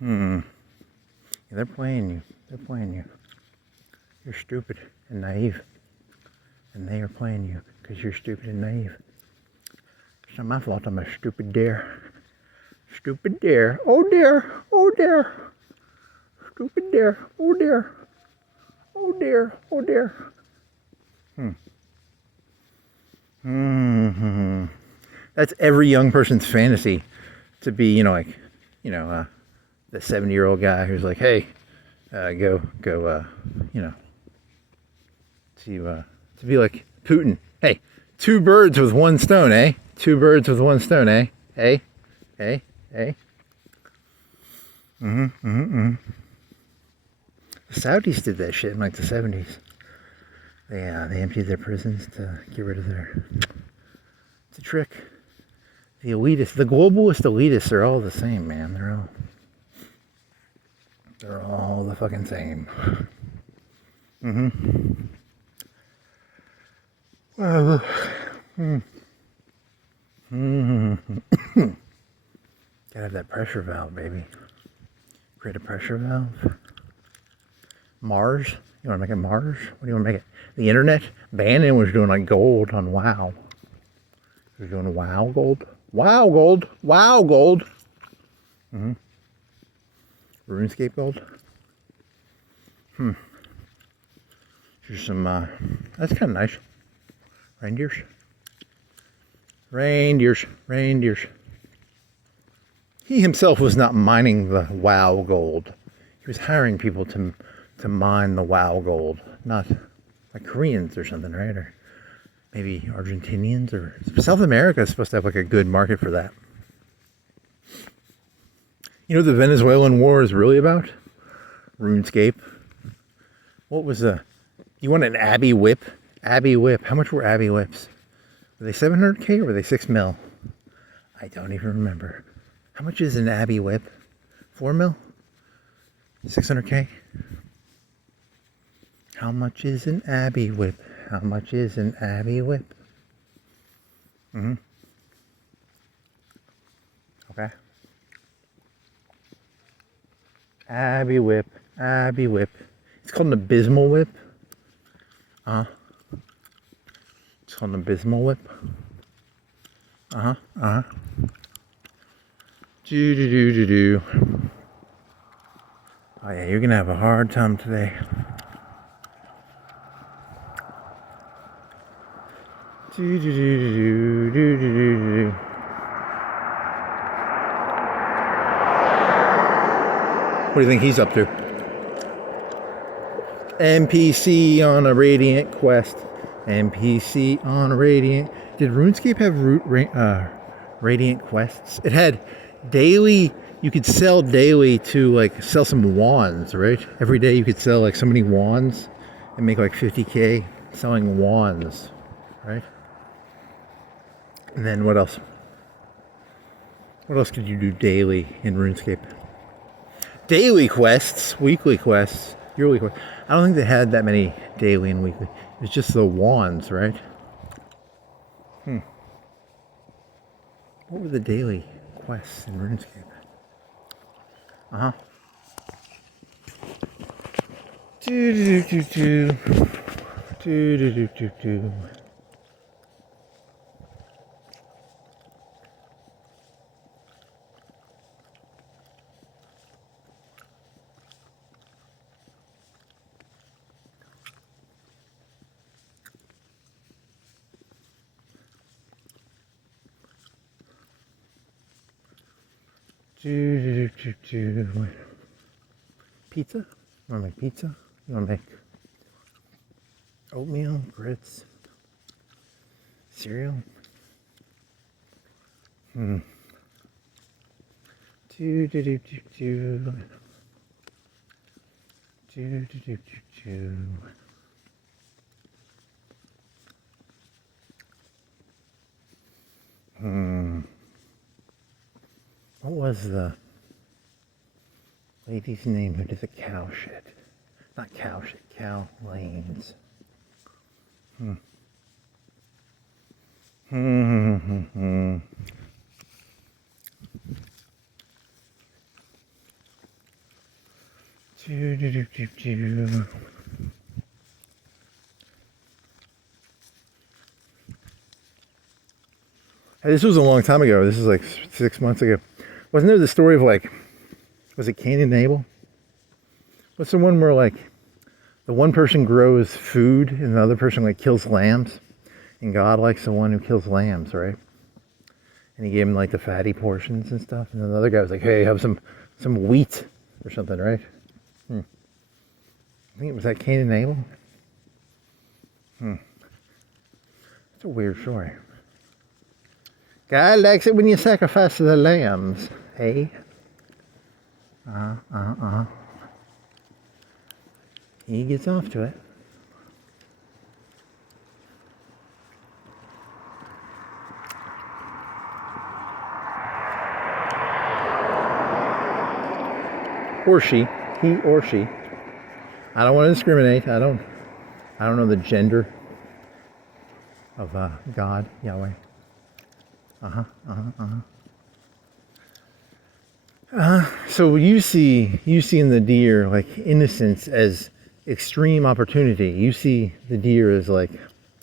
Yeah, they're playing you. They're playing you. You're stupid and naive. And they are playing you because you're stupid and naive. It's not my fault I'm a stupid deer. Stupid deer. Oh dear. Oh dear. Stupid deer. Oh dear. Oh dear. Oh dear. That's every young person's fantasy, to be, you know, like, you know, the 70-year-old guy who's like, hey, go, you know, to be like Putin. Hey, 2 birds with 1 stone, eh? 2 birds with 1 stone, eh? Hey, hey, hey. The Saudis did that shit in like the 70s. They emptied their prisons to get rid of their... It's a trick. The elitists, the globalist elitists are all the same, man. They're all the fucking same. Gotta have that pressure valve, baby. Create a pressure valve. Mars? You want to make it Mars? What do you want to make it? The internet? Bannon was doing like gold on WoW. We're doing wow gold. Wow gold. Wow gold. RuneScape gold. Here's some, that's kind of nice. Reindeers. Reindeers. Reindeers. He himself was not mining the wow gold. He was hiring people to mine the wow gold. Not like Koreans or something, right? Or maybe Argentinians, or South America is supposed to have like a good market for that. You know what the Venezuelan war is really about? RuneScape. What was you want an Abbey whip? Abbey whip. How much were Abbey whips? Were they 700K or were they 6 mil? I don't even remember. How much is an Abbey whip? 4 mil? 600K? How much is an Abbey whip? How much is an Abbey whip? Okay. Abbey whip. Abbey whip. It's called an abysmal whip. It's called an abysmal whip. Do. Oh yeah, you're gonna have a hard time today. Do. What do you think he's up to? NPC on a Radiant quest. NPC on a Radiant. Did RuneScape have Radiant quests? It had daily. You could sell daily to like sell some wands, right? Every day you could sell like so many wands and make like 50K selling wands, right? And then what else? What else could you do daily in RuneScape? Daily quests, weekly quests, yearly quests. I don't think they had that many daily and weekly. It was just the wands, right? What were the daily quests in RuneScape? Do. Pizza? You want to make pizza? You want to make oatmeal, grits, cereal? Do. What was the lady's name who did the cow shit? Not cow shit, cow lanes. Hey, this was a long time ago. This is like 6 months ago. Wasn't there the story of like, was it Cain and Abel? What's the one where like the one person grows food and the other person like kills lambs, and God likes the one who kills lambs, right? And he gave him like the fatty portions and stuff, and then the other guy was like, "Hey, have some wheat or something," right? I think it was that Cain and Abel. It's a weird story. God likes it when you sacrifice the lambs, hey? He gets off to it. Or she, he or she. I don't want to discriminate. I don't know the gender of God, Yahweh. So you see in the deer like innocence as extreme opportunity. You see the deer as like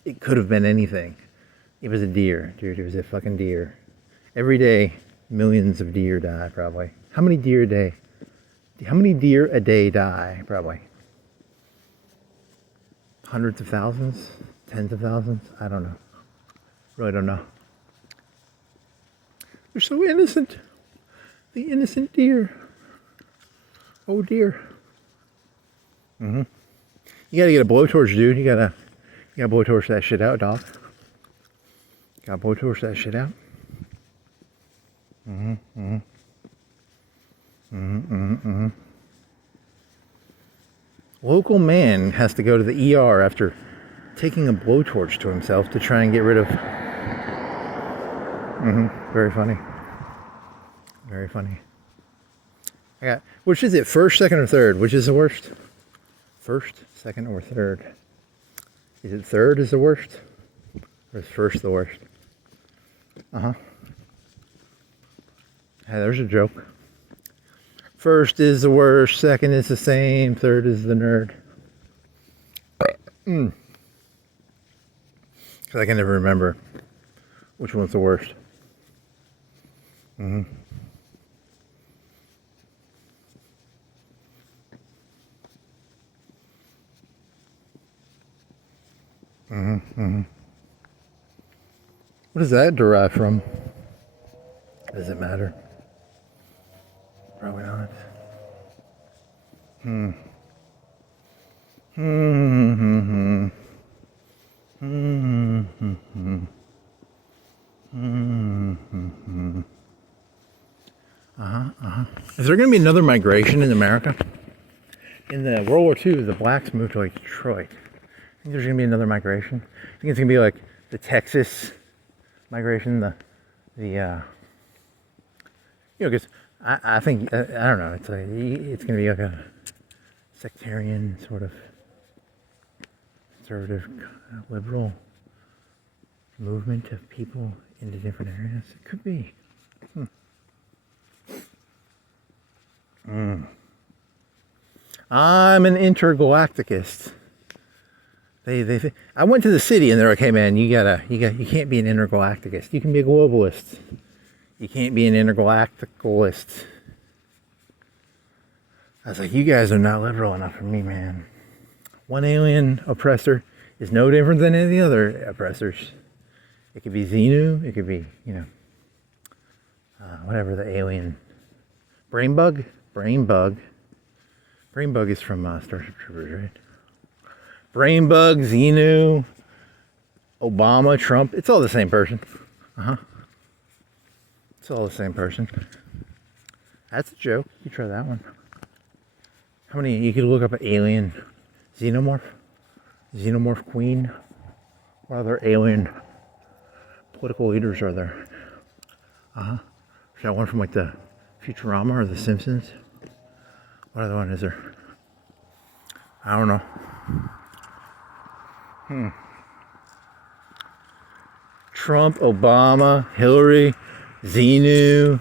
it could have been anything. It was a deer, dude. It was a fucking deer. Every day, millions of deer die, probably. How many deer a day? How many deer a day die, probably? Hundreds of thousands? Tens of thousands? I don't know. Really don't know. They're so innocent. The innocent deer. Oh dear. You gotta get a blowtorch, dude. You gotta blowtorch that shit out, dog. Gotta blowtorch that shit out. Local man has to go to the ER after taking a blowtorch to himself to try and get rid of. Very funny. Very funny. I got. Which is it? First, second, or third? Which is the worst? First, second, or third? Is it third is the worst? Or is first the worst? Hey, there's a joke. First is the worst, second is the same, third is the nerd. Because I can never remember which one's the worst. What does that derive from? Does it matter? Probably not. Is there going to be another migration in America? In the World War II, the blacks moved to like Detroit. I think there's going to be another migration. I think it's going to be like the Texas migration, because I think, I don't know, it's going to be like a sectarian sort of conservative, liberal movement of people into different areas. It could be. I'm an intergalacticist. I went to the city and they're like, hey man, you can't be an intergalacticist. You can be a globalist. You can't be an intergalacticalist. I was like, you guys are not liberal enough for me, man. One alien oppressor is no different than any of the other oppressors. It could be Xenu, it could be, whatever the alien. Brain bug is from Starship Troopers, right? Brain bug, Xenu, Obama, Trump. It's all the same person. It's all the same person. That's a joke. You try that one. How many? You could look up an alien xenomorph queen. What other alien political leaders are there? Is that one from like the Futurama or the Simpsons? What other one is there? I don't know. Trump, Obama, Hillary, Xenu,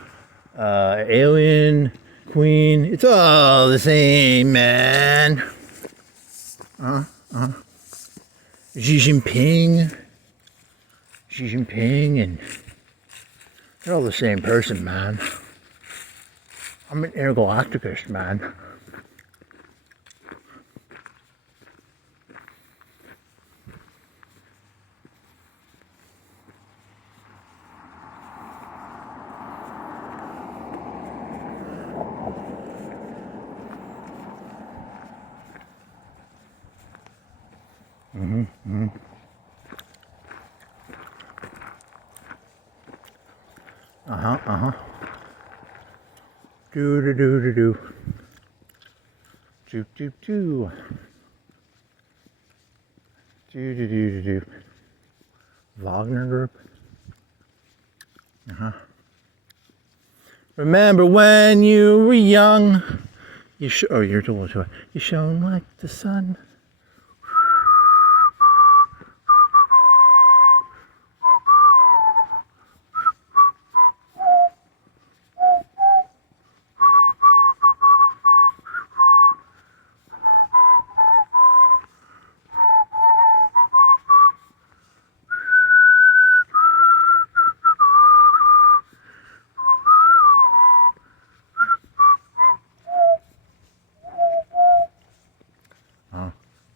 alien, queen. It's all the same, man. Xi Jinping, and they're all the same person, man. I'm an intergalacticist, man. Do. Do. Wagner Group. Remember when you were young? You're too old. You shone like the sun.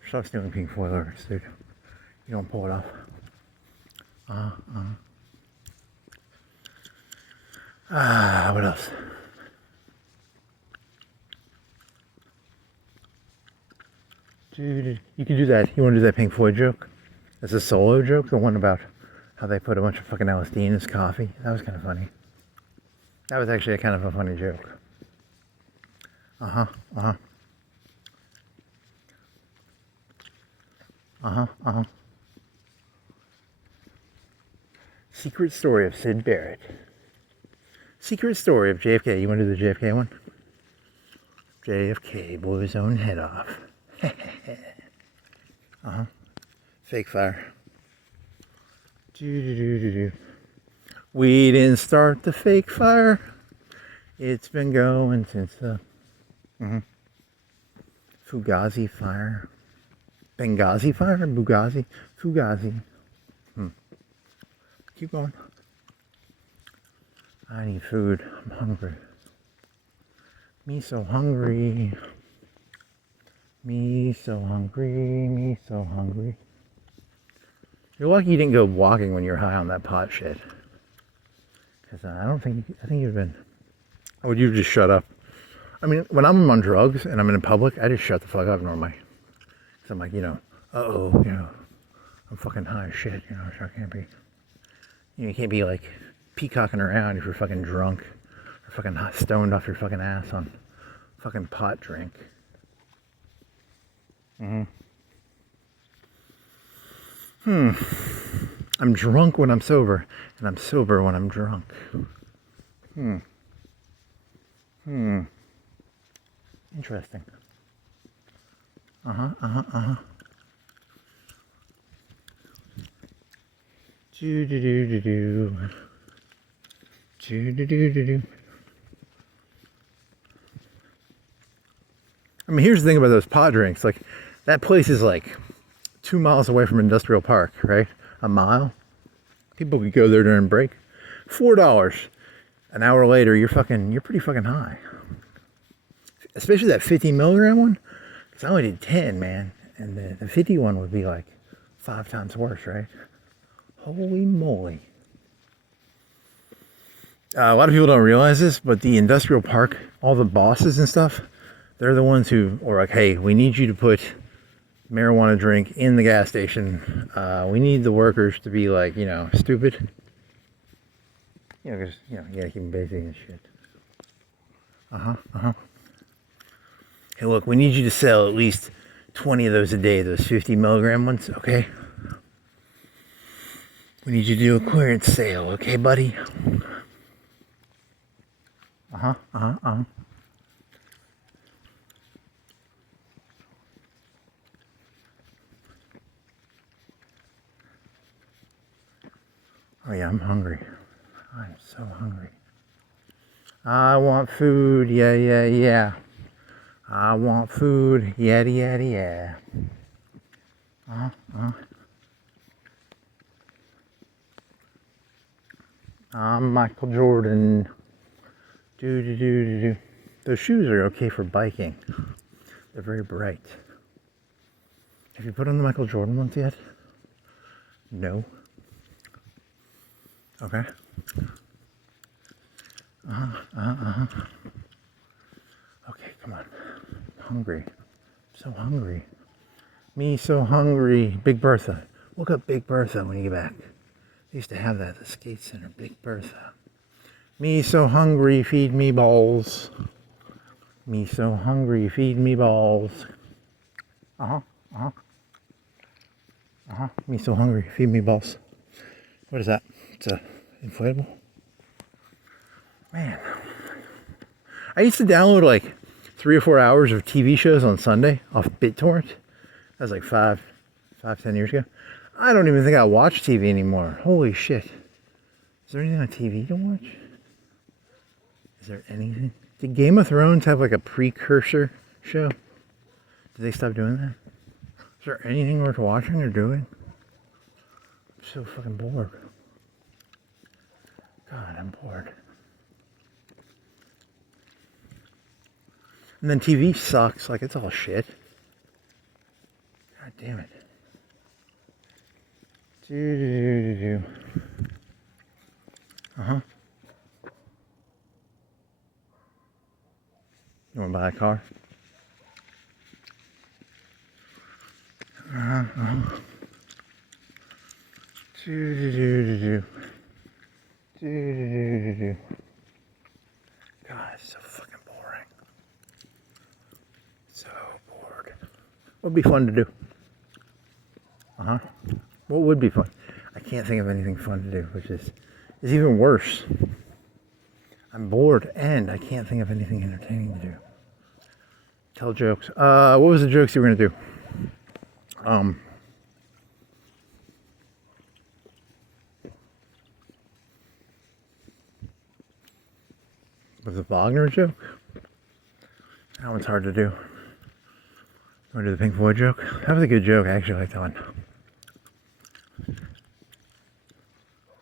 Stop stealing pink foil lyrics, dude. You don't pull it off. What else? Dude, you can do that. You want to do that Pink Floyd joke? That's a solo joke, the one about how they put a bunch of fucking LSD in his coffee. That was kind of funny. That was actually a kind of a funny joke. Secret story of Sid Barrett. Secret story of JFK. You want to do the JFK one? JFK blew his own head off. Fake fire. We didn't start the fake fire. It's been going since the Fugazi fire. Benghazi fire? Bughazi? Fugazi. Keep going. I need food. I'm hungry. Me so hungry. Me so hungry. Me so hungry. You're lucky you didn't go walking when you were high on that pot shit. Because I think you've been... Oh, would you just shut up? I mean, when I'm on drugs and I'm in public, I just shut the fuck up normally. Because I'm like, I'm fucking high as shit, so I can't be... You can't be like peacocking around if you're fucking drunk or fucking stoned off your fucking ass on fucking pot drink. I'm drunk when I'm sober, and I'm sober when I'm drunk. Interesting. I mean, here's the thing about those pot drinks. Like, that place is like 2 miles away from Industrial Park, right? A mile. People could go there during break. $4. An hour later, you're pretty fucking high. Especially that 50 milligram one. Because I only did 10, man. And the 50 one would be like 5 times worse, right? Holy moly. A lot of people don't realize this, but the Industrial Park, all the bosses and stuff, they're the ones who are like, hey, we need you to put marijuana drink in the gas station. We need the workers to be like, stupid. Because, you gotta keep them busy and shit. Hey, look, we need you to sell at least 20 of those a day, those 50 milligram ones, okay? We need you to do a clearance sale, okay, buddy? Oh yeah, I'm hungry. I'm so hungry. I want food, yeah. I want food, yeah. I'm Michael Jordan. Those shoes are okay for biking. They're very bright. Have you put on the Michael Jordan ones yet? No. Okay. Okay, come on. I'm hungry. I'm so hungry. Me so hungry. Big Bertha. Look up Big Bertha when you get back. They used to have that at the skate center. Big Bertha. Me so hungry, feed me balls. Me so hungry, feed me balls. Me so hungry, feed me balls. What is that? It's a inflatable. Man, I used to download like 3 or 4 hours of TV shows on Sunday off BitTorrent. That was like 10 years ago. I don't even think I watch TV anymore. Holy shit. Is there anything on TV to watch? Is there anything? Did Game of Thrones have like a precursor show? Did they stop doing that? Is there anything worth watching or doing? I'm so fucking bored. God, I'm bored. And then TV sucks. Like, it's all shit. God damn it. Do. Uh-huh. You want to buy a car? Uh-huh. Do. God, it's so fucking boring. So bored. What would be fun to do? Uh-huh. What would be fun? I can't think of anything fun to do, which is even worse. I'm bored and I can't think of anything entertaining to do. Tell jokes. What was the jokes you were gonna do? Was the Wagner joke? That one's hard to do. Want to do the Pink Floyd joke? That was a good joke. I actually liked that one.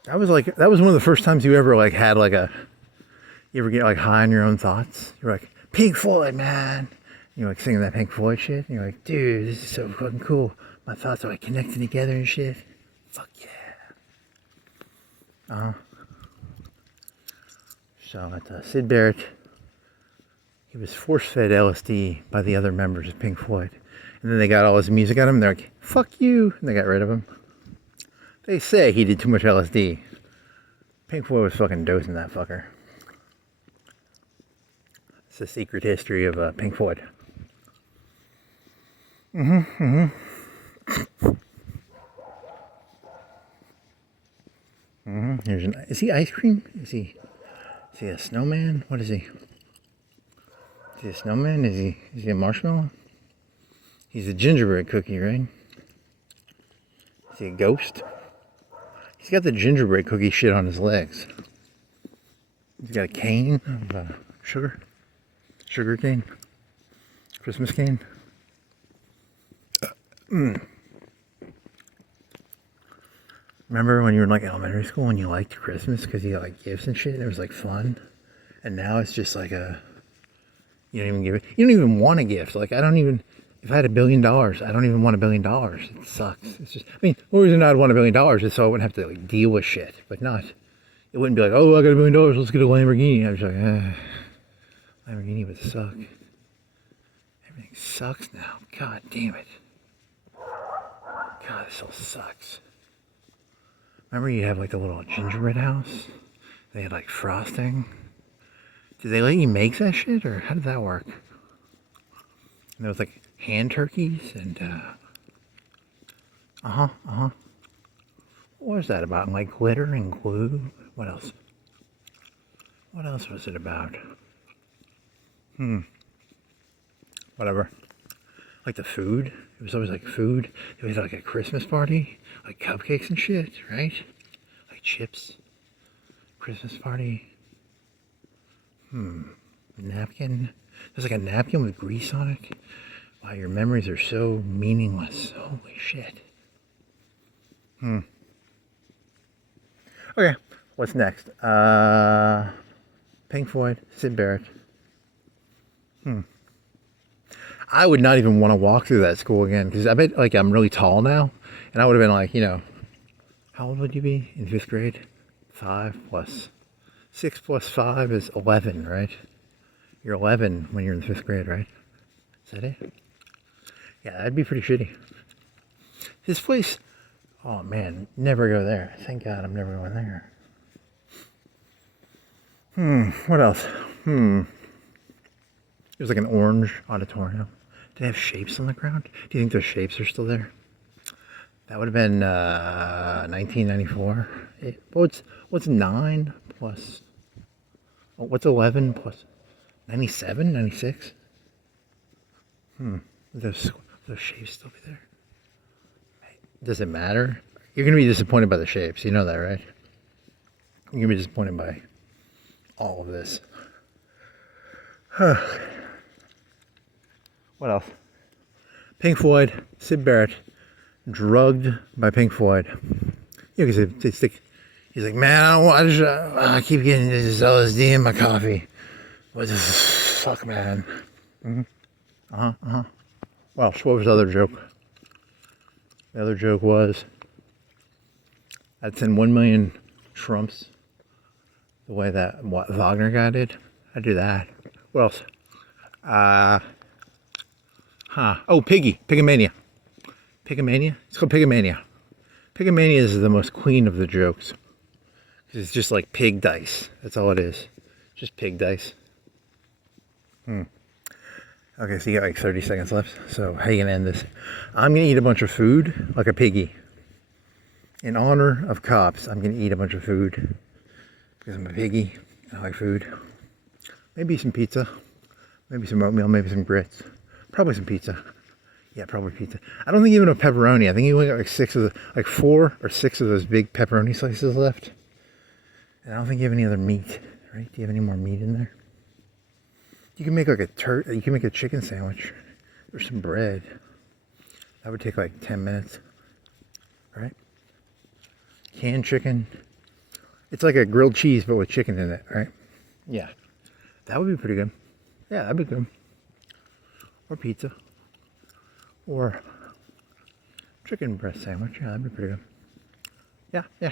That was one of the first times you ever like had like a. You ever get like high on your own thoughts? You're like, Pink Floyd, man. You're like singing that Pink Floyd shit. And you're like, dude, this is so fucking cool. My thoughts are like connected together and shit. Fuck yeah. So at Sid Barrett, he was force-fed LSD by the other members of Pink Floyd. And then they got all his music on him. And they're like, fuck you. And they got rid of him. They say he did too much LSD. Pink Floyd was fucking dosing that fucker. It's the secret history of Pink Floyd. Is he ice cream? Is he a snowman? What is he? Is he a snowman? Is he a marshmallow? He's a gingerbread cookie, right? Is he a ghost? He's got the gingerbread cookie shit on his legs. He's got a cane of sugar cane, Christmas cane. Remember when you were in like elementary school and you liked Christmas because you got like gifts and shit and it was like fun? And now it's just like you don't even give it. You don't even want a gift. Like if I had $1 billion, I don't even want $1 billion. It sucks. It's just, the only reason I'd want $1 billion is so I wouldn't have to like deal with shit, but not. It wouldn't be like, oh, I got $1 billion, let's get a Lamborghini. I was like, Lamborghini would suck. Everything sucks now. God damn it. God, this all sucks. Remember you have like the little gingerbread house? They had like frosting. Did they let you make that shit or how did that work? And there was like hand turkeys and what was that about? And like glitter and glue? What else? What else was it about? Whatever. Like the food. It was always like food. It was like a Christmas party. Like cupcakes and shit, right? Like chips. Christmas party. Napkin. There's like a napkin with grease on it. Wow, your memories are so meaningless. Holy shit. Okay, what's next? Pink Floyd, Sid Barrett. I would not even want to walk through that school again because I bet like I'm really tall now, and I would have been like, how old would you be in 5th grade? 5 plus 6 plus 5 is 11, right? You're 11 when you're in 5th grade, right? Is that it? Yeah, that'd be pretty shitty. This place, oh man, never go there. Thank God I'm never going there. What else? It was like an orange auditorium. Did they have shapes on the ground? Do you think those shapes are still there? That would have been 1994. What's 9 plus? What's 11 plus? 97, 96? Those shapes still be there? Does it matter? You're going to be disappointed by the shapes. You know that, right? You're going to be disappointed by all of this. What else? Pink Floyd, Sid Barrett, drugged by Pink Floyd. Yeah, because he's like, man, I keep getting this LSD in my coffee. What the fuck, man? Well, what was the other joke? The other joke was I'd send 1 million Trumps the way that Wagner guy did. I'd do that. What else? Oh, Pigomania. Pigomania? It's called Pigomania. Pigomania is the most queen of the jokes. It's just like pig dice. That's all it is. Just pig dice. Okay, so you got like 30 seconds left. So how you gonna end this? I'm gonna eat a bunch of food like a piggy. In honor of cops, I'm gonna eat a bunch of food because I'm a piggy. I like food. Maybe some pizza. Maybe some oatmeal. Maybe some grits. Probably some pizza. Yeah, probably pizza. I don't think even a pepperoni. I think you only got like 4 or 6 of those big pepperoni slices left. And I don't think you have any other meat, right? Do you have any more meat in there? You can make like you can make a chicken sandwich or some bread. That would take like 10 minutes, right? Canned chicken. It's like a grilled cheese, but with chicken in it, right? Yeah, that would be pretty good. Yeah, that'd be good. Or pizza. Or chicken breast sandwich. Yeah, that'd be pretty good. Yeah.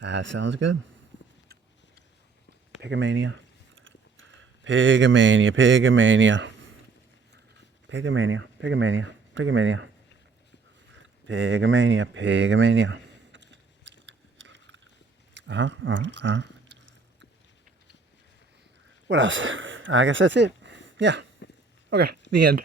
That sounds good. Pigomania. Pigomania. Pigomania. Pigomania. Pigomania. Pigomania. Pigomania. Pigomania. What else? I guess that's it. Yeah. Okay. The end.